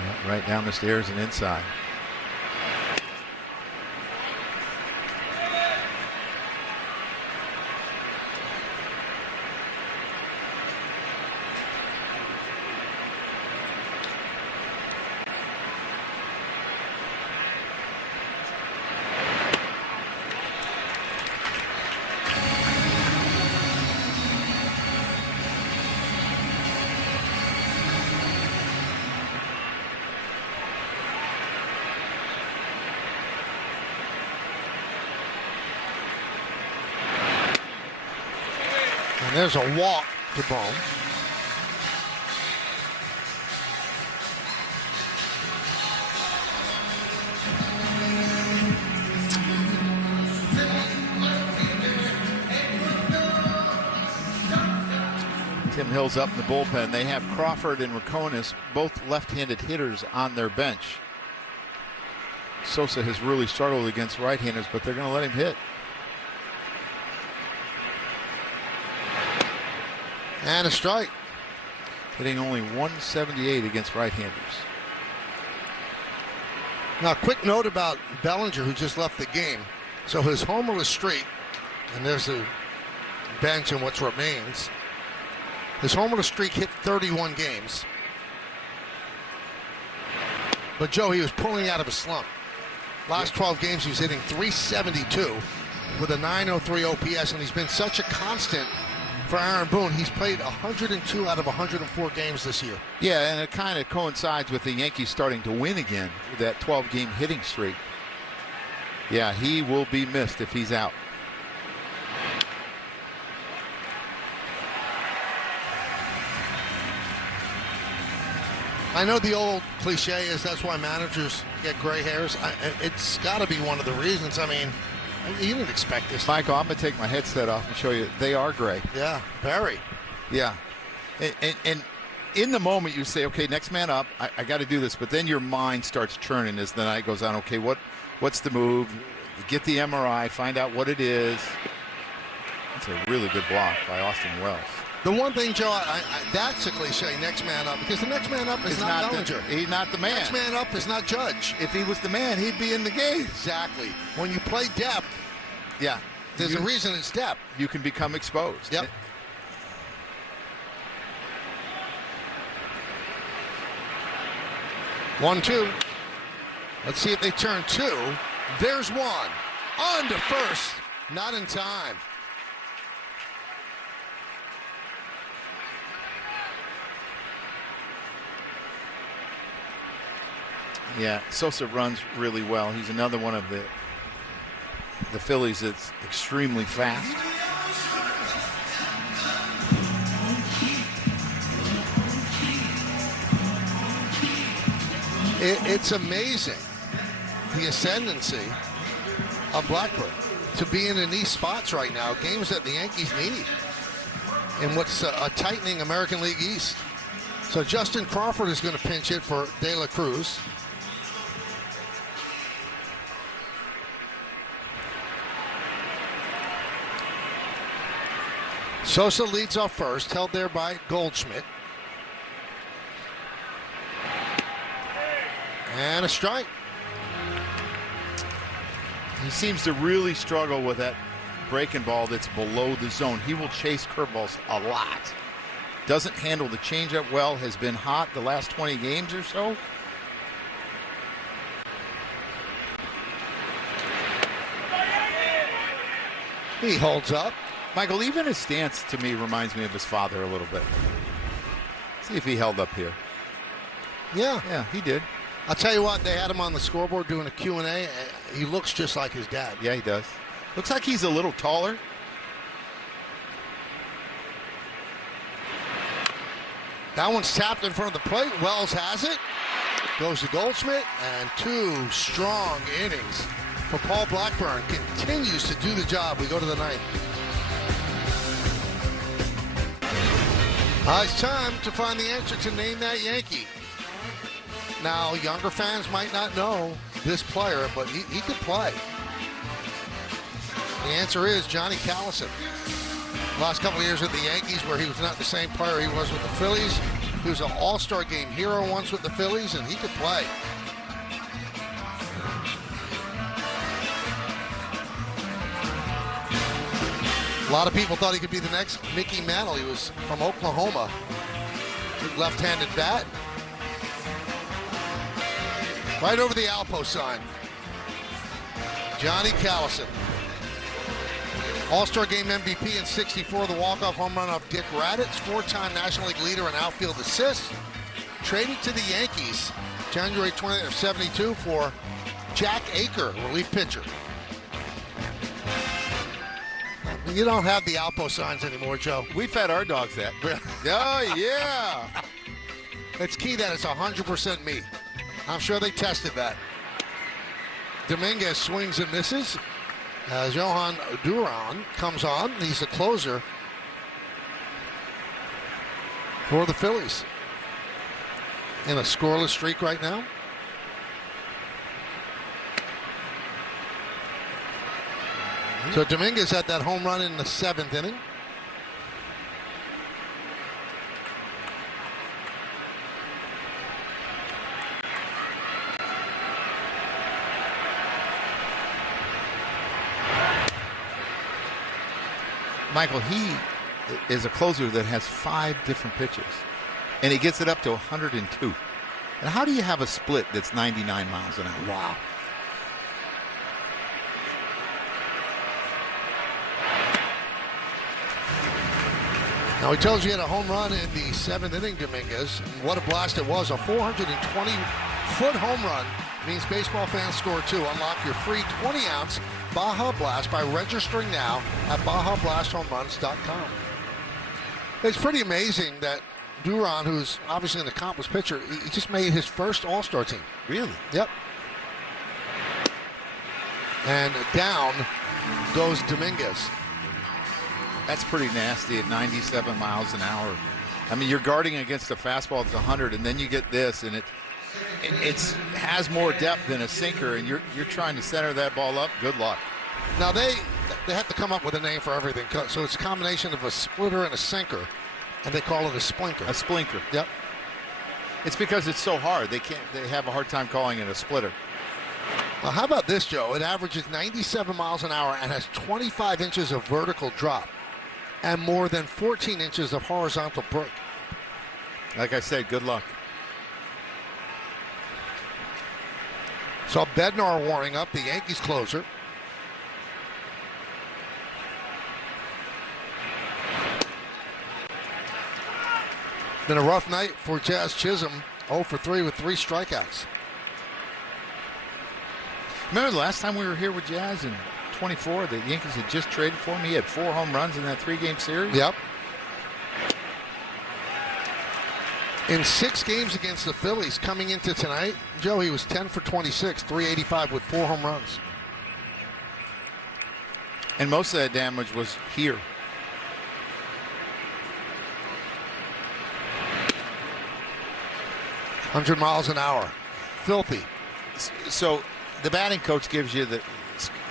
Yeah, right down the stairs and inside. And there's a walk to Bohm. Tim Hill's up in the bullpen. They have Crawford and Raconis, both left-handed hitters, on their bench. Sosa has really struggled against right-handers, but they're going to let him hit. And a strike. Hitting only 178 against right-handers. Now, a quick note about Bellinger, who just left the game. So his homerless streak, and there's a bench and what remains. His homerless streak hit 31 games. But, Joe, he was pulling out of a slump. Last 12 games, he's hitting .372 with a .903 OPS, and he's been such a constant for Aaron Boone. He's played 102 out of 104 games this year. Yeah, and it kind of coincides with the Yankees starting to win again with that 12-game hitting streak. Yeah, he will be missed if he's out. I know the old cliche is that's why managers get gray hairs. It's got to be one of the reasons. I mean, you didn't expect this. Michael, I'm going to take my headset off and show you. They are gray. Yeah, very. Yeah. And in the moment you say, okay, next man up. I got to do this. But then your mind starts churning as the night goes on. Okay, what's the move? Get the MRI, find out what it is. That's a really good block by Austin Wells. The one thing, Joe, that's a cliche, next man up, because the next man up is not Bellinger. He's not the man. Next man up is not Judge. If he was the man, he'd be in the game. Exactly. When you play depth, yeah, there's a reason it's depth. You can become exposed. Yep. 1-2. Let's see if they turn 2. There's one. On to first. Not in time. Yeah, Sosa runs really well. He's another one of the Phillies that's extremely fast. It's amazing, the ascendancy of Blackburn to be in these spots right now, games that the Yankees need in what's a tightening American League East. So Justin Crawford is going to pinch hit for De La Cruz. Sosa leads off first, held there by Goldschmidt. And a strike. He seems to really struggle with that breaking ball that's below the zone. He will chase curveballs a lot. Doesn't handle the changeup well, has been hot the last 20 games or so. He holds up. Michael, even his stance to me reminds me of his father a little bit. See if he held up here. Yeah, he did. I'll tell you what, they had him on the scoreboard doing a Q&A. He looks just like his dad. Yeah, he does. Looks like he's a little taller. That one's tapped in front of the plate. Wells has it. Goes to Goldschmidt, and 2 strong innings for Paul Blackburn. Continues to do the job. We go to the 9th. It's time to find the answer to Name That Yankee. Now, younger fans might not know this player, but he could play. The answer is Johnny Callison. Last couple of years with the Yankees, where he was not the same player he was with the Phillies. He was an all-star game hero once with the Phillies, and he could play. A lot of people thought he could be the next Mickey Mantle. He was from Oklahoma. Left-handed bat. Right over the Alpo sign. Johnny Callison. All-Star Game MVP in '64, the walk-off home run off Dick Raditz, 4-time National League leader in outfield assists. Traded to the Yankees January 20th of '72 for Jack Aker, relief pitcher. You don't have the Alpo signs anymore, Joe. We fed our dogs that. Oh, yeah. It's key that it's 100% meat. I'm sure they tested that. Dominguez swings and misses as Johan Duran comes on. He's the closer for the Phillies in a scoreless streak right now. So Dominguez had that home run in the 7th inning. Michael, he is a closer that has 5 different pitches, and he gets it up to 102. And how do you have a split that's 99 miles an hour? Wow. Now, he tells you he had a home run in the 7th inning, Dominguez. And what a blast it was. A 420-foot home run means baseball fans score too. Unlock your free 20-ounce Baja Blast by registering now at BajaBlastHomeRuns.com. It's pretty amazing that Duran, who's obviously an accomplished pitcher, he just made his first All-Star team. Really? Yep. And down goes Dominguez. That's pretty nasty at 97 miles an hour. I mean, you're guarding against a fastball that's 100, and then you get this, and it has more depth than a sinker, and you're trying to center that ball up. Good luck. Now they have to come up with a name for everything, so it's a combination of a splitter and a sinker, and they call it a splinker. A splinker. Yep. It's because it's so hard. They have a hard time calling it a splitter. Now, how about this, Joe? It averages 97 miles an hour and has 25 inches of vertical drop and more than 14 inches of horizontal break. Like I said, good luck. So Bednar warming up, the Yankees closer. Been a rough night for Jazz Chisholm, 0 for 3 with 3 strikeouts. Remember the last time we were here with Jazz in 24, the Yankees had just traded for him? He had 4 home runs in that 3-game series? Yep. In 6 games against the Phillies coming into tonight, Joe, he was 10 for 26, 385 with 4 home runs. And most of that damage was here. $100 miles an hour. Filthy. So the batting coach gives you the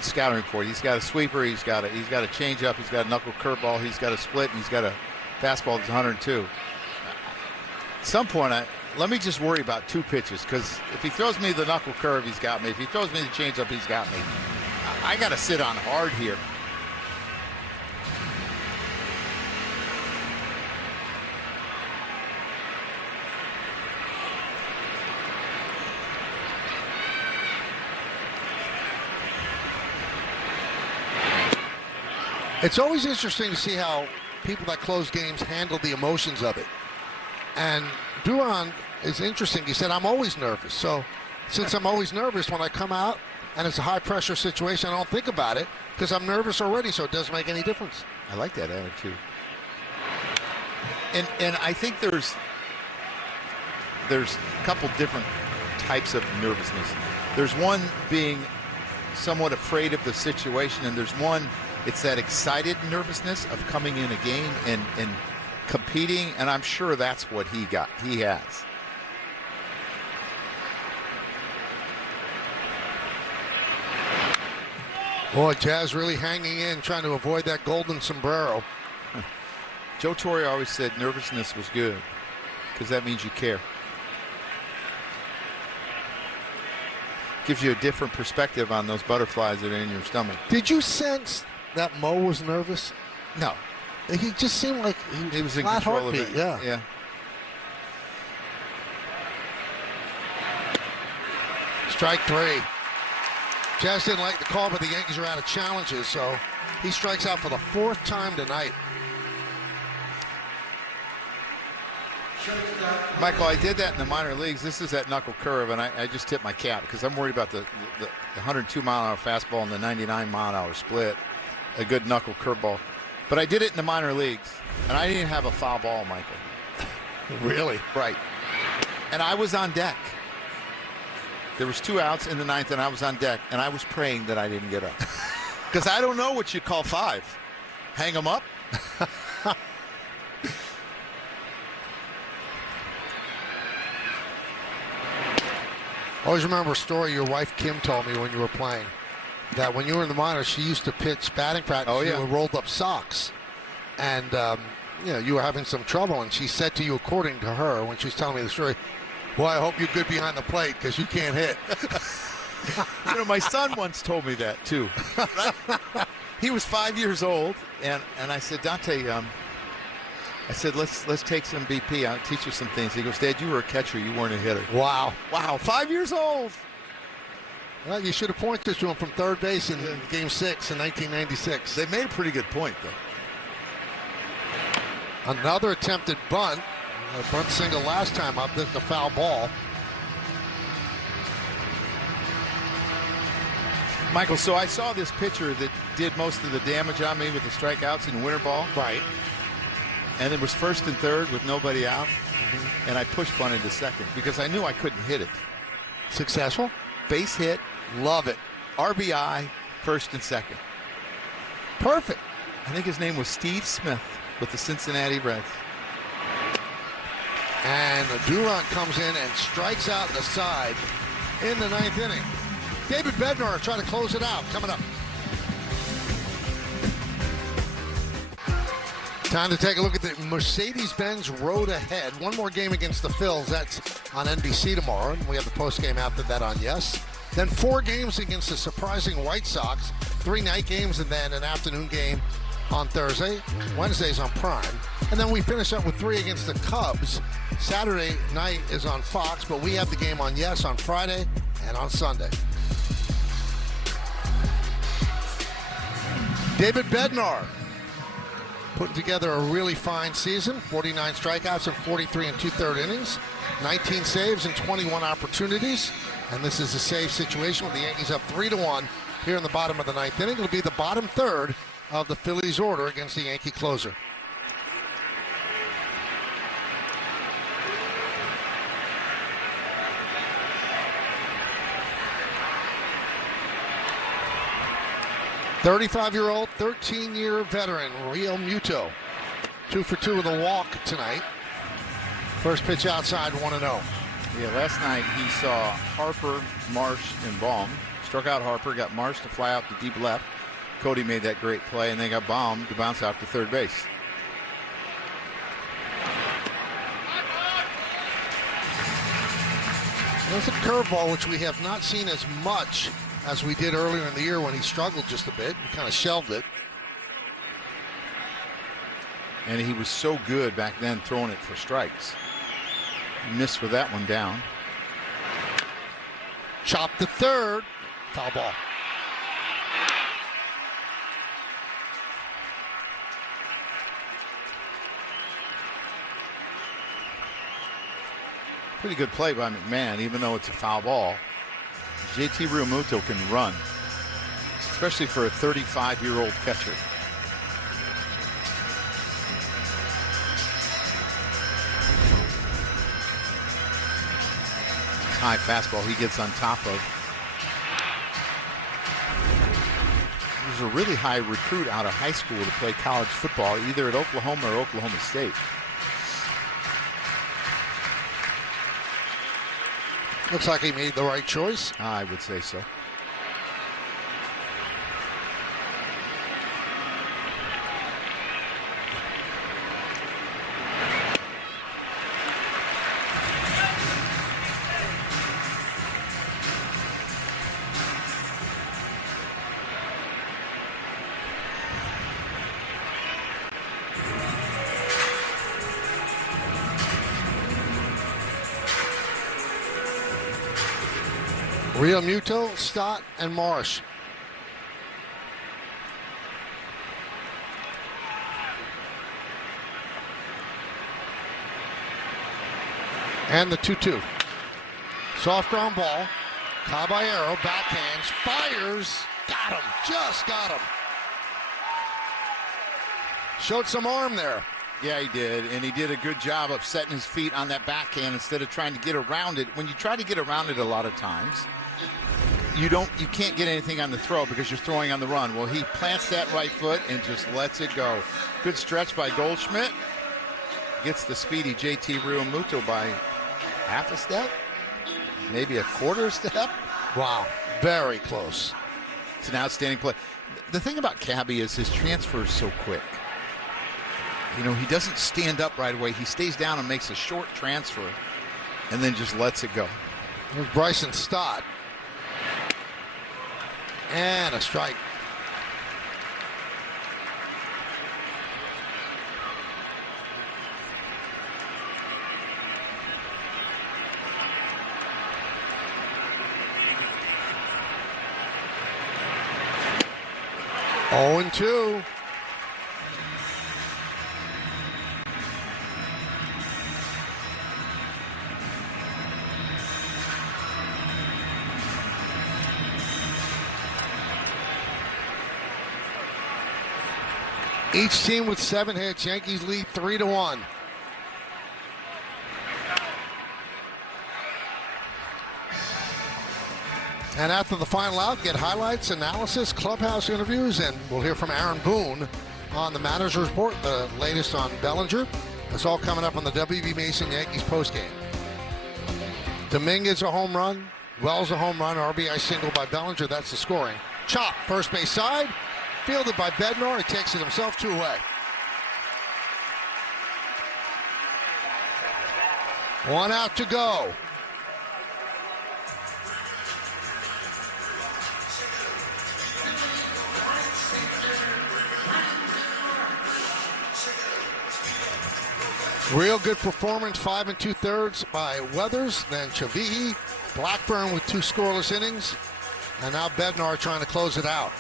scouting report. He's got a sweeper, he's got a changeup, he's got a knuckle curveball, he's got a split, and he's got a fastball that's 102. At some point, let me just worry about 2 pitches, because if he throws me the knuckle curve, he's got me. If he throws me the changeup, he's got me. I got to sit on hard here. It's always interesting to see how people that close games handle the emotions of it. And Duran is interesting. He said, I'm always nervous. So since I'm always nervous, when I come out and it's a high-pressure situation, I don't think about it because I'm nervous already, so it doesn't make any difference. I like that attitude. And I think there's a couple different types of nervousness. There's one being somewhat afraid of the situation, and there's one, it's that excited nervousness of coming in a game and competing, and I'm sure that's what he has. Boy, Jazz really hanging in, trying to avoid that golden sombrero. Joe Torre always said nervousness was good because that means you care. Gives you a different perspective on those butterflies that are in your stomach. Did you sense that Mo was nervous? No. He just seemed like he was in flat control heartbeat. of it. Yeah. Strike 3. Jazz didn't like the call, but the Yankees are out of challenges, so he strikes out for the 4th time tonight. Michael, I did that in the minor leagues. This is that knuckle curve, and I just tipped my cap because I'm worried about the 102-mile-an-hour fastball and the 99-mile-an-hour split, a good knuckle curveball. But I did it in the minor leagues, and I didn't have a foul ball, Michael. Really? Right. And I was on deck. There was 2 outs in the 9th, and I was on deck, and I was praying that I didn't get up. Because I don't know what you call 5. Hang them up? Always remember a story your wife Kim told me when you were playing, that when you were in the minors, she used to pitch batting practice with rolled up socks. And, you were having some trouble, and she said to you, according to her, when she was telling me the story, boy, I hope you're good behind the plate because you can't hit. My son once told me that, too. He was 5 years old, and I said, Dante, I said, let's take some BP. I'll teach you some things. He goes, Dad, you were a catcher. You weren't a hitter. Wow. 5 years old. Well, you should have pointed to him from third base in Game 6 in 1996. They made a pretty good point, though. Another attempted bunt. A bunt single last time up. This is a foul ball. Michael, so I saw this pitcher that did most of the damage on me with the strikeouts in winter ball. Right. And it was first and third with nobody out. And I push bunted to second because I knew I couldn't hit it. Successful? Base hit. Love it. RBI, first and second. Perfect. I think his name was Steve Smith with the Cincinnati Reds. And Durant comes in and strikes out the side in the ninth inning. David Bednar trying to close it out. Coming up. Time to take a look at the Mercedes-Benz road ahead. One more game against the Phillies. That's on NBC tomorrow. And we have the postgame after that on Yes. Then 4 games against the surprising White Sox. 3 night games and then an afternoon game on Thursday. Wednesday's on Prime. And then we finish up with 3 against the Cubs. Saturday night is on Fox, but we have the game on Yes on Friday and on Sunday. David Bednar putting together a really fine season. 49 strikeouts and 43 2/3 innings. 19 saves and 21 opportunities. And this is a save situation with the Yankees up 3-1 here in the bottom of the ninth inning. It'll be the bottom third of the Phillies order against the Yankee closer. "35-year-old, 13-year veteran, Real Muto. 2 for 2 with a walk tonight. First pitch outside, 1-0. Yeah, last night he saw Harper, Marsh, and Baum. Struck out Harper, got Marsh to fly out to deep left. Cody made that great play, and they got Baum to bounce out to third base. There's a curveball, which we have not seen as much as we did earlier in the year when he struggled just a bit. He kind of shelved it. And he was so good back then throwing it for strikes. He missed with that one down. Chopped to third. Foul ball. Pretty good play by McMahon, even though it's a foul ball. JT Realmuto can run, especially for a 35-year-old catcher. This high fastball he gets on top of. He was a really high recruit out of high school to play college football, either at Oklahoma or Oklahoma State. Looks like he made the right choice. I would say so. Real Muto, Stott, and Marsh. And the 2-2. Soft ground ball. Caballero backhands, fires. Got him. Just got him. Showed some arm there. Yeah, he did, and he did a good job of setting his feet on that backhand instead of trying to get around it. When you try to get around it a lot of times, you can't get anything on the throw because you're throwing on the run. Well, he plants that right foot and just lets it go. Good stretch by Goldschmidt. Gets the speedy JT Realmuto by half a step, maybe a quarter step. Wow, very close. It's an outstanding play. The thing about Cabby is his transfer is so quick. You know, he doesn't stand up right away. He stays down and makes a short transfer and then just lets it go. There's Bryson Stott. And a strike. Oh, 0-2. Each team with 7 hits. Yankees lead 3-1. And after the final out, get highlights, analysis, clubhouse interviews, and we'll hear from Aaron Boone on the Manager's Report, the latest on Bellinger. It's all coming up on the W.B. Mason Yankees postgame. Dominguez a home run, Wells a home run, RBI single by Bellinger. That's the scoring. Chop, first base side, fielded by Bednar. He takes it himself, 2 away. 1 out to go. Real good performance, 5 2/3 by Weathers, then Chavihi, Blackburn with 2 scoreless innings, and now Bednar trying to close it out.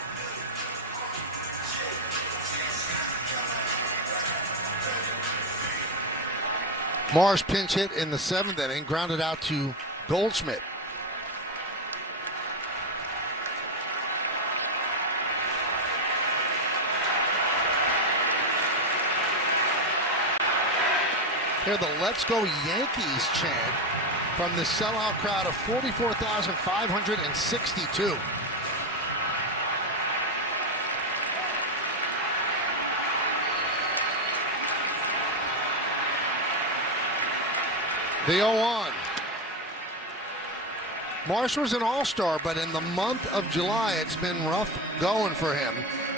Marsh pinch hit in the 7th inning, grounded out to Goldschmidt. Hear the Let's Go Yankees chant from the sellout crowd of 44,562. The 0-1. Marsh was an all-star, but in the month of July, it's been rough going for him,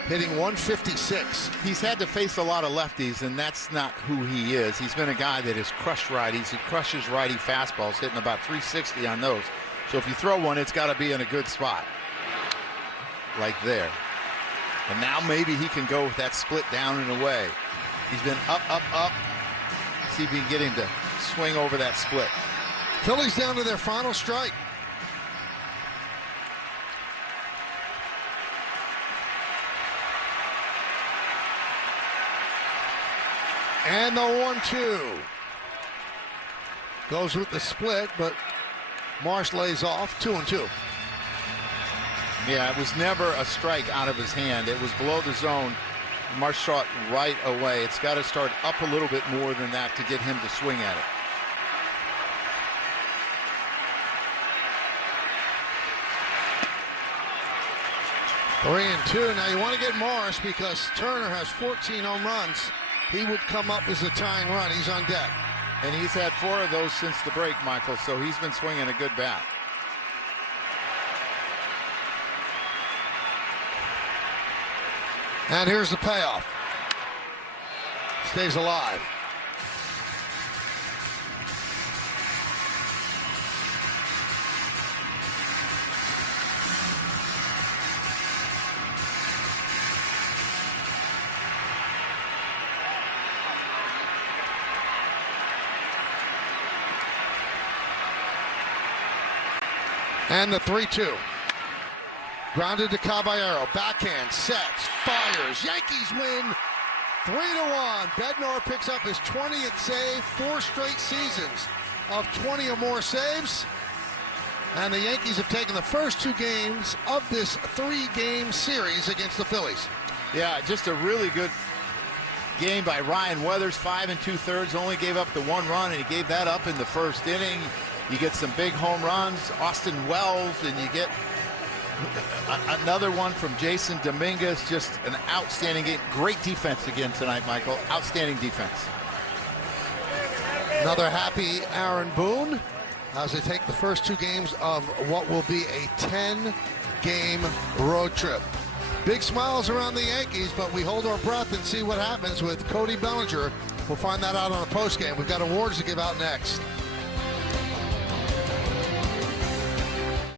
hitting 156. He's had to face a lot of lefties, and that's not who he is. He's been a guy that has crushed righties. He crushes righty fastballs, hitting about 360 on those. So if you throw one, it's got to be in a good spot, like there. And now maybe he can go with that split down and away. He's been up, up, up. See if we can get him to swing over that split. Phillies down to their final strike. And the 1-2. Goes with the split, but Marsh lays off. 2-2. Yeah, it was never a strike out of his hand. It was below the zone. Marsh shot right away. It's got to start up a little bit more than that to get him to swing at it. Three and 2. Now you want to get Marsh because Turner has 14 home runs. He would come up as a tying run. He's on deck. And he's had 4 of those since the break, Michael, so he's been swinging a good bat. And here's the payoff. Stays alive. And the 3-2. Grounded to Caballero. Backhand, sets, fires. Yankees win 3-1. Bednar picks up his 20th save, 4 straight seasons of 20 or more saves. And the Yankees have taken the first 2 games of this 3-game series against the Phillies. Yeah, just a really good game by Ryan Weathers. 5 2/3. Only gave up the 1 run, and he gave that up in the first inning. You get some big home runs, Austin Wells, and you get another one from Jason Dominguez. Just an outstanding game. Great defense again tonight, Michael. Outstanding defense. Another happy Aaron Boone as they take the first 2 games of what will be a 10-game road trip. Big smiles around the Yankees, but we hold our breath and see what happens with Cody Bellinger. We'll find that out on a postgame. We've got awards to give out next.